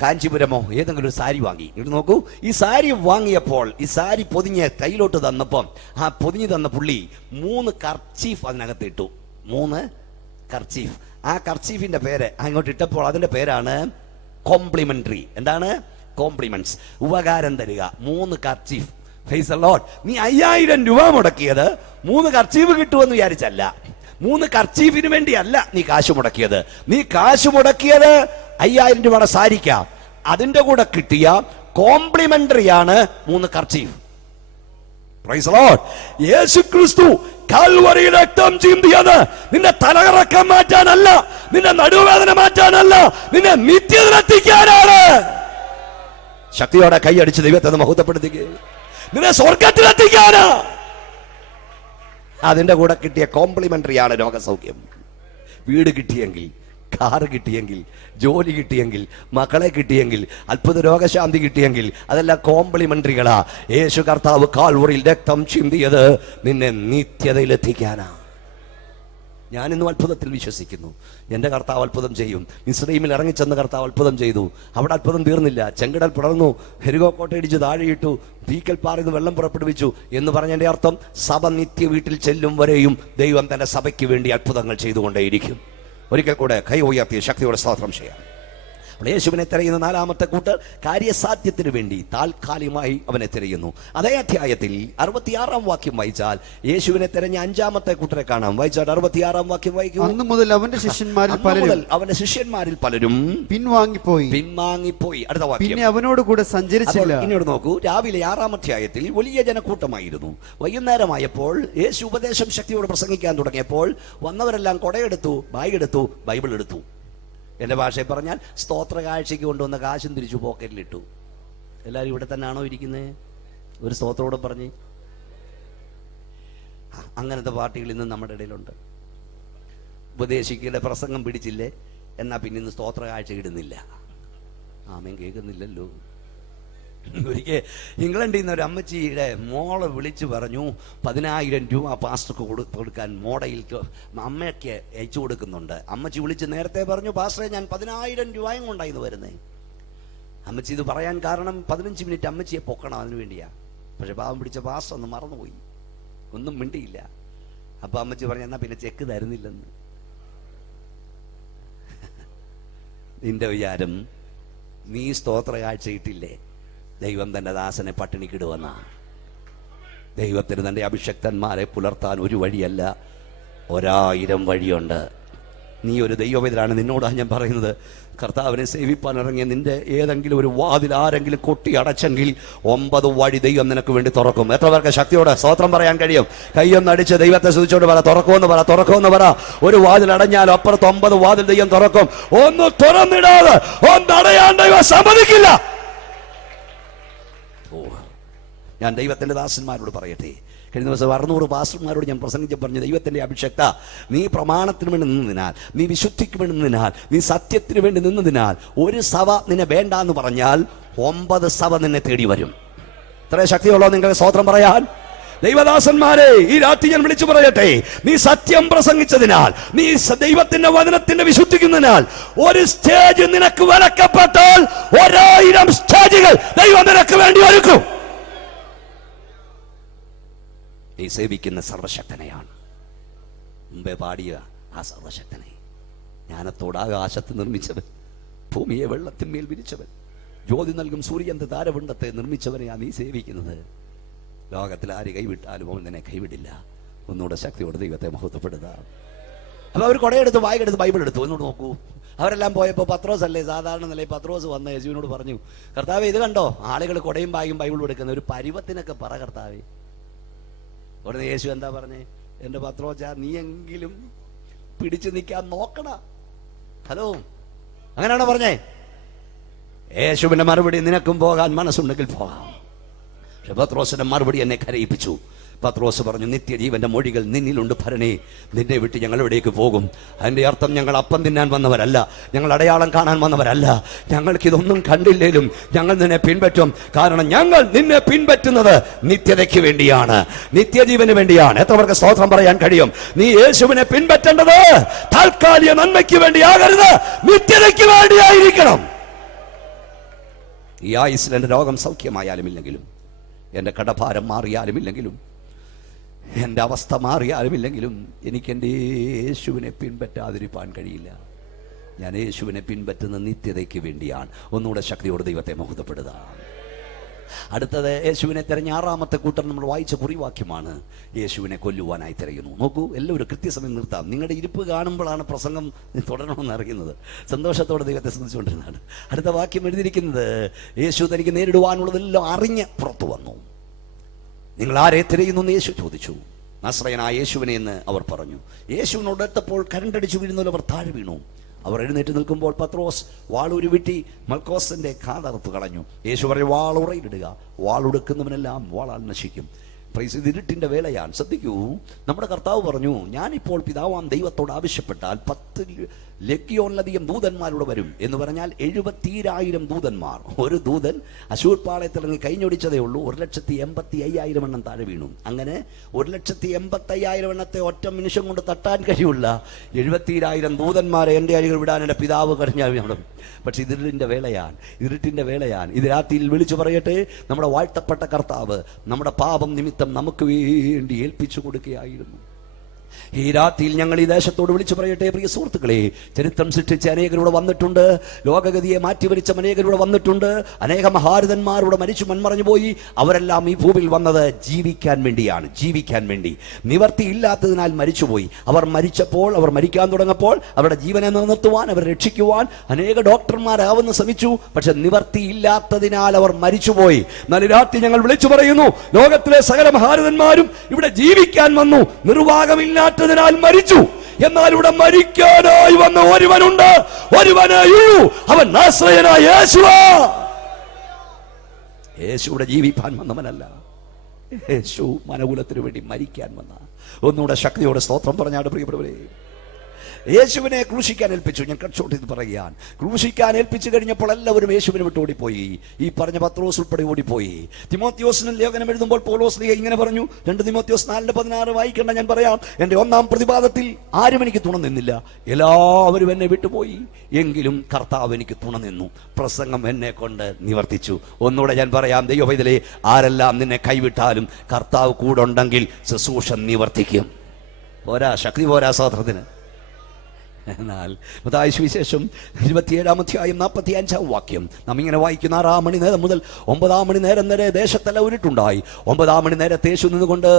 കാഞ്ചീപുരമോ ഏതെങ്കിലും ഒരു സാരി വാങ്ങി. ഇങ്ങോട്ട് നോക്കൂ, ഈ സാരി വാങ്ങിയപ്പോൾ ഈ സാരി പൊതിഞ്ഞ് കയ്യിലോട്ട് തന്നപ്പം ആ പൊതിഞ്ഞ് തന്ന പുള്ളി 3 കർച്ചീഫ് അതിനകത്ത് ഇട്ടു. 3 കർച്ചീഫ്. ആ കർച്ചീഫിന്റെ പേര് അങ്ങോട്ട് ഇട്ടപ്പോൾ അതിന്റെ പേരാണ് കോംപ്ലിമെന്ററി. എന്താണ്? കോംപ്ലിമെന്റ്സ്, ഉപകാരം തരിക. 3 കർച്ചീഫ്. Price the Lord. നീ 5000 രൂപ മുടക്കിയത് 3 കർച്ചീഫ് കിട്ടുമെന്ന് വിചാരിച്ചല്ല. 3 കർച്ചീഫിന് വേണ്ടിയല്ല നീ കാശ് മുടക്കിയത്. നീ കാശ് മുടക്കിയത് 5000 രൂപയുടെ സാരിക്കാം. അതിന്റെ കൂടെ കിട്ടിയ കോംപ്ലിമെന്ററിയാണ് 3 കർച്ചീഫ്. Price the Lord. യേശുക്രിസ്തു കാൽവരിയിൽ രക്തം ചിന്തിയത് നിന്റെ തലകറക്കം മാറ്റാനല്ല, നിന്റെ നടുവേദന മാറ്റാനല്ല, നിന്നെ നിത്യത്തിലെത്തിക്കാനാണ്. ശക്തിയോടെ കൈയടിച്ച് ദൈവത്തെ മഹത്വപ്പെടുത്തുക. നിന്നെ സ്വർഗത്തിലെത്തിക്കാനാ. അതിന്റെ കൂടെ കിട്ടിയ കോംപ്ലിമെന്ററിയാണ് രോഗസൗഖ്യം. വീട് കിട്ടിയെങ്കിൽ, കാറ് കിട്ടിയെങ്കിൽ, ജോലി കിട്ടിയെങ്കിൽ, മക്കളെ കിട്ടിയെങ്കിൽ, അത്ഭുത രോഗശാന്തി കിട്ടിയെങ്കിൽ, അതെല്ലാം കോംപ്ലിമെന്ററികളാ. യേശു കർത്താവ് കാൽവറിയിൽ രക്തം ചിന്തിയത് നിന്നെ നിത്യതയിലെത്തിക്കാനാ. ഞാനിന്നും അത്ഭുതത്തിൽ വിശ്വസിക്കുന്നു. എൻ്റെ കർത്താവ് അത്ഭുതം ചെയ്യും. മിസ്രയീമിൽ ഇറങ്ങിച്ചെന്ന് കർത്താവ് അത്ഭുതം ചെയ്തു. അവിടെ അത്ഭുതം തീർന്നില്ല. ചെങ്കടൽ പിളർന്നു, ഹെരികോ കോട്ടയിടിച്ച് താഴെയിട്ടു, തീക്കൽ പാറിന്ന് വെള്ളം പുറപ്പെടുവിച്ചു എന്ന് പറഞ്ഞതിന്റെ അർത്ഥം സഭ നിത്യ വീട്ടിൽ ചെല്ലും വരെയും ദൈവം തന്റെ സഭയ്ക്ക് വേണ്ടി അത്ഭുതങ്ങൾ ചെയ്തുകൊണ്ടേയിരിക്കും. ഒരിക്കൽ കൂടെ കൈ ഉയർത്തി ശക്തിയോടെ സ്തോത്രം ചെയ്യാം. യേശുവിനെ തിരയുന്ന 4-ാമത്തെ കൂട്ടർ കാര്യസാധ്യത്തിന് വേണ്ടി താൽക്കാലികമായി അവനെ തിരയുന്നു. അതേ അധ്യായത്തിൽ 66-ാം വാക്യം വായിച്ചാൽ യേശുവിനെ തിരഞ്ഞ 5-ാമത്തെ കൂട്ടരെ കാണാം. വായിച്ചാൽ 66-ാം വാക്യം വായിക്കൂ. അന്ന് മുതൽ അവന്റെ ശിഷ്യന്മാരിൽ പലരും പിൻവാങ്ങിപ്പോയി. അടുത്ത വാക്യം. പിന്നെ അവനോട് കൂടെ സഞ്ചരിച്ചില്ല. ഇങ്ങോട്ട് നോക്കൂ. രാവിലെ 6-ാം അധ്യായത്തിൽ വലിയ ജനക്കൂട്ടമായിരുന്നു. വൈകുന്നേരമായപ്പോൾ യേശു ഉപദേശം ശക്തിയോട് പ്രസംഗിക്കാൻ തുടങ്ങിയപ്പോൾ വന്നവരെല്ലാം കൊടയെടുത്തു, ബാഗെടുത്തു, ബൈബിൾ എടുത്തു. എൻ്റെ ഭാഷയിൽ പറഞ്ഞാൽ സ്തോത്ര കാഴ്ചയ്ക്ക് കൊണ്ടുവന്ന കാശും തിരിച്ചു പോക്കറ്റിലിട്ടു. എല്ലാവരും ഇവിടെ തന്നെയാണോ ഇരിക്കുന്നത്? ഒരു സ്തോത്രോടെ പറഞ്ഞ്. അങ്ങനത്തെ പാർട്ടികൾ ഇന്ന് നമ്മുടെ ഇടയിലുണ്ട്. ഉപദേശിക്കയുടെ പ്രസംഗം പിടിച്ചില്ലേ എന്നാ പിന്നെ ഇന്ന് സ്തോത്ര കാഴ്ച ഇടുന്നില്ല. ആമേൻ കേൾക്കുന്നില്ലല്ലോ. ഒരിക്കൽ ഇംഗ്ലണ്ടിൽ നിന്ന് ഒരു അമ്മച്ചിയുടെ മോളെ വിളിച്ചു പറഞ്ഞു 10,000 രൂപ പാസ്റ്റർക്ക് കൊടുക്കാൻ മോഡയിൽ അമ്മയ്ക്ക് അയച്ചു കൊടുക്കുന്നുണ്ട്. അമ്മച്ചി വിളിച്ച് നേരത്തെ പറഞ്ഞു, പാസ്റ്ററെ ഞാൻ 10,000 രൂപയും കൊണ്ടായിരുന്നു വരുന്നേ. അമ്മച്ചി ഇത് പറയാൻ കാരണം 15 മിനിറ്റ് അമ്മച്ചിയെ പൊക്കണം, അതിനു വേണ്ടിയാ. പക്ഷെ പാവം പിടിച്ച പാസ്റ്റർ ഒന്ന് മറന്നുപോയി, ഒന്നും മിണ്ടിയില്ല. അപ്പൊ അമ്മച്ചി പറഞ്ഞു, എന്നാ പിന്നെ ചെക്ക് തരുന്നില്ലെന്ന്. നിന്റെ വിചാരം നീ സ്തോത്ര കാഴ്ച ഇട്ടില്ലേ ദൈവം തന്റെ ദാസനെ പട്ടിണിക്കിടുവെന്ന? ദൈവത്തിന് തന്റെ അഭിഷക്തന്മാരെ പുലർത്താൻ ഒരു വഴിയല്ല, 1000 വഴിയുണ്ട്. നീ ഒരു ദൈവവേദനാണ്. നിന്നോടാണ് ഞാൻ പറയുന്നത്. കർത്താവിനെ സേവിപ്പാൻ ഇറങ്ങിയ നിന്റെ ഏതെങ്കിലും ഒരു വാതിൽ ആരെങ്കിലും കൊട്ടി അടച്ചെങ്കിൽ 9 വഴി ദൈവം നിനക്ക് വേണ്ടി തുറക്കും. എത്ര പേർക്ക് ശക്തിയോടെ സ്തോത്രം പറയാൻ കഴിയും? കൈയൊന്നടിച്ച് ദൈവത്തെ സ്തുതിച്ചോണ്ട് പറ, തുറക്കുമെന്ന് പറ, തുറക്കുമെന്ന് പറ. ഒരു വാതിൽ അടഞ്ഞാൽ അപ്പുറത്ത് 9 വാതിൽ ദൈവം തുറക്കും. ഒന്ന് തുറന്നിടാതെ ഒന്നടയാൻ ദൈവം സമ്മതിക്കില്ല. ഞാൻ ദൈവത്തിന്റെ ദാസന്മാരോട് പറയട്ടെ, കഴിഞ്ഞ ദിവസം 600 പാസ്റ്റർമാരോട് ഞാൻ പ്രസംഗിച്ച് പറഞ്ഞു, ദൈവത്തിന്റെ അഭിഷക്ത, നീ പ്രമാണത്തിന് വേണ്ടി നിന്നതിനാൽ, നീ വിശുദ്ധിക്ക് വേണ്ടി നിന്നതിനാൽ, നീ സത്യത്തിന് വേണ്ടി നിന്നതിനാൽ ഒരു സഭ നിന്നെ വേണ്ട എന്ന് പറഞ്ഞാൽ 9 സഭ നിന്നെ തേടി വരും. ഇത്ര ശക്തിയുള്ളോ നിങ്ങൾക്ക് സ്തോത്രം പറയാൻ? ദൈവദാസന്മാരെ, ഈ രാത്രി ഞാൻ വിളിച്ചു പറയട്ടെ, നീ സത്യം പ്രസംഗിച്ചതിനാൽ, നീ ദൈവത്തിന്റെ വചനത്തിന്റെ വിശുദ്ധിക്കുന്നതിനാൽ ഒരു സ്റ്റേജ് നിനക്ക് വിലക്കപ്പെട്ടാൽ 1000 സ്റ്റേജുകൾ ദൈവം നിനക്ക് വേണ്ടി ഒരുക്കും. നീ സേവിക്കുന്ന സർവശക്തനെയാണ്. മുമ്പേ പാടിയ ആ സർവശക്തനെ, ജ്ഞാനത്തോട് ആകാശത്ത് നിർമ്മിച്ചവൻ, ഭൂമിയെ വെള്ളത്തിന്മേൽ വിരിച്ചവൻ, ജ്യോതി നൽകും സൂര്യന്റെ താരപിണ്ഡത്തെ നിർമ്മിച്ചവനെയാണ് നീ സേവിക്കുന്നത്. ലോകത്തിൽ ആര് കൈവിട്ടാലും അവൻ നിന്നെ കൈവിടില്ല. ഒന്നുകൂടെ ശക്തിയോടെ ദൈവത്തെ മഹത്വപ്പെടുക. അപ്പൊ അവർ കൊടയെടുത്ത് വായിക്കെടുത്ത് ബൈബിൾ എടുത്തു. എന്നോട് നോക്കൂ, അവരെല്ലാം പോയപ്പോൾ പത്രോസ് അല്ലേ സാധാരണ നിലയിൽ പത്രോസ് വന്ന് യേശുവിനോട് പറഞ്ഞു, കർത്താവേ ഇത് കണ്ടോ, ആളുകൾ കൊടയും ബാഗും ബൈബിളും എടുക്കുന്ന ഒരു പരുവത്തിനൊക്കെ പറ കർത്താവേ. ഉടനെ യേശു എന്താ പറഞ്ഞേ? എന്റെ പത്രോച്ച, നീയെങ്കിലും പിടിച്ചു നിൽക്കാൻ നോക്കണ. ഹലോ, അങ്ങനെയാണോ പറഞ്ഞേ? യേശുവിന്റെ മറുപടി, നിനക്കും പോകാൻ മനസ്സുണ്ടെങ്കിൽ പോകാം. പക്ഷെ പത്രോസിന്റെ മറുപടി എന്നെ കരയിപ്പിച്ചു. പത്രോസ് പറഞ്ഞു, നിത്യജീവന്റെ മൊഴികൾ നിന്നിലുണ്ട് ഭരണേ, നിന്നെ വിട്ട് ഞങ്ങൾ എവിടേക്ക് പോകും? അതിന്റെ അർത്ഥം ഞങ്ങൾ അപ്പം തിന്നാൻ വന്നവരല്ല, ഞങ്ങൾ അടയാളം കാണാൻ വന്നവരല്ല, ഞങ്ങൾക്കിതൊന്നും കണ്ടില്ലേലും ഞങ്ങൾ നിന്നെ പിൻപറ്റും. കാരണം ഞങ്ങൾ നിന്നെ പിൻപറ്റുന്നത് നിത്യതയ്ക്ക് വേണ്ടിയാണ്, നിത്യജീവന് വേണ്ടിയാണ്. എത്രവർക്ക് സ്തോത്രം പറയാൻ കഴിയും? നീ യേശുവിനെ പിൻപറ്റേണ്ടത് താൽക്കാലിക നന്മയ്ക്ക് വേണ്ടിയാകരുത്, നിത്യതയ്ക്ക് വേണ്ടിയായിരിക്കണം. ഈ ആയുസ്സിൽ എൻ്റെ രോഗം സൗഖ്യമായാലും ഇല്ലെങ്കിലും, എൻ്റെ കടഭാരം മാറിയാലും ഇല്ലെങ്കിലും, എൻ്റെ അവസ്ഥ മാറിയാലും ഇല്ലെങ്കിലും, എനിക്ക് എൻ്റെ യേശുവിനെ പിൻപറ്റാതിരിക്കാൻ കഴിയില്ല. ഞാൻ യേശുവിനെ പിൻപറ്റുന്ന നിത്യതയ്ക്ക് വേണ്ടിയാണ്. ഒന്നുകൂടെ ശക്തിയോടെ ദൈവത്തെ മഹത്വപ്പെടുക. അടുത്തത്, യേശുവിനെ തിരഞ്ഞ ആറാമത്തെ കൂട്ടർ നമ്മൾ വായിച്ച കുറിവാക്യമാണ്. യേശുവിനെ കൊല്ലുവാനായി തിരയുന്നു. നോക്കൂ, എല്ലാവരും കൃത്യസമയം നിർത്താം. നിങ്ങളുടെ ഇരിപ്പ് കാണുമ്പോഴാണ് പ്രസംഗം തുടരണമെന്ന് അറിയുന്നത്. സന്തോഷത്തോടെ ദൈവത്തെ സ്തുതിച്ചുകൊണ്ടിരുന്നതാണ്. അടുത്ത വാക്യം എഴുതിയിരിക്കുന്നത്, യേശു തനിക്ക് നേരിടുവാനുള്ളതെല്ലാം അറിഞ്ഞ് പുറത്തു വന്നു. നിങ്ങൾ ആരെ തിരയുന്നു യേശു ചോദിച്ചു. നസ്രയനായ യേശുവിനെ എന്ന് അവർ പറഞ്ഞു. യേശുവിനോടെത്തപ്പോൾ കരണ്ടടിച്ചു വീഴുന്നതിൽ അവർ താഴെ വീണു. അവർ എഴുന്നേറ്റ് നിൽക്കുമ്പോൾ പത്രോസ് വാളൂരി വിട്ടി മൽക്കോസിന്റെ കാതറുത്ത് കളഞ്ഞു. യേശു പറഞ്ഞു, വാളുറയിലിടുക, വാളുടുക്കുന്നവനെല്ലാം വാളാൽ നശിക്കും. ഇത് ഇരുട്ടിന്റെ വേളയാണ്. ശ്രദ്ധിക്കൂ, നമ്മുടെ കർത്താവ് പറഞ്ഞു, ഞാനിപ്പോൾ പിതാവാം ദൈവത്തോട് ആവശ്യപ്പെട്ടാൽ 10 ലക്ഷ്യോന്നിലധികം ദൂതന്മാരുടെ വരും എന്ന് പറഞ്ഞാൽ 70,000 ദൂതന്മാർ. ഒരു ദൂതൻ അശൂർ പാളയത്തിലിറങ്ങി കഴിഞ്ഞൊടിച്ചതേ ഉള്ളൂ. 1,85,000 എണ്ണം താഴെ വീണു. അങ്ങനെ 1,85,000 എണ്ണത്തെ ഒറ്റ നിമിഷം കൊണ്ട് തട്ടാൻ കഴിയുള്ള 70,000 ദൂതന്മാരെ എൻ്റെ അരികിൽ വിടാൻ എൻ്റെ പിതാവ് കഴിഞ്ഞാൽ വേണം. പക്ഷെ ഇരുട്ടിന്റെ വേളയാണ്. ഇത് രാത്രിയിൽ വിളിച്ചു പറയട്ടെ, നമ്മുടെ വാഴ്ത്തപ്പെട്ട കർത്താവ് നമ്മുടെ പാപം നിമിത്തം നമുക്ക് വേണ്ടി ഏൽപ്പിച്ചു കൊടുക്കുകയായിരുന്നു. ഈ രാത്രിയിൽ ഞങ്ങൾ ഈ ദേശത്തോട് വിളിച്ചു പറയട്ടെ, പ്രിയ സുഹൃത്തുക്കളെ, ചരിത്രം സൃഷ്ടിച്ച അനേകരുടെ വന്നിട്ടുണ്ട്, ലോകഗതിയെ മാറ്റിവരിച്ച അനേകരുടെ വന്നിട്ടുണ്ട്, അനേക മഹാരഥന്മാരുടെ മരിച്ചു മൺമറഞ്ഞു പോയി. അവരെല്ലാം ഈ ഭൂമിയിൽ വന്നത് ജീവിക്കാൻ വേണ്ടിയാണ്, ജീവിക്കാൻ വേണ്ടി. നിവർത്തിയില്ലാത്തതിനാൽ മരിച്ചുപോയി. അവർ മരിച്ചപ്പോൾ, അവർ മരിക്കാൻ തുടങ്ങപ്പോൾ അവരുടെ ജീവനെ നിലനിർത്തുവാൻ, അവരെ രക്ഷിക്കുവാൻ അനേക ഡോക്ടർമാരാവുന്ന ശ്രമിച്ചു. പക്ഷെ നിവർത്തിയില്ലാത്തതിനാൽ അവർ മരിച്ചുപോയി. എന്നാൽ രാത്രി ഞങ്ങൾ വിളിച്ചു പറയുന്നു, ലോകത്തിലെ സകല മഹാരഥന്മാരും ഇവിടെ ജീവിക്കാൻ വന്നു, നിർവാഹമില്ലാത്തതിനാൽ മരിച്ചു. എന്നാൽ ഇവിടെ മരിക്കാനായി വന്ന ഒരുവനുണ്ട്, ഒരുവനേയുള്ളൂ, അവൻ നാസറേയനായ യേശുവാ. യേശു ഇവിടെ ജീവിക്കാൻ വന്നവനല്ല, യേശു മനകുലത്തിന് വേണ്ടി മരിക്കാൻ വന്ന. ഒന്നുകൂടെ ശക്തിയോടെ സ്തോത്രം പറഞ്ഞാണ് പ്രിയപ്പെട്ടവരെ. യേശുവിനെ ക്രൂശിക്കാൻ ഏൽപ്പിച്ചു. ഞാൻ കട്ട്ഷോട്ട് ഇത് പറയുകയാണ്. ക്രൂശിക്കാൻ ഏൽപ്പിച്ചു കഴിഞ്ഞപ്പോൾ എല്ലാവരും യേശുവിനെ വിട്ട് ഓടിപ്പോയി. ഈ പറഞ്ഞ പത്രോസ് ഉൾപ്പെടെ ഓടിപ്പോയി. തിമോത്തിയോസിന് ലേഖനം എഴുതുമ്പോൾ പൗലോസ് ഇങ്ങനെ പറഞ്ഞു, 2 തിമോത്തിയോസ് 4:16 വായിക്കേണ്ട, ഞാൻ പറയാം. എൻ്റെ 1-ാം പ്രതിപാദത്തിൽ ആരും എനിക്ക് തുണ നിന്നില്ല, എല്ലാവരും എന്നെ വിട്ടുപോയി, എങ്കിലും കർത്താവ് എനിക്ക് തുണ നിന്നു, പ്രസംഗം എന്നെ കൊണ്ട് നിവർത്തിച്ചു. ഒന്നുകൂടെ ഞാൻ പറയാം, ദൈവപൈതലേ, ആരെല്ലാം നിന്നെ കൈവിട്ടാലും കർത്താവ് കൂടെ ഉണ്ടെങ്കിൽ ശുശ്രൂഷ നിവർത്തിക്കും. പോരാ, ശക്തി പോരാ സഹോദരത്തിന്. എന്നാൽ മത്തായി സുവിശേഷം 27-ാം അധ്യായം 45-ാം വാക്യം നാം ഇങ്ങനെ വായിക്കുന്ന, 6-ാം മണി നേരം മുതൽ 9-ാം മണി നേരം വരെ ദേശത്തെല്ലാം ഉരുട്ടുണ്ടായി. 9-ാം മണി നേരത്തെ യേശു നിന്നുകൊണ്ട്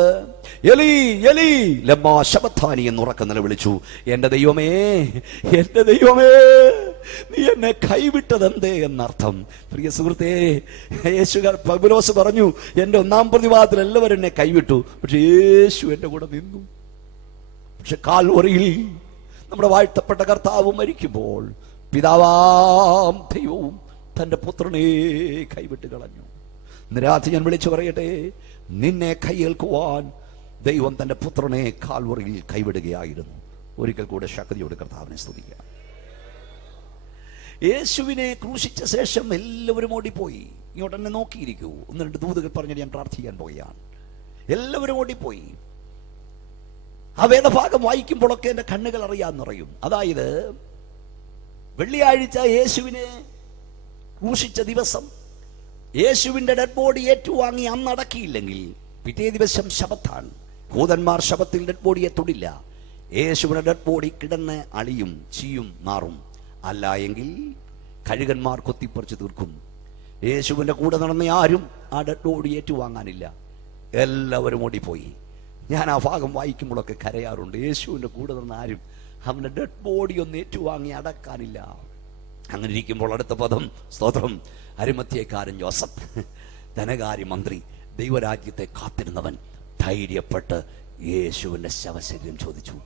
എലി എലി ലമ്മാ ശബത്താനി എന്ന് ഉറക്കം നിലവിളിച്ചു, എൻ്റെ ദൈവമേ, എൻ്റെ ദൈവമേ, നീ എന്നെ കൈവിട്ടതെന്തേ എന്നർത്ഥം. പ്രിയ സുഹൃത്തേ, പൗലോസ് പറഞ്ഞു, എൻ്റെ 1-ാം പ്രതിവാദത്തിൽ എല്ലാവരും എന്നെ കൈവിട്ടു, പക്ഷെ യേശു എൻ്റെ കൂടെ നിന്നു. പക്ഷെ കാൽവറിയിൽ നമ്മുടെ വാഴ്ത്തപ്പെട്ട കർത്താവ് മരിക്കുമ്പോൾ പിതാവാം ദൈവവും തൻ്റെ പുത്രനെ കൈവിട്ട് കളഞ്ഞു. രാത്രി ഞാൻ വിളിച്ചു പറയട്ടെ, നിന്നെ കൈയേൽക്കുവാൻ ദൈവം തൻ്റെ പുത്രനെ കാൽവറിയിൽ കൈവിടുകയായിരുന്നു. ഒരിക്കൽ കൂടെ ശക്തിയോട് കർത്താവിനെ സ്തുതിക്കുക. യേശുവിനെ ക്രൂശിച്ച ശേഷം എല്ലാവരും ഓടിപ്പോയി. ഇങ്ങോട്ട് എന്നെ നോക്കിയിരിക്കൂ. 1-2 ദൂതുകൾ പറഞ്ഞിട്ട് ഞാൻ പ്രാർത്ഥിക്കാൻ പോവുകയാണ്. എല്ലാവരും ഓടിപ്പോയി. ആ വേദഭാഗം വായിക്കുമ്പോഴൊക്കെ എൻ്റെ കണ്ണുകൾ അറിയാൻ നിറയും. അതായത്, വെള്ളിയാഴ്ച യേശുവിനെ ക്രൂശിച്ച ദിവസം യേശുവിൻ്റെ ഡെഡ് ബോഡി ഏറ്റുവാങ്ങി അന്ന് അടക്കിയില്ലെങ്കിൽ പിറ്റേ ദിവസം ശബത്താണ്. യൂദന്മാർ ശബത്തിൽ ഡെഡ് ബോഡിയെ തൊടില്ല. യേശുവിൻ്റെ ഡെഡ് ബോഡി കിടന്ന് അളിയും ചീയും നാറും. അല്ല എങ്കിൽ കഴുകന്മാർ കൊത്തിപ്പറിച്ച് തീർക്കും. യേശുവിൻ്റെ കൂടെ നടന്ന ആരും ആ ഡെഡ് ബോഡി ഏറ്റുവാങ്ങാനില്ല. എല്ലാവരും ഓടിപ്പോയി. ഞാൻ ആ ഭാഗം വായിക്കുമ്പോഴൊക്കെ കരയാറുണ്ട്. യേശുവിൻ്റെ കൂടെ നിന്ന് ആരും അവൻ്റെ ഡെഡ് ബോഡി ഒന്ന് ഏറ്റുവാങ്ങി അടക്കാനില്ല. അങ്ങനെ ഇരിക്കുമ്പോൾ അടുത്ത പദം, സ്തോത്രം, അരിമത്ഥ്യക്കാരൻ ജോസഫ്, ധനകാര്യമന്ത്രി, ദൈവരാജ്യത്തെ കാത്തിരുന്നവൻ, ധൈര്യപ്പെട്ട് യേശുവിൻ്റെ ശവശരീരം ചോദിച്ചു.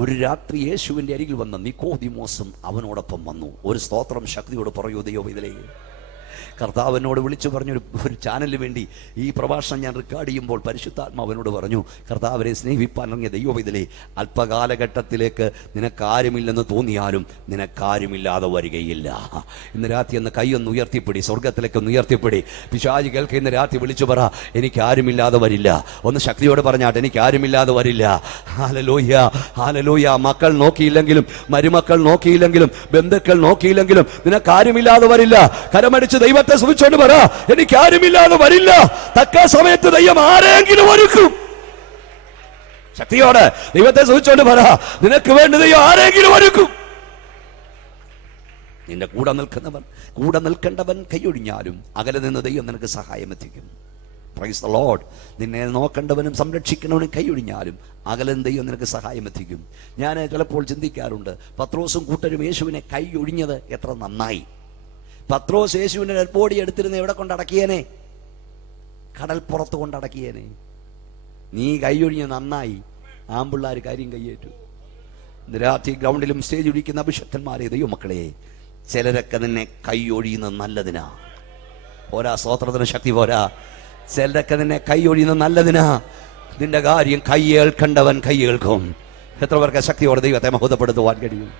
ഒരു രാത്രി യേശുവിൻ്റെ അരികിൽ വന്ന നിക്കോദിമോസും അവനോടൊപ്പം വന്നു. ഒരു സ്തോത്രം ശക്തിയോട് പറയൂ ദൈവമേ. കർത്താവിനോട് വിളിച്ചു പറഞ്ഞൊരു ചാനലിന് വേണ്ടി ഈ പ്രഭാഷണം ഞാൻ റെക്കോർഡ് ചെയ്യുമ്പോൾ പരിശുദ്ധാത്മാവിനോട് പറഞ്ഞു, കർത്താവിനെ സ്നേഹിപ്പാൻ ഇറങ്ങിയ ദൈവവിധലേ, അല്പകാലഘട്ടത്തിലേക്ക് നിനക്കാരുമില്ലെന്ന് തോന്നിയാലും നിനക്കാരുമില്ലാതെ വരികയില്ല. ഇന്ന് രാത്രി ഒന്ന് കൈയൊന്ന് ഉയർത്തിപ്പിടി, സ്വർഗത്തിലേക്ക് ഒന്ന് ഉയർത്തിപ്പിടി. പിശാചി കേൾക്കുക, ഇന്ന് രാത്രി വിളിച്ചു പറ, എനിക്കാരുമില്ലാതെ വരില്ല. ഒന്ന് ശക്തിയോടെ പറഞ്ഞാട്ടെ, എനിക്കാരുമില്ലാതെ വരില്ല. Hallelujah, hallelujah. മക്കൾ നോക്കിയില്ലെങ്കിലും, മരുമക്കൾ നോക്കിയില്ലെങ്കിലും, ബന്ധുക്കൾ നോക്കിയില്ലെങ്കിലും നിനക്കാരുമില്ലാതെ വരില്ല. കരമടിച്ച് ദൈവത്തെ ദൈവത്തെ സ്തുതിച്ചോണ്ട് പറ, എനിക്ക് ആരുമില്ലാതെ വരില്ല. തക്ക സമയത്ത് ദൈവം ആരെങ്കിലും ഒരുക്കും. ശക്തിയോടെ ദൈവത്തെ സ്തുതിച്ചോണ്ട് പറ, നിനക്ക് വേണ്ടി ദൈവം ആരെങ്കിലും ഒരുക്കും. നിന്റെ കൂടെ നിൽക്കേണ്ടവൻ കൈയൊഴിഞ്ഞാലും അകലെ നിന്ന് ദൈവം നിനക്ക് സഹായം എത്തിക്കും. Price the Lord. നിന്നെ നോക്കേണ്ടവനും സംരക്ഷിക്കുന്നവനും കൈയൊഴിഞ്ഞാലും അകലെ ദൈവം നിനക്ക് സഹായം എത്തിക്കും. ഞാൻ ചിലപ്പോൾ ചിന്തിക്കാറുണ്ട്, പത്രോസും കൂട്ടരും യേശുവിനെ കൈയൊഴിഞ്ഞത് എത്ര നന്നായി. പത്രോസ് യേശുവിനെ ബോഡി എടുത്തിരുന്ന് എവിടെ കൊണ്ടടക്കിയേനെ? കടൽപ്പുറത്ത് കൊണ്ടടക്കിയേനെ. നീ കൈയൊഴിഞ്ഞ നന്നായി. ആമ്പിള്ളാർ കാര്യം കൈയേറ്റു. രാത്രി ഗ്രൗണ്ടിലും സ്റ്റേജ് ഒഴിക്കുന്ന അഭിഷക്തന്മാരെ, ദൈവമക്കളെ, ചിലരൊക്കെ നിന്നെ കൈയൊഴിയുന്നത് നല്ലതിനാ. പോരാ, സ്തോത്രത്തിന് ശക്തി പോരാ. ചിലരൊക്കെ നിന്നെ കൈയൊഴിയുന്നത് നല്ലതിനാ. നിന്റെ കാര്യം കൈയേൽക്കേണ്ടവൻ കൈയേൽക്കും. എത്ര പേർക്ക് ശക്തിയോടെ ദൈവത്തെ മഹത്വപ്പെടുത്തുവാൻ കഴിയും?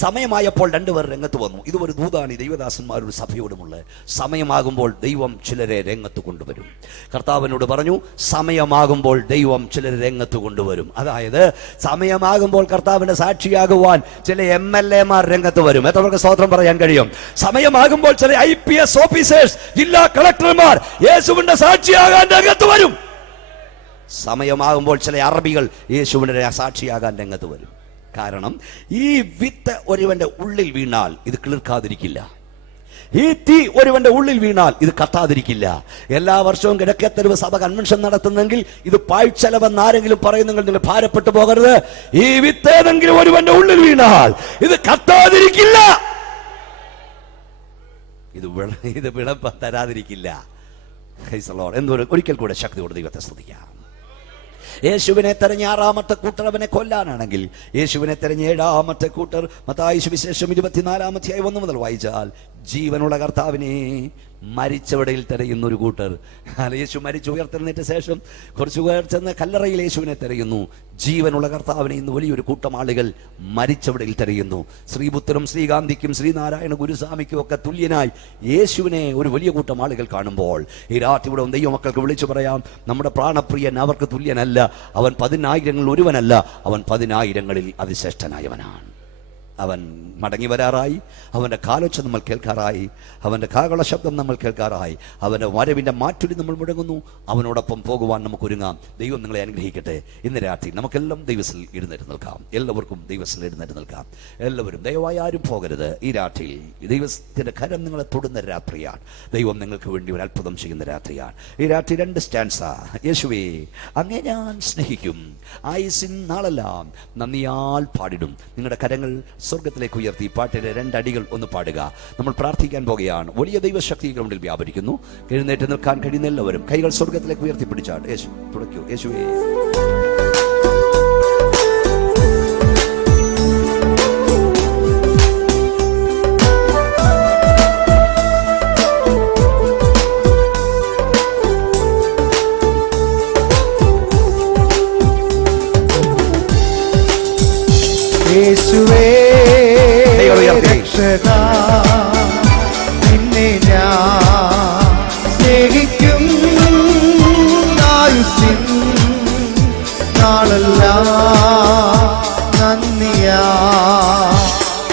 സമയമായപ്പോൾ രണ്ടുപേർ രംഗത്ത് വന്നു. ഇത് ഒരു ദൂതാണ് ദൈവദാസന്മാരുടെ സഭയോടുമുള്ള. സമയമാകുമ്പോൾ ദൈവം ചിലരെ രംഗത്ത് കൊണ്ടുവരും. കർത്താവിനോട് പറഞ്ഞു, സമയമാകുമ്പോൾ ദൈവം ചിലരെ രംഗത്ത് കൊണ്ടുവരും. അതായത് സമയമാകുമ്പോൾ കർത്താവിന്റെ സാക്ഷിയാകുവാൻ ചില MLA-മാർ രംഗത്ത് വരും. എത്രവർക്ക് സ്തോത്രം പറയാൻ കഴിയും? സമയമാകുമ്പോൾ ചില IPS ഓഫീസേഴ്സ്, ജില്ലാ കളക്ടർമാർ യേശുവിന്റെ സാക്ഷിയാകാൻ രംഗത്ത് വരും. സമയമാകുമ്പോൾ ചില അറബികൾ യേശുവിന്റെ സാക്ഷിയാകാൻ രംഗത്ത് വരും. കാരണം ഈ വിത്ത് ഒരുവന്റെ ഉള്ളിൽ വീണാൽ ഇത് കിളിർക്കാതിരിക്കില്ല. ഈ തീ ഒരുവന്റെ ഉള്ളിൽ വീണാൽ ഇത് കത്താതിരിക്കില്ല. എല്ലാ വർഷവും കിഴക്കേത്തെരുവ് സഭ കൺവെൻഷൻ നടത്തുന്നെങ്കിൽ ഇത് പാഴ്ചെലവെന്ന് ആരെങ്കിലും പറയുന്നെങ്കിൽ നിങ്ങൾ ഭാരപ്പെട്ടു പോകരുത്. ഈ വിത്ത് ഏതെങ്കിലും ഒരുവന്റെ ഉള്ളിൽ വീണാൽ ഇത് കത്താതിരിക്കില്ല. ഇത് വിളമ്പ തരാതിരിക്കില്ല. എന്തൊരു ഒരിക്കൽ കൂടെ ശക്തിയോടെ ദൈവത്തെ സ്തുതിക്കാം. യേശുവിനെ തെരഞ്ഞ 6-ാമത്തെ കൂട്ടർ അവനെ കൊല്ലാനാണെങ്കിൽ, യേശുവിനെ തെരഞ്ഞ 7-ാമത്തെ കൂട്ടർ മത്തായി സുവിശേഷം 24-ാം അധ്യായം 1 മുതൽ വായിച്ചാൽ, ജീവനുള്ള കർത്താവിനെ മരിച്ചവിടയിൽ തിരയുന്ന ഒരു കൂട്ടർ. യേശു മരിച്ചു ഉയർത്തെഴുന്നേറ്റ ശേഷം കുറച്ചു പേർ ചെന്ന് കല്ലറയിൽ യേശുവിനെ തിരയുന്നു. ജീവനുള്ള കർത്താവിനെ ഇന്ന് വലിയൊരു കൂട്ടം ആളുകൾ മരിച്ചവിടയിൽ തിരയുന്നു. ശ്രീപുത്രനും ശ്രീകാന്തിക്കും ശ്രീനാരായണ ഗുരുസ്വാമിക്കും ഒക്കെ തുല്യനായി യേശുവിനെ ഒരു വലിയ കൂട്ടം ആളുകൾ കാണുമ്പോൾ, ഈ രാത്രി ഇവിടെ ദൈവമക്കൾക്ക് വിളിച്ചു പറയാം, നമ്മുടെ പ്രാണപ്രിയൻ അവർക്ക് തുല്യനല്ല. അവൻ 10,000-ങ്ങളിൽ ഒരുവനല്ല, അവൻ 10,000-ങ്ങളിൽ അതിശ്രേഷ്ഠനായവനാണ്. അവൻ മടങ്ങി വരാറായി. അവന്റെ കാലൊച്ച നമ്മൾ കേൾക്കാറായി. അവന്റെ കാഹള ശബ്ദം നമ്മൾ കേൾക്കാറായി. അവന്റെ വരവിന്റെ മാറ്റുരി നമ്മൾ മുഴങ്ങുന്നു. അവനോടൊപ്പം പോകുവാൻ നമുക്ക് ഒരുങ്ങാം. ദൈവം നിങ്ങളെ അനുഗ്രഹിക്കട്ടെ. ഇന്ന് രാത്രി നമുക്കെല്ലാം ദൈവത്തിൽ എഴുന്നേറ്റ് നിൽക്കാം. എല്ലാവർക്കും ദൈവത്തിൽ എഴുന്നേറ്റ് നിൽക്കാം. എല്ലാവരും ദയവായി ആരും പോകരുത്. ഈ രാത്രിയിൽ ദൈവത്തിന്റെ കരം നിങ്ങളെ തൊടുന്ന രാത്രിയാണ്. ദൈവം നിങ്ങൾക്ക് വേണ്ടി ഒരു അത്ഭുതം ചെയ്യുന്ന രാത്രിയാണ്. ഈ രാത്രി 2 സ്റ്റാൻസ. യേശുവേ, അങ്ങേ ഞാൻ സ്നേഹിക്കും, ആയുസ്സിൻ നാളെല്ലാം നന്ദിയാൽ പാടിടും. നിങ്ങളുടെ കരങ്ങൾ സ്വർഗത്തിലേക്ക് ഉയർത്തി പാട്ടിലെ 2 അടികൾ ഒന്ന് പാടുക. നമ്മൾ പ്രാർത്ഥിക്കാൻ പോകുകയാണ്. വലിയ ദൈവശക്തി ഗ്രൗണ്ടിൽ വ്യാപരിക്കുന്നു. എഴുന്നേറ്റ് നിൽക്കാൻ കഴിയുന്ന എല്ലാവരും കൈകൾ സ്വർഗത്തിലേക്ക് ഉയർത്തി പിടിച്ചാണ്. യേശു തുടക്കൂ. യേശുവേ, യേശുവേ രക്ഷകാ, നിന്നെ ഞാൻ സ്നേഹിക്കും, ആയുസ്സിൻ നാളെല്ലാം നന്ദിയാ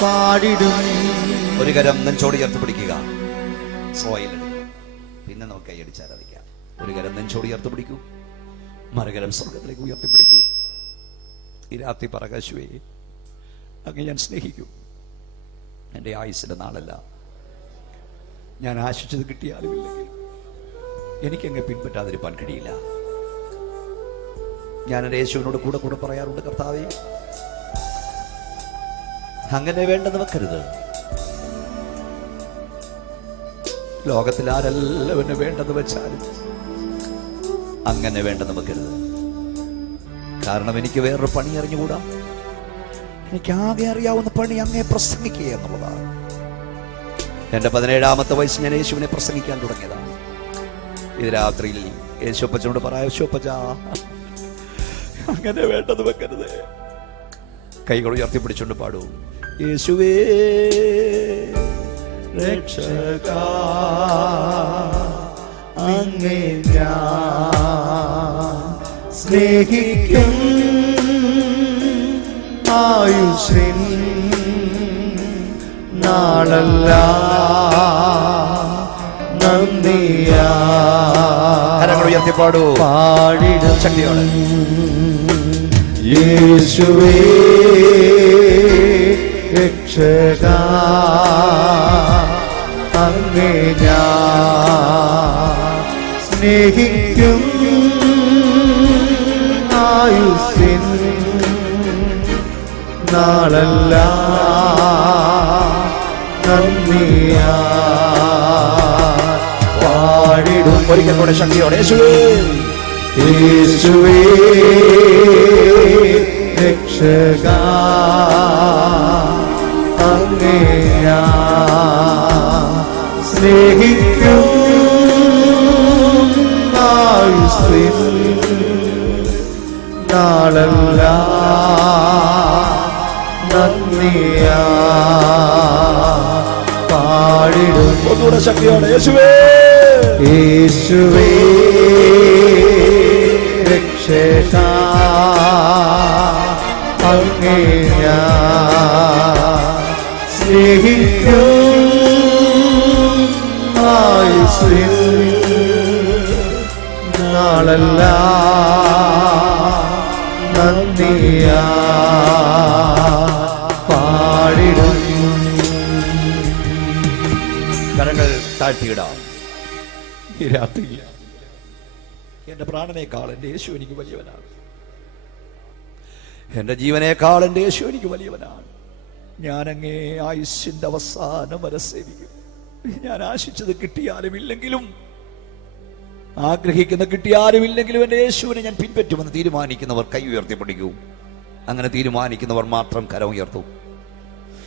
പാടിടും. ഒരു കരം നെഞ്ചോട് ചേർത്ത് പിടിക്കുക. സോയിൽ പിന്നെ നമുക്ക് കൈയടിച്ചാരാധിക്കാം. ഒരു കരം നെഞ്ചോട് ചേർത്ത് പിടിക്കൂ. മറുകരം സ്വർഗത്തിലേക്ക് ഉയർത്തിപ്പിടിക്കൂ. ഈ രാത്രി പറകാശുവേ, അങ്ങ് ഞാൻ സ്നേഹിക്കും. എൻ്റെ ആയുസ്സിൻ്റെ നാളല്ല, ഞാൻ ആശിച്ചത് കിട്ടിയാലുമില്ലെങ്കിൽ എനിക്കങ്ങ് പിൻപറ്റാതിരിക്കാൻ കഴിയില്ല. ഞാൻ എൻ്റെ യേശുവിനോട് കൂടെ കൂടെ പറയാറുണ്ട്, കർത്താവേ, അങ്ങനെ വേണ്ടെന്ന് വെക്കരുത്. ലോകത്തിൽ ആരെല്ലാവരും വേണ്ടെന്ന് വെച്ചാലും അങ്ങനെ വേണ്ടെന്ന് വെക്കരുത്. കാരണം എനിക്ക് വേറൊരു പണി അറിഞ്ഞുകൂടാ. എനിക്ക് ആകെ അറിയാവുന്ന പണി അങ്ങേ പ്രസംഗിക്കുക എന്നുള്ളതാണ്. എൻ്റെ 17-ാമത്തെ വയസ്സ് ഞാൻ യേശുവിനെ പ്രസംഗിക്കാൻ തുടങ്ങിയതാണ്. ഇത് രാത്രിയിൽ യേശുപ്പച്ചനോട് പറയാം, യേശുപ്പച്ച അങ്ങനെ വേണ്ടത് വെക്കരുത്. കൈകൾ ഉയർത്തിപ്പിടിച്ചുകൊണ്ട് പാടൂ. യേശുവേ രക്ഷകാ, അങ്ങേ ഞാൻ സ്നേഹിക്കും, ആയുസ്സിൻ നാളെല്ലാം പാടൂ. പാടിടും ശക്തിയോടെ. യേശുവേ രക്ഷകാ, അങ്ങേ ഞാൻ സ്നേഹിക്കും. ആയുസ്സിൻ നാളെല്ലാം നന്ദിയാ പാടിടും. ഒരിക്കൽ കൂടെ ശക്തിയോടെ. യേശുവേ യേശുവേ രക്ഷകാ, അങ്ങേ ഞാൻ സ്നേഹിക്കും. ആയുസ്സിൻ നാളെല്ലാം നന്ദിയാ പാടിടും. ഒന്നുകൂടെ ശക്തിയോടെ. യേശുവേ യേശുവേ രക്ഷകാ, അങ്ങേ ഞാൻ സ്നേഹിക്കും. ആയുസ്സിൻ നാളെല്ലാം നന്ദിയാ പാടിടും. കരങ്ങൾ താഴ്ത്തിയിടാം. ഈ രാത്രി എന്റെ പ്രാണനേക്കാൾ എന്റെ യേശു എനിക്ക് വലിയവനാണ്. എന്റെ ജീവനേക്കാൾ എന്റെ യേശു എനിക്ക് വലിയവനാണ്. ഞാൻ അങ്ങേ ആയുസ്സിന്റെ അവസാനം വരെ സേവിക്കും. ഞാൻ ആശിച്ചത് കിട്ടിയാലും ഇല്ലെങ്കിലും, ആഗ്രഹിക്കുന്ന കിട്ടിയാലും ഇല്ലെങ്കിലും എന്റെ യേശുവിനെ ഞാൻ പിൻപറ്റുമെന്ന് തീരുമാനിക്കുന്നവർ കൈ ഉയർത്തി പിടിക്കൂ. അങ്ങനെ തീരുമാനിക്കുന്നവർ മാത്രം കരം ഉയർത്തും.